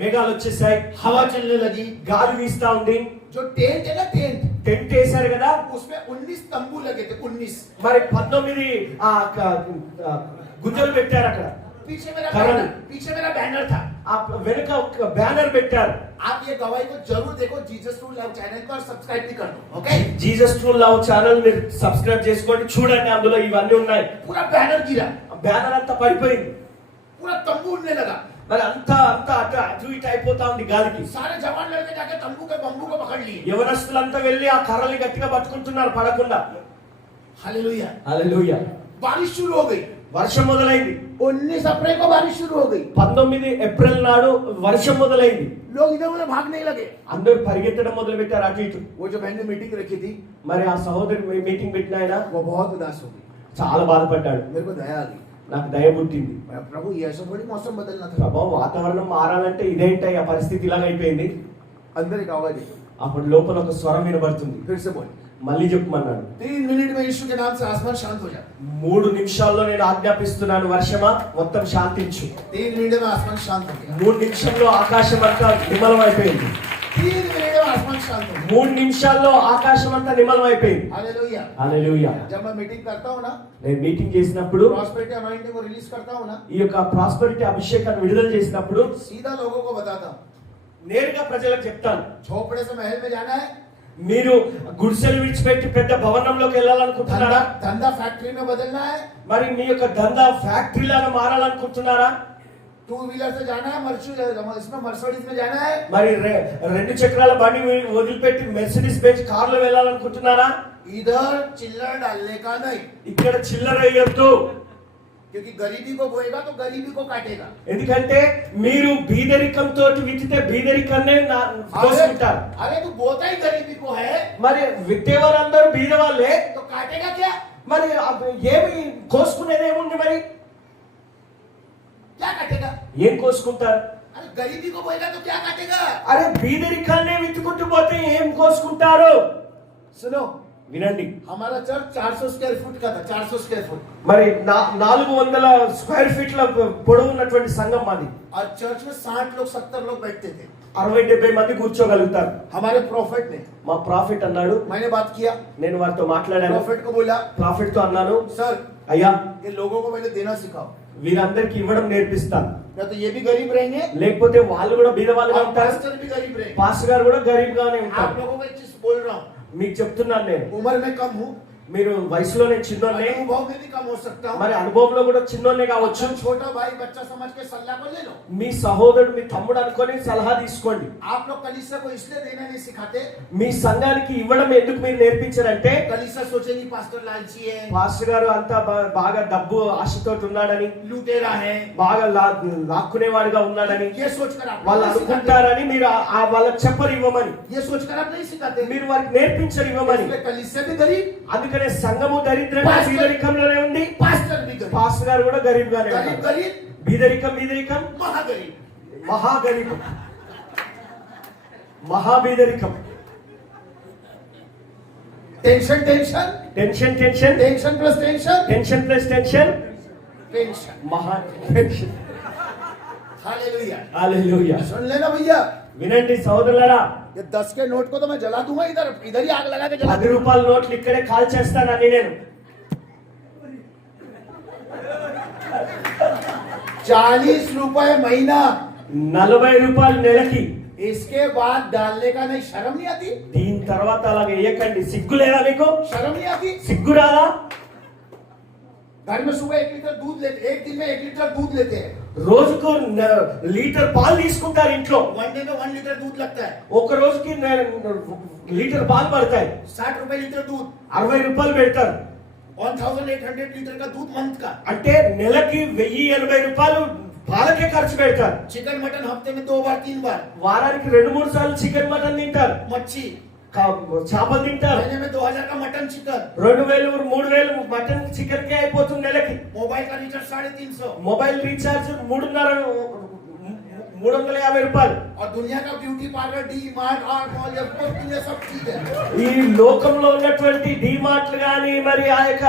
మేఘాలు వచ్చేసాయి, हवा चलने लगी, గాలి వీస్తా ఉంది. जो टेंट है ना टेंट, టెంట్ వేశారు కదా, उसमें 19 तंबू लगे थे, 19। మరి 19 గుంజలు పెట్టారు అక్కడ. पीछे मेरा कारण- बैनर, पीछे मेरा बैनर था। ఆ వెనుక ఒక బ్యానర్ పెట్టారు. आप ये गवाही को जरूर देखो, जीसस टू लव चैनल को, और सब्सक्राइब भी कर दो, okay? Jesus true love channel మీరు సబ్స్క్రైబ్ చేసుకోండి, చూడండి, అందులో ఇవన్నీ ఉన్నాయి. पूरा बैनर गिरा, బ్యానర్ అంతా పడిపోయింది, पूरा तंबू उड़ने लगा, మరి అంతా అంతా అటు ఇటు అయిపోతా ఉంది గాలికి. सारे जवान लड़के जाके तंबू के बम्बू को पकड़ लिए। యవనస్తులంతా వెళ్ళి ఆ కర్రల్ని గట్టిగా పట్టుకుంటున్నారు పడకుండా. हालेलुया। హల్లెలూయా. बारिश शुरू हो गई, వర్షం మొదలైంది. 19 अप्रैल को बारिश शुरू हो गई। 19 ఏప్రిల్ నాడు వర్షం మొదలైంది. लोग इधर उधर भागने लगे। అందరూ పరిగెత్తడం మొదలు పెట్టారు అటు ఇటు. वो जो बहन ने मीटिंग रखी थी, మరి ఆ సహోదరి మీటింగ్ పెట్టిన ఆయన वो बहुत उदास हो गई, చాలా బాధపడ్డాడు. मेरे को दया आ गई। నాకు దయ పుట్టింది. मैं, प्रभु ये ऐसा थोड़ी मौसम बदलना था। ప్రభావం వాతావరణం మారాలంటే ఇదేంటి ఆ పరిస్థితి ఇలాగ అయిపోయింది. अंदर एक आवाज आई, అప్పుడు లోపల ఒక స్వరం వినబడుతుంది. फिर से बोल, మళ్ళీ చెప్పమన్నాడు. 3 मिनट में यीशु के नाम से आसमान शांत हो जाए। 3 నిమిషాల్లో నేను ఆజ్ఞాపిస్తున్నాను, వర్షమా మొత్తం శాంతించు. 3 मिनट में आसमान शांत हो गया। 3 నిమిషంలో ఆకాశం అంతా నిమలం అయిపోయింది. 3 मिनट में आसमान शांत हो गया। 3 నిమిషాల్లో ఆకాశం అంతా నిమలం అయిపోయింది. हालेलुया। హల్లెలూయా. जब मैं मीटिंग करता हूँ ना, నేను మీటింగ్ చేసినప్పుడు प्रॉस्पेरिटी अनॉइंटिंग को रिलीज करता हूँ ना, ఈ యొక్క ప్రాస్పెరిటీ అభిషేకాన్ని విడుదల చేసినప్పుడు सीधा लोगों को बताता हूँ, నేరుగా ప్రజలకు చెప్తాను, झोपड़े से महल में जाना है, మీరు గుడిసెలు విడిచిపెట్టి పెద్ద భవనంలోకి వెళ్ళాలనుకుంటున్నారా? धंधा फैक्ट्री में बदलना है, మరి మీ యొక్క దందా ఫ్యాక్టరీ లాగా మారాలనుకుంటున్నారా? 2 व्हीलर से जाना है, इसमें मर्सिडीज में जाना है, మరి 2 చక్రాల బండి వదిలిపెట్టి మెర్సిడీస్ బెంజ్ కార్లో వెళ్ళాలనుకుంటున్నారా? इधर चिल्लर डालने का नहीं, ఇక్కడ చిల్లర వేయొద్దు, क्योंकि गरीबी को बोएगा तो गरीबी को काटेगा। ఎందుకంటే మీరు బీదరికంతో విత్తితే బీదరికాన్నే కోసుకుంటారు. अरे तू बोता ही गरीबी को है, మరి విత్తేవారందరూ బీదవాళ్ళే, तो काटेगा क्या? మరి ఏమి కోసుకునేది ఏముంది? మరి क्या काटेगा? ఏం కోసుకుంటారు? अरे गरीबी को बोएगा तो क्या काटेगा? అరే బీదరికాన్నే విత్తుకుంటూ పోతే ఏం కోసుకుంటారు? सुनो, వినండి, हमारा चर्च 400 स्क्वायर फुट का था, 400 स्क्वायर फुट, మరి 400 స్క్వేర్ ఫీట్ల పొడవు ఉన్నటువంటి సంఘం మాది. और चर्च में 60 लोग 70 लोग बैठते थे। 60-70 మంది కూర్చోగలుగుతారు. हमारे प्रॉफिट ने, మా ప్రాఫిట్ అన్నాడు, मैंने बात किया, నేను వారితో మాట్లాడాను. प्रॉफिट को बोला, ప్రాఫిట్ తో అన్నాను, सर అయ్యా ये लोगों को पहले देना सिखाओ, వీరందరికి ఇవ్వడం నేర్పిస్తాను, या तो ये भी गरीब रहेंगे, లేకపోతే వాళ్ళు కూడా బీదవాళ్ళుగా और ఉంటారు, पास्टर भी गरीब रहेंगे। పాస్టర్ గారు కూడా గరీబ్ గానే आप ఉంటారు. लोगों को एक चीज बोल रहा हूँ, మీకు చెప్తున్నాను, నేను उम्र में कम हूँ, మీరు వయసులోనే చిన్నోళ్ళే, अनुभव में भी कम हो सकता हूँ। మరి అనుభవంలో కూడా చిన్నోళ్ళే కావచ్చు. अच्छा छोटा भाई बच्चा समझ के सलाह को ले लो। మీ సహోదరుడు మీ తమ్ముడు అనుకొని సలహా తీసుకోండి. आप लोग कलीसिया को इसलिए देना नहीं सिखाते, మీ సంఘానికి ఇవ్వడం ఎందుకు మీరు నేర్పించారంటే कलीसिया सोचेगी पास्टर लालची है, పాస్టర్ గారు అంతా బాగా డబ్బు ఆశతో ఉన్నాడని, लुटेरा है, బాగా లాక్కునేవాడుగా ఉన్నాడని ये सोचकर आप వాళ్ళు नहीं सिखाते। అనుకుంటారని మీరు వాళ్ళకి చెప్పరు ఇవ్వమని, ये सोचकर आप नहीं सिखाते। మీరు వారికి నేర్పించరు ఇవ్వమని. इसलिए कलीसिया भी गरीब, అందుకనే సంఘము దరిద్రంగా బీదరికంలోనే ఉంది, पास्टर भी गरीब, పాస్టర్ గారు కూడా గరీబ్ గానే गरीब ఉన్నారు. गरीब, బీదరికం महागरीब। మహాగరీబం, మహాబీదరికం. Tension tension tension tension tension plus tension tension plus tension tension. మహా టెన్షన్. हालेलुया। హల్లెలూయా. सुन लेना भैया, వినండి సోదరులారా, ये 10 के नोट को तो मैं जला दूंगा, इधर इधर ही आग लगा के जला 10 రూపాయల నోట్లు ఇక్కడే కాల్ చేస్తానని నేను. 40 रुपए महीना, 40 రూపాయలు నెలకి. इसके बाद डालने का नहीं, शर्म नहीं आती? దీని తర్వాత అలాగే వేయకండి. సిగ్గు లేదా మీకు? शर्म नहीं आती? సిగ్గు రాదా? घर में सुबह 1 लीटर दूध लेते, एक दिन में 1 लीटर दूध लेते हैं। రోజుకు లీటర్ పాలు తీసుకుంటారు ఇంట్లో. वन डे में 1 लीटर दूध लगता है। ఒక రోజుకి లీటర్ పాలు పడతాయి. 60 रुपए लीटर दूध, 60 రూపాయలు పెడతారు. 1800 लीटर का दूध मंथ का। అంటే నెలకి 1080 రూపాయలు పాలకే ఖర్చు పెడతారు. चिकन मटन हफ्ते में 2 बार 3 बार, వారానికి 2-3 సార్లు చికెన్ మటన్ తింటారు, मच्छी చేపలు తింటారు. महीने में 2000 का मटन चिकन। 2000-3000 మటన్ చికెన్ కే అయిపోతుంది నెలకి. मोबाइल का रिचार्ज 350, మొబైల్ రీఛార్జ్ 350 రూపాయలు. और दुनिया का beauty parlour, D Mart, R Mall, ये सब चीज है। ఈ లోకంలో ఉన్నటువంటి డిమార్ట్లు గాని మరి ఆ యొక్క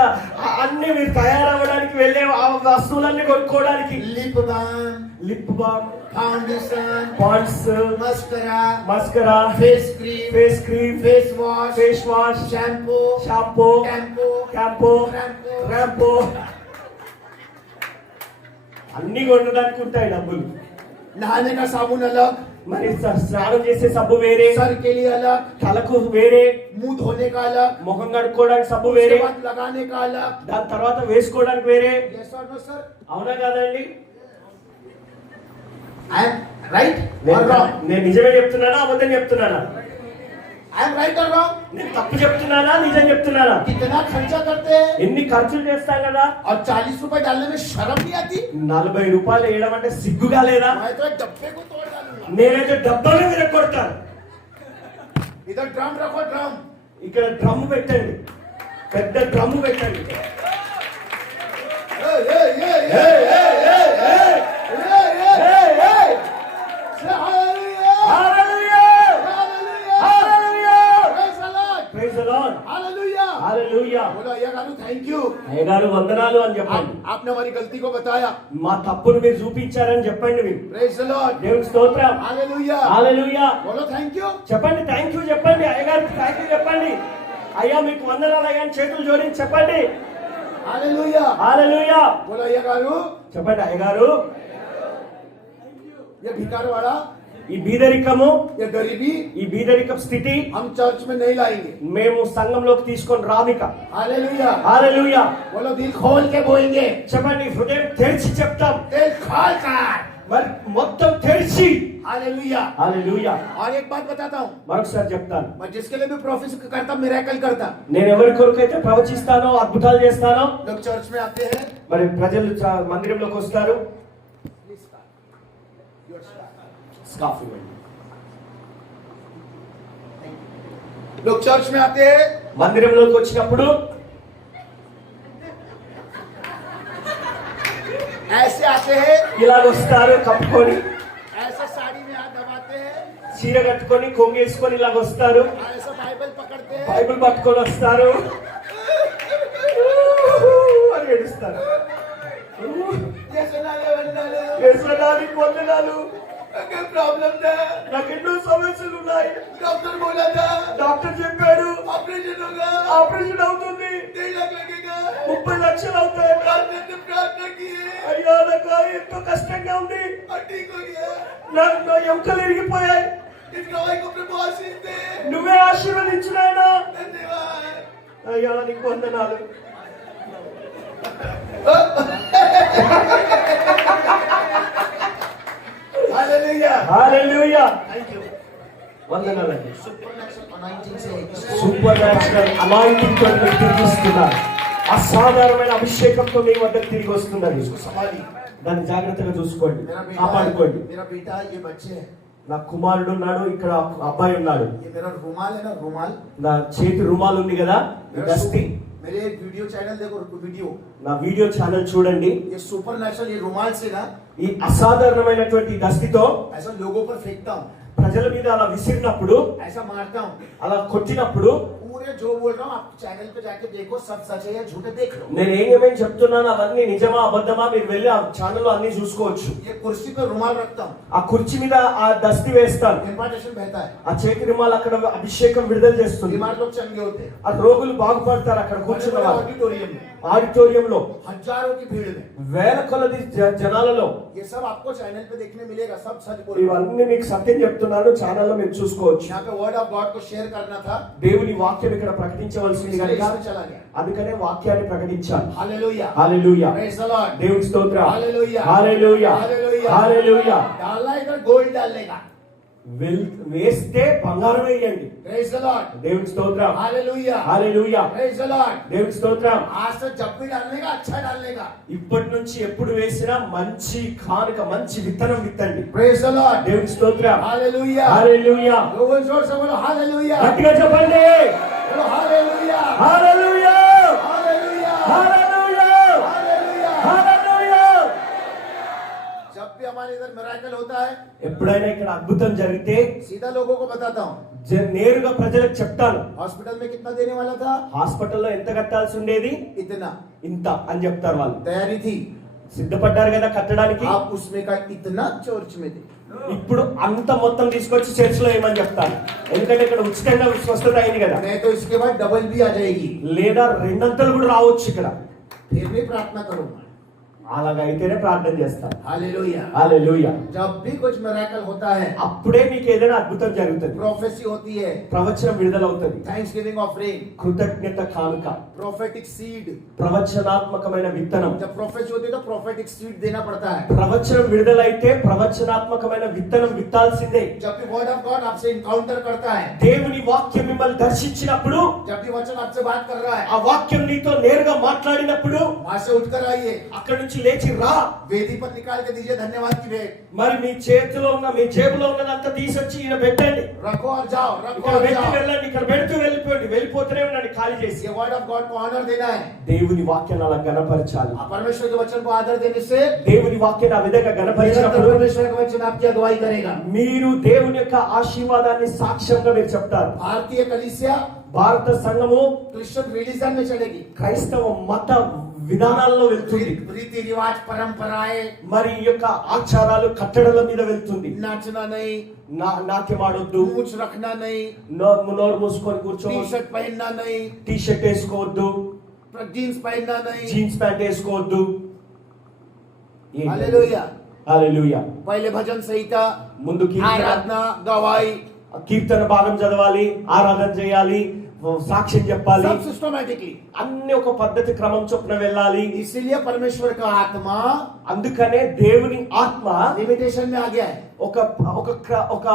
అన్ని మీరు తయారవడానికి వెళ్ళే ఆ వస్తువులన్నీ కొనుక్కోవడానికి lip balm, lip balm, foundation, Pond's, mascara, mascara, face cream, face cream, face wash, face wash, shampoo, shampoo, टैम्पो, క్యాంపో, रैम्पो, ర్యాంపో అన్ని కొనడానికి ఉంటాయి డబ్బులు. नहाने का साबुन अलग, మరి స్నానం చేసే సబ్బు వేరే, सर के लिए अलग, తలకు వేరే, मुंह धोने का अलग, ముఖం కడుక్కోవడానికి సబ్బు उसके వేరే, बाद लगाने का अलग। దాని తర్వాత వేసుకోవడానికి వేరే. यस और नो सर? అవునా కాదండి? आई एम राइट और रॉन्ग? నేను निजమే చెప్తున్నానా అబద్ధం చెప్తున్నానా? आई एम राइट और रॉन्ग? నేను తప్పు చెప్తున్నానా నిజం చెప్తున్నానా? कितना खर्चा करते हैं ఎన్ని ఖర్చులు చేస్తాం కదా, और 40 रुपए डालने में शर्म नहीं आती? 40 రూపాయలు వేయడం అంటే సిగ్గుగా లేదా? मैं तो एक डब्बे को तोड़ डालूंगा। నేనైతే డబ్బాలు విరగొడతాను. इधर ड्रम रखो, ड्रम। ఇక్కడ డ్రమ్ పెట్టండి, పెద్ద డ్రమ్ పెట్టండి. ए ए ए ए ए ए ए ए ए hallelujah, hallelujah, hallelujah, hallelujah, praise the Lord, praise the lord, hallelujah. Hallelujah. बोलो अय्या गारू थैंक यू, అయ్యగారు వందనాలు అని చెప్పండి. आपने हमारी गलती को बताया। మా తప్పును మీరు చూపించారని చెప్పండి. మీరు प्रेज द लॉर्ड, దేవుని స్తోత్రం, हालेलुया। హల్లెలూయా. बोलो थैंक यू, చెప్పండి, థ్యాంక్ యూ చెప్పండి. అయ్యగారికి థ్యాంక్ యూ చెప్పండి. అయ్యా మీకు వందనాలు అయ్యా అని చేతులు జోడించి చెప్పండి. हालेलुया। హల్లెలూయా. बोलो अय्या गारू, చెప్పండి అయ్యగారు. ये भिखार वाला, ఈ బీదరికము, ये गरीबी ఈ బీదరికపు స్థితి हम चर्च में नहीं लाएंगे। మేము సంఘంలోకి తీసుకొని రామిక. हालेलुया। హల్లెలూయా. बोलो दिल खोल के बोएंगे, చెప్పండి, హృదయం తెరిచి చెప్తాం. दिल खोल कर। మరి మొత్తం తెరిచి. हालेलुया। హల్లెలూయా. और एक बात बताता हूँ, మరొకసారి చెప్తాను, मैं जिसके लिए भी प्रोफेसी करता, मिरेकल करता, నేను ఎవరి కొరకైతే ప్రవచిస్తానో అద్భుతాలు చేస్తానో, लोग चर्च में आते हैं, మరి ప్రజలు మందిరంలోకి వస్తారు. స్కార్ఫ్ ఇవ్వండి. लोग चर्च में आते हैं, మందిరంలోకి వచ్చినప్పుడు ऐसे आते हैं, ఇలాగ వస్తారు కప్పుకొని, ऐसे साड़ी में हाथ दबाते हैं, చీర కట్టుకొని కొంగేసుకొని ఇలాగ వస్తారు, ऐसा बाइबल पकड़ते हैं, బైబిల్ పట్టుకొని వస్తారు అని ఏడుస్తారు. ये सुना ले वंदना, యేసునాథునికి వందనాలు, अगर प्रॉब्लम था, నాకు ఎన్నో సమస్యలు ఉన్నాయి. डॉक्टर बोला था డాక్టర్ చెప్పాడు ऑपरेशन होगा, ఆపరేషన్ అవుతుంది, 3 लाख लगेगा, 30 లక్షలు అవుతాయి. प्रार्थना किए అయ్యా నాకు ఎంతో కష్టంగా ఉంది, और ठीक हो गया। నా ఎముకలు ఇరిగిపోయాయి. इस गवाही को प्रभु आशीष दे, నువ్వే ఆశీర్వదించు నాయనా. धन्यवाद। అయ్యా నీకు వందనాలు. Hallelujah hallelujah. थैंक यू వందనాలండి. सुपरनैचुरल अनाइंटिंग से సూపర్ న్యాచురల్ అనాయింటింగ్ తో మీరు తిరిగి వస్తున్నారు. అసాధారణమైన అభిషేకంతో మీ వద్దకు తిరిగి వస్తున్నారు. इसको संभालिए దాన్ని జాగ్రత్తగా చూసుకోండి, मेरा కాపాడుకోండి. मेरा बेटा ये बच्चे है నా కుమారుడు ఉన్నాడు, ఇక్కడ అబ్బాయి ఉన్నాడు. ये मेरा रुमाल है ना रुमाल నా చేతి రుమాలు ఉంది కదా, ఈ దస్తి. मेरे एक वीडियो चैनल देखो वीडियो నా వీడియో ఛానల్ చూడండి. ये सुपरनैचुरल ये रुमाल से ना ఈ అసాధారణమైనటువంటి దస్తితో ऐसा लोगों पर फेंकता हूँ ప్రజల మీద అలా విసిరినప్పుడు, ऐसा मारता हूँ అలా కొట్టినప్పుడు पूरे जो बोल रहा हूँ आप चैनल पे जाके देखो सब सच है या झूठे देख लो నేను ఏమేమి చెప్తున్నాను అవన్నీ నిజమా అబద్ధమా మీరు వెళ్ళి ఆ ఛానల్లో అన్ని చూసుకోవచ్చు. ये कुर्सी पे रुमाल रखता हूँ ఆ కుర్చీ మీద ఆ దస్తి వేస్తాను. इम्पार्टेशन बहता है ఆ చేతి రుమాలు అక్కడ అభిషేకం విడుదల చేస్తుంది. बीमार लोग चंगे होते हैं ఆ రోగులు బాగుపడతారు అక్కడ కూర్చున్న వాళ్ళు. ऑडिटोरियम में ఆడిటోరియంలో हजारों की भीड़ में వేల కొలది జనాలలో. ये सब आपको चैनल पे देखने मिलेगा सब सच बोल ఇవన్నీ మీకు సత్యం చెప్తున్నాను, ఛానల్లో మీరు చూసుకోవచ్చు. यहाँ पे वर्ड ऑफ गॉड को शेयर करना था దేవుని వాక్యం ఇక్కడ ప్రకటించవలసింది इसलिए కనుక इसमें चला गया అందుకనే వాక్యాన్ని ప్రకటించాలి. Hallelujah hallelujah. Praise the lord దేవుని స్తోత్రం. Hallelujah hallelujah. हालेलुया హల్లెలూయా. डालना इधर गोल्ड डालने का వేస్తే బంగారం వేయండి. प्रेज द लॉर्ड దేవుని స్తోత్రం. Hallelujah hallelujah. Praise the lord దేవుని స్తోత్రం. आज से जब भी डालने का अच्छा डालने का ఇప్పటి నుంచి ఎప్పుడు వేసినా మంచి కానుక మంచి విత్తనం విత్తండి. प्रेज द लॉर्ड దేవుని స్తోత్రం. हालेलुया హల్లెలూయా. लोगों जोर से बोलो हालेलुया గట్టిగా చెప్పండి. बोलो hallelujah hallelujah. Hallelujah hallelujah. Hallelujah హల్లెలూయా. जब भी हमारे इधर मिराकल होता है ఎప్పుడైనా ఇక్కడ అద్భుతం జరిగితే सीधा लोगों को बताता हूँ నేరుగా ప్రజలకు చెప్తాను. हॉस्पिटल में कितना देने वाला था హాస్పిటల్లో ఎంత కట్టాల్సి ఉండేది, इतना ఇంత అని చెప్తారు వాళ్ళు. तैयारी थी సిద్ధపడ్డారు కదా కట్టడానికి. आप उसमें का इतना चर्च में थे ఇప్పుడు అంత మొత్తం తీసుకొచ్చి చర్చ్ లో ఏమని చెప్తాను, ఎందుకంటే ఇక్కడ ఉచితంగా స్వస్థత అయింది కదా. नहीं तो इसके बाद डबल भी आ जाएगी లేదా రెండంతలు కూడా రావచ్చు ఇక్కడ. फिर भी प्रार्थना करूंगा అలాగ అయితేనే ప్రార్థన చేస్తాను. Hallelujah hallelujah. जब भी कुछ मिराकल होता है అప్పుడే మీకు ఏదైనా అద్భుతం జరుగుతుంది, प्रोफेसी होती है ప్రవచనం విడుదలవుతుంది, थैंक्स गिविंग ऑफरिंग కృతజ్ఞత కానుక, प्रोफेटिक सीड ప్రవచనాత్మకమైన విత్తనం. जब प्रोफेसी होती है तो प्रोफेटिक सीड देना पड़ता है ప్రవచనం విడుదలైతే ప్రవచనాత్మకమైన విత్తనం విత్తాల్సిందే. जब भी वर्ड ऑफ गॉड आपसे इनकाउंटर करता है దేవుని వాక్యం మిమ్మల్ని దర్శించినప్పుడు, जब भी वचन आपसे बात कर रहा है ఆ వాక్యం నీతో నేరుగా మాట్లాడినప్పుడు वहां से उठकर आइए అక్కడి నుంచి లేచి రా. वेदी पर निकाल के दीजिए धन्यवाद की भेंट మరి మీ చేతిలో ఉన్న మీ జేబులో ఉన్నదంతా తీసొచ్చి ఈయన పెట్టండి. रखो और जाओ रखो ఇక్కడ और పెట్టి जाओ వెళ్ళండి, ఇక్కడ పెడుతూ వెళ్ళిపోండి, వెళ్ళిపోతూనే ఉండండి ఖాళీ చేసి. ये वर्ड ऑफ गॉड को ऑनर देना है దేవుని వాక్యాన్ని అలా గణపరచాలి. परमेश्वर के वचन को आदर देने से దేవుని వాక్యాన్ని ఆ విధంగా निरंतर గణపరిచినప్పుడు परमेश्वर का वचन आपकी अगुवाई करेगा మీరు దేవుని యొక్క ఆశీర్వాదాన్ని సాక్ష్యంగా మీరు చెప్తారు. भारतीय कलीसिया భారత సంఘము क्रिश्चियन रिलीजन में चलेगी క్రైస్తవ మత విధానాల్లో వెళ్తుంది. रीति रिवाज परंपराएं మరి ఈ యొక్క ఆచారాలు కట్టడల మీద వెళ్తుంది. नाचना नहीं నాట్యం ఆడొద్దు, मूछ रखना नहीं నోరు మూసుకొని टी కూర్చోవద్దు, शर्ट पहनना नहीं టీ షర్ట్ వేసుకోవద్దు, जीन्स पहनना नहीं జీన్స్ ప్యాంట్ వేసుకోవద్దు. Hallelujah hallelujah. पहले भजन संहिता ముందు आराधना गवाही కీర్తన భాగం చదవాలి, ఆరాధన చేయాలి, సాక్ష్యం చెప్పాలి. सब सिस्टमैटिकली అన్ని ఒక పద్ధతి క్రమం చొప్పున వెళ్ళాలి. इसीलिए परमेश्वर का आत्मा అందుకనే దేవుని ఆత్మ लिमिटेशन में आ गया है ఒక ఒక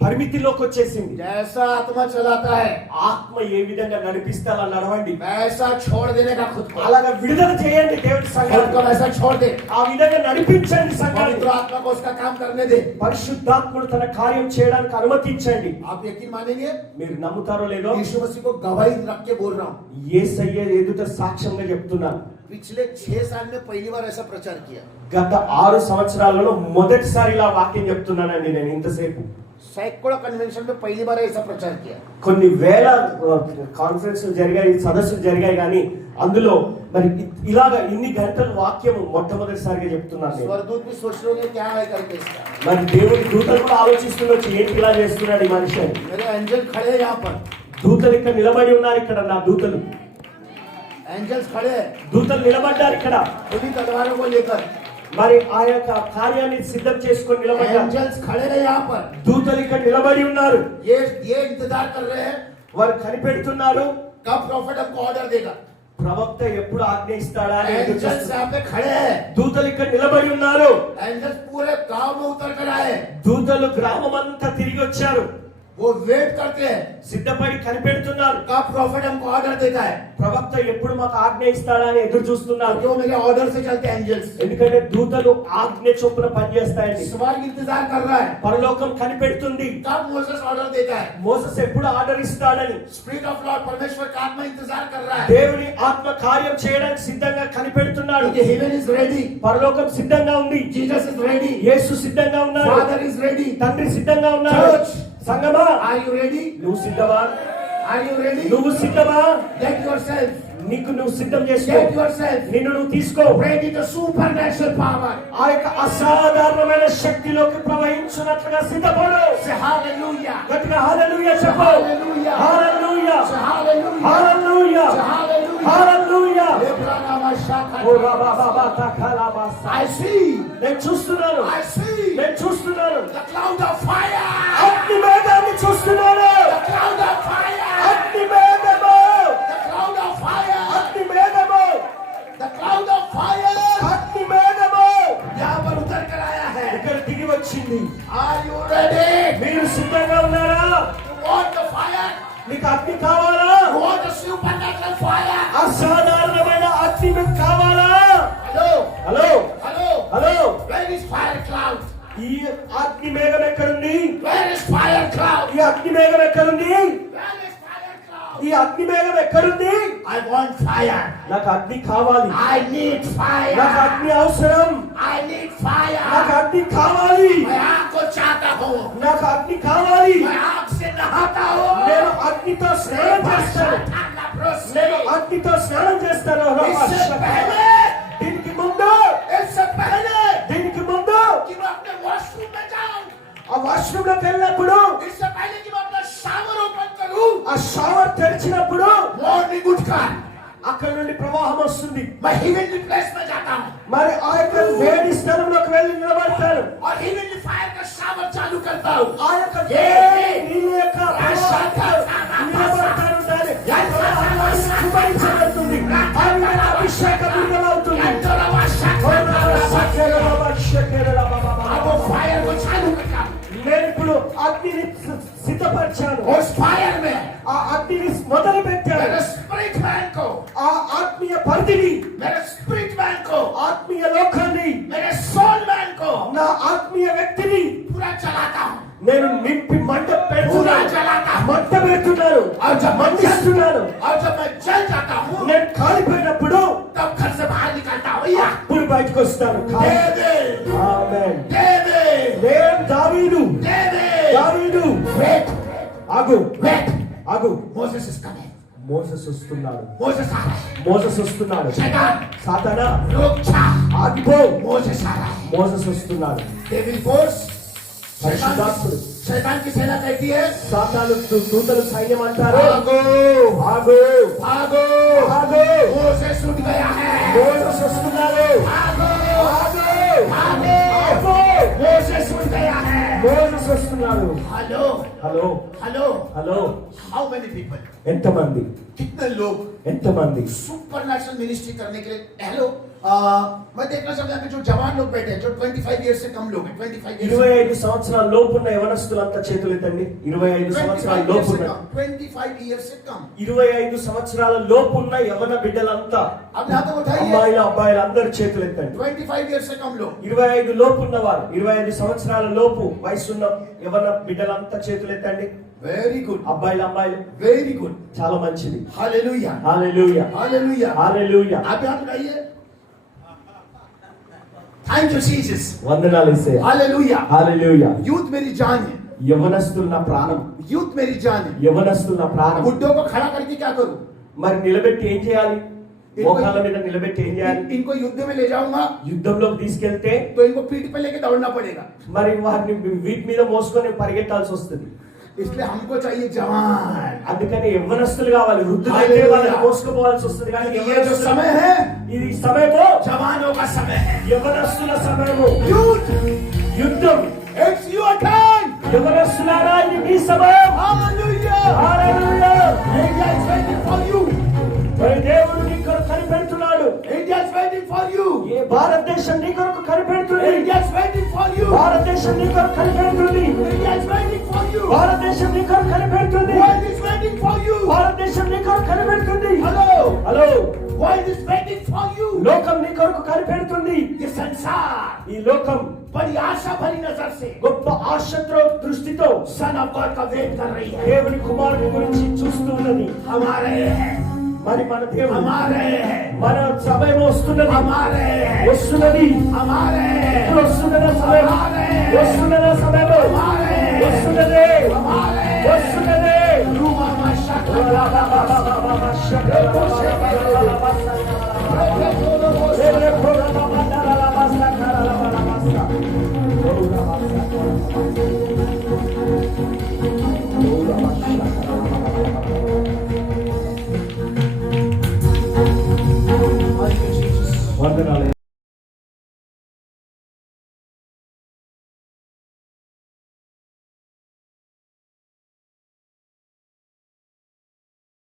పరిమితిలోకి వచ్చేసింది. जैसा आत्मा चलाता है ఆత్మ ఏ విధంగా నడిపిస్తే అలా నడవండి. वैसा छोड़ देने का खुद को అలాగా విడుదల చేయండి దేవుని खुद को సంఘాన్ని. वैसा छोड़ दे ఆ విధంగా నడిపించండి సంఘాన్ని. पवित्र आत्मा को उसका काम करने दे పరిశుద్ధాత్ముడు తన కార్యం చేయడానికి అనుమతించండి. आप यकीन मानेंगे మీరు నమ్ముతారో లేదో, यीशु मसीह को गवाही रख के बोल रहा हूँ యేసయ్య ఎదుట సాక్ష్యంగా చెప్తున్నాను. पिछले 6 साल में पहली बार ऐसा प्रचार किया గత 6 సంవత్సరాలలో మొదటిసారి ఇలా వాక్యం చెప్తున్నానండి నేను ఇంతసేపు. सैकड़ों कन्वेंशन में पहली बार ऐसा प्रचार किया కొన్ని వేల కాన్ఫరెన్స్లు జరిగాయి, సదస్సులు జరిగాయి, కానీ అందులో మరి ఇలాగా ఇన్ని గంటలు వాక్యం మొట్టమొదటిసారిగా చెప్తున్నాను నేను. स्वर्गदूत भी सोच रहे होंगे क्या है करके इसका మరి దేవుని దూతలు కూడా ఆలోచిస్తుండొచ్చు, ఏంటి ఇలా చేస్తున్నాడు ఈ మనిషి అని. मेरे एंजल खड़े हैं यहाँ पर దూతలు ఇక్కడ నిలబడి ఉన్నారు. ఇక్కడ నా దూతలు एंजल्स खड़े हैं దూతలు నిలబడ్డారు ఇక్కడ. खुली तलवारों को लेकर మరి ఆ యొక్క కార్యాన్ని సిద్ధం చేసుకొని నిలబడ్డారు. एंजल्स खड़े हैं यहाँ पर దూతలు ఇక్కడ నిలబడి ఉన్నారు. ये इंतजार कर रहे हैं వారు కనిపెడుతున్నారు. कब प्रॉफिट हमको ऑर्डर देगा? ప్రవక్త ఎప్పుడు ఆజ్ఞ ఇస్తాడా అని ఎదురు एंजल्स చూస్తున్నారు. यहाँ पे खड़े हैं, దూతలు ఇక్కడ నిలబడి ఉన్నారు. एंजल्स पूरे गांव में उतर कर आए, దూతలు గ్రామం అంతా తిరిగి వచ్చారు. वो वेट करते हैं సిద్ధపడి కనిపెడుతున్నారు. कब प्रॉफिट हमको ऑर्डर देता है, ప్రవక్త ఎప్పుడు మాకు ఆజ్ఞ ఇస్తాడా అని ఎదురు చూస్తున్నారు. जो मेरे ऑर्डर से चलते हैं एंजल्स। ఎందుకంటే దూతలు ఆజ్ఞ చొప్పున పనిచేస్తాయండి. स्वर्ग इंतजार कर रहा है పరలోకం కనిపెడుతుంది कब मोसेस ऑर्डर देता है। మోసెస్ ఎప్పుడు ఆర్డర్ ఇస్తాడని. स्पिरिट ऑफ लॉर्ड परमेश्वर का आत्मा इंतजार कर रहा है, దేవుని ఆత్మ కార్యం చేయడానికి సిద్ధంగా కనిపెడుతున్నాడు. क्योंकि heaven is ready, పరలోకం సిద్ధంగా ఉంది. Jesus is ready, యేసు సిద్ధంగా ఉన్నాడు. Father is ready, తండ్రి సిద్ధంగా ఉన్నాడు. Church, సంగమా, are you ready? నువ్వు సిద్ధమా? Are you ready? నువ్వు సిద్ధమా? Get yourself, నీకు నువ్వు సిద్ధం చేసుకో. get yourself నిన్ను నువ్వు తీసుకో. ready to supernatural power. ఆ యొక్క అసాధారణమైన శక్తిలోకి ప్రవహించున్నట్లుగా సిద్ధపడు. Say hallelujah, గట్టిగా హల్లెలూయా చెప్పు. hallelujah, hallelujah, say hallelujah, hallelujah, say hallelujah. Hallelujah. Lebranama shaka. Oh రాబా Baba తఖలాబాస. I see, నేను చూస్తున్నాను. I see నేను చూస్తున్నాను. the cloud of fire, అగ్ని మేఘాన్ని చూస్తున్నాను. the cloud of fire, అగ్ని మేఘము, the cloud of fire, అగ్ని మేఘము, the cloud of fire అగ్ని మేఘము यहाँ पर उतर कर आया है। ఇక్కడ దిగి వచ్చింది. Are you ready? మీరు సిద్ధంగా ఉన్నారా? You want the fire? మీకు అగ్ని కావాలా? You want the supernatural fire? అసాధారణమైన అగ్ని మీకు కావాలా? Hello, hello hello, hello, where is fire cloud? ఈ అగ్ని మేఘం ఎక్కడుంది? Where is fire cloud? ఈ అగ్ని మేఘం ఎక్కడుంది? Where is fire cloud? ఈ అగ్ని మేఘం ఎక్కడుంది? I want fire. నాకు అగ్ని కావాలి. I need నాకు fire. అగ్ని అవసరం. I need నాకు fire. అగ్ని కావాలి. मैं आग को चाहता हूँ, నాకు అగ్ని కావాలి. मैं आग से नहाता हूँ। నేను అగ్నితో స్నానం చేస్తాను. నేను అగ్నితో స్నానం చేస్తాను. इससे पहले, దీనికి ముందు, इससे पहले దీనికి ముందు कि मैं अपने वॉशरूम में जाऊं, ఆ వాష్రూమ్ లోకి వెళ్ళినప్పుడు, इससे पहले कि मैं अपना शावर ओपन करूं, ఆ షవర్ తెరిచినప్పుడు मॉर्निंग उठकर అక్కడ నుండి ప్రవాహం వస్తుంది. मैं heavenly place में जाता हूँ మరి ఆ యొక్క వేడి స్థలంలోకి వెళ్ళి నిలబడతాను. और heavenly fire का शावर चालू करता हूँ। ఆ యొక్క వేడి నీళ్ళ యొక్క ప్రవాహంతో నిలబడతాను. దాని ప్రవాహంలో కుమరించబడుతుంది. ఆ విధంగా అభిషేకం విడుదలవుతుంది. अब वो फायर को चालू करता हूँ। నేను ఇప్పుడు అగ్నిని సిద్ధపరిచాను. उस फायर में ఆ అగ్నిని మొదలు పెట్టాను. मेरे स्पिरिट मैन को, ఆ ఆత్మీయ పరిధిని, मेरे स्पिरिट मैन को, ఆత్మీయ లోకాన్ని, मेरे सोल मैन को నా ఆత్మీయ వ్యక్తిని पूरा चलाता हूँ, నేను నింపి మంట पूरा పెడుతున్నాను. जलाता हूँ। మంట పెడుతున్నాను. और जब मैं మండిస్తున్నాను. और जब मैं जल जाता हूँ, నేను కాలిపోయినప్పుడు तब घर से बाहर निकलता हूँ। या అప్పుడు బయటకు వస్తాను. डेविड, ఆమేన్. डेविड, నేను దావీదు, डेविड, దావీదు, wait, ఆగు, wait, ఆగు. Moses is coming, మోసెస్ వస్తున్నాడు. Moses आ रहा है, మోసెస్ వస్తున్నాడు. शैतान సాతానా रुक जा, ఆగిపో. Moses आ रहा है। మోసెస్ వస్తున్నాడు. डेविल फोर्स, పరిశుద్ధాత్ముడు, शैतान की सेना कहती है సాతాను దూతలు సైన్యం అంటారు. भागो, ఆగు, भागो, ఆగు. मोसेस उठ गया है, మోసెస్ వస్తున్నాడు. भागो, ఆగు, भागो, ఆగు. मोसेस उठ गया है। మోసెస్ వస్తున్నాడు. Hello, hello hello, hello, how many people, ఎంతమంది, कितने लोग ఎంతమంది सुपरनैचुरल मिनिस्ट्री करने के लिए। हेलो, मैं देखना चाहता हूँ कि जो जवान लोग बैठे हैं, जो 25 ईयर से कम लोग हैं, 25 ईयर 25 సంవత్సరాల లోపున్న యవనస్తులంతా చేతులు ఎత్తండి. 25 సంవత్సరాల లోపున్న 25 ईयर से कम, 25 సంవత్సరాల లోపున్న యవన బిడ్డలంతా, अब यहाँ तक उठाइए, అమ్మాయిలు అబ్బాయిలు అందరూ చేతులు ఎత్తండి. 25 ईयर से कम लोग, 25 లోపున్న వారు, 25 సంవత్సరాల లోపు వయసున్న యవన బిడ్డలంతా చేతులు ఎత్తండి. वेरी गुड, అబ్బాయిలు అమ్మాయిలు, वेरी गुड, చాలా మంచిది. हालेलुया, హల్లెలూయా, हालेलुया, హల్లెలూయా. आप यहाँ उठाइए, थैंक यू जीसस, వందనాలు యేసయ్యా. हालेलुया। హల్లెలూయా. यूथ मेरी जान है, యవనస్తుల నా ప్రాణం, यूथ मेरी जान है। యవనస్తుల నా ప్రాణం. बुड्ढों को खड़ा करके क्या करूं? మరి నిలబెట్టి ఏం చేయాలి? మోకాళ్ళ మీద నిలబెట్టి ఏం చేయాలి? इनको युद्ध में ले जाऊंगा యుద్ధంలోకి తీసుకెళ్తే तो इनको पीठ पे लेके दौड़ना पड़ेगा, మరి వారిని వీటి మీద మోసుకొని పరిగెట్టాల్సి వస్తుంది. इसलिए हमको चाहिए जवान। అందుకని యవ్వనస్తులు కావాలి. వృద్ధులు అయితే వాళ్ళని మోసుకుపోవాల్సి వస్తుంది. కానీ ये जो समय है, ఇది సమయము जवानों का समय है। యవ్వనస్తుల సమయము. यूथ, యుద్ధం इट्स योर टाइम। యవనస్తులారా ఇది మీ సమయం. Hallelujah. Hallelujah. India is waiting for you. మరి దేవుడు నీ కొరకు కనిపెడుతున్నాడు. India is waiting for you. ఈ భారతదేశం నీ కొరకు కనిపెడుతుంది. India is waiting for you. భారతదేశం నీ కొరకు కనిపెడుతుంది. India is waiting for you. భారతదేశం నీ కొరకు కనిపెడుతుంది. World is waiting for you. భారతదేశం నీ కొరకు కనిపెడుతుంది. Hello. Hello, World is waiting for you. లోకం నీ కొరకు కనిపెడుతుంది. ये संसार ఈ లోకం बड़ी आशा भरी नजर से గొప్ప ఆశతో దృష్టితో सन ऑफ गॉड का वेट कर रही है. దేవుని కుమారుని గురించి చూస్తున్నది. हमारे हैं, మరి మన దేవుడు हमारे हैं, మన సమయం వస్తున్నది. हमारे हैं, వస్తున్నది. हमारे हैं, ఇప్పుడు వస్తున్నది సమయం. వస్తున్నది సమయం. వస్తున్నది. हमारे వస్తున్నది. रूमा माशा బాబా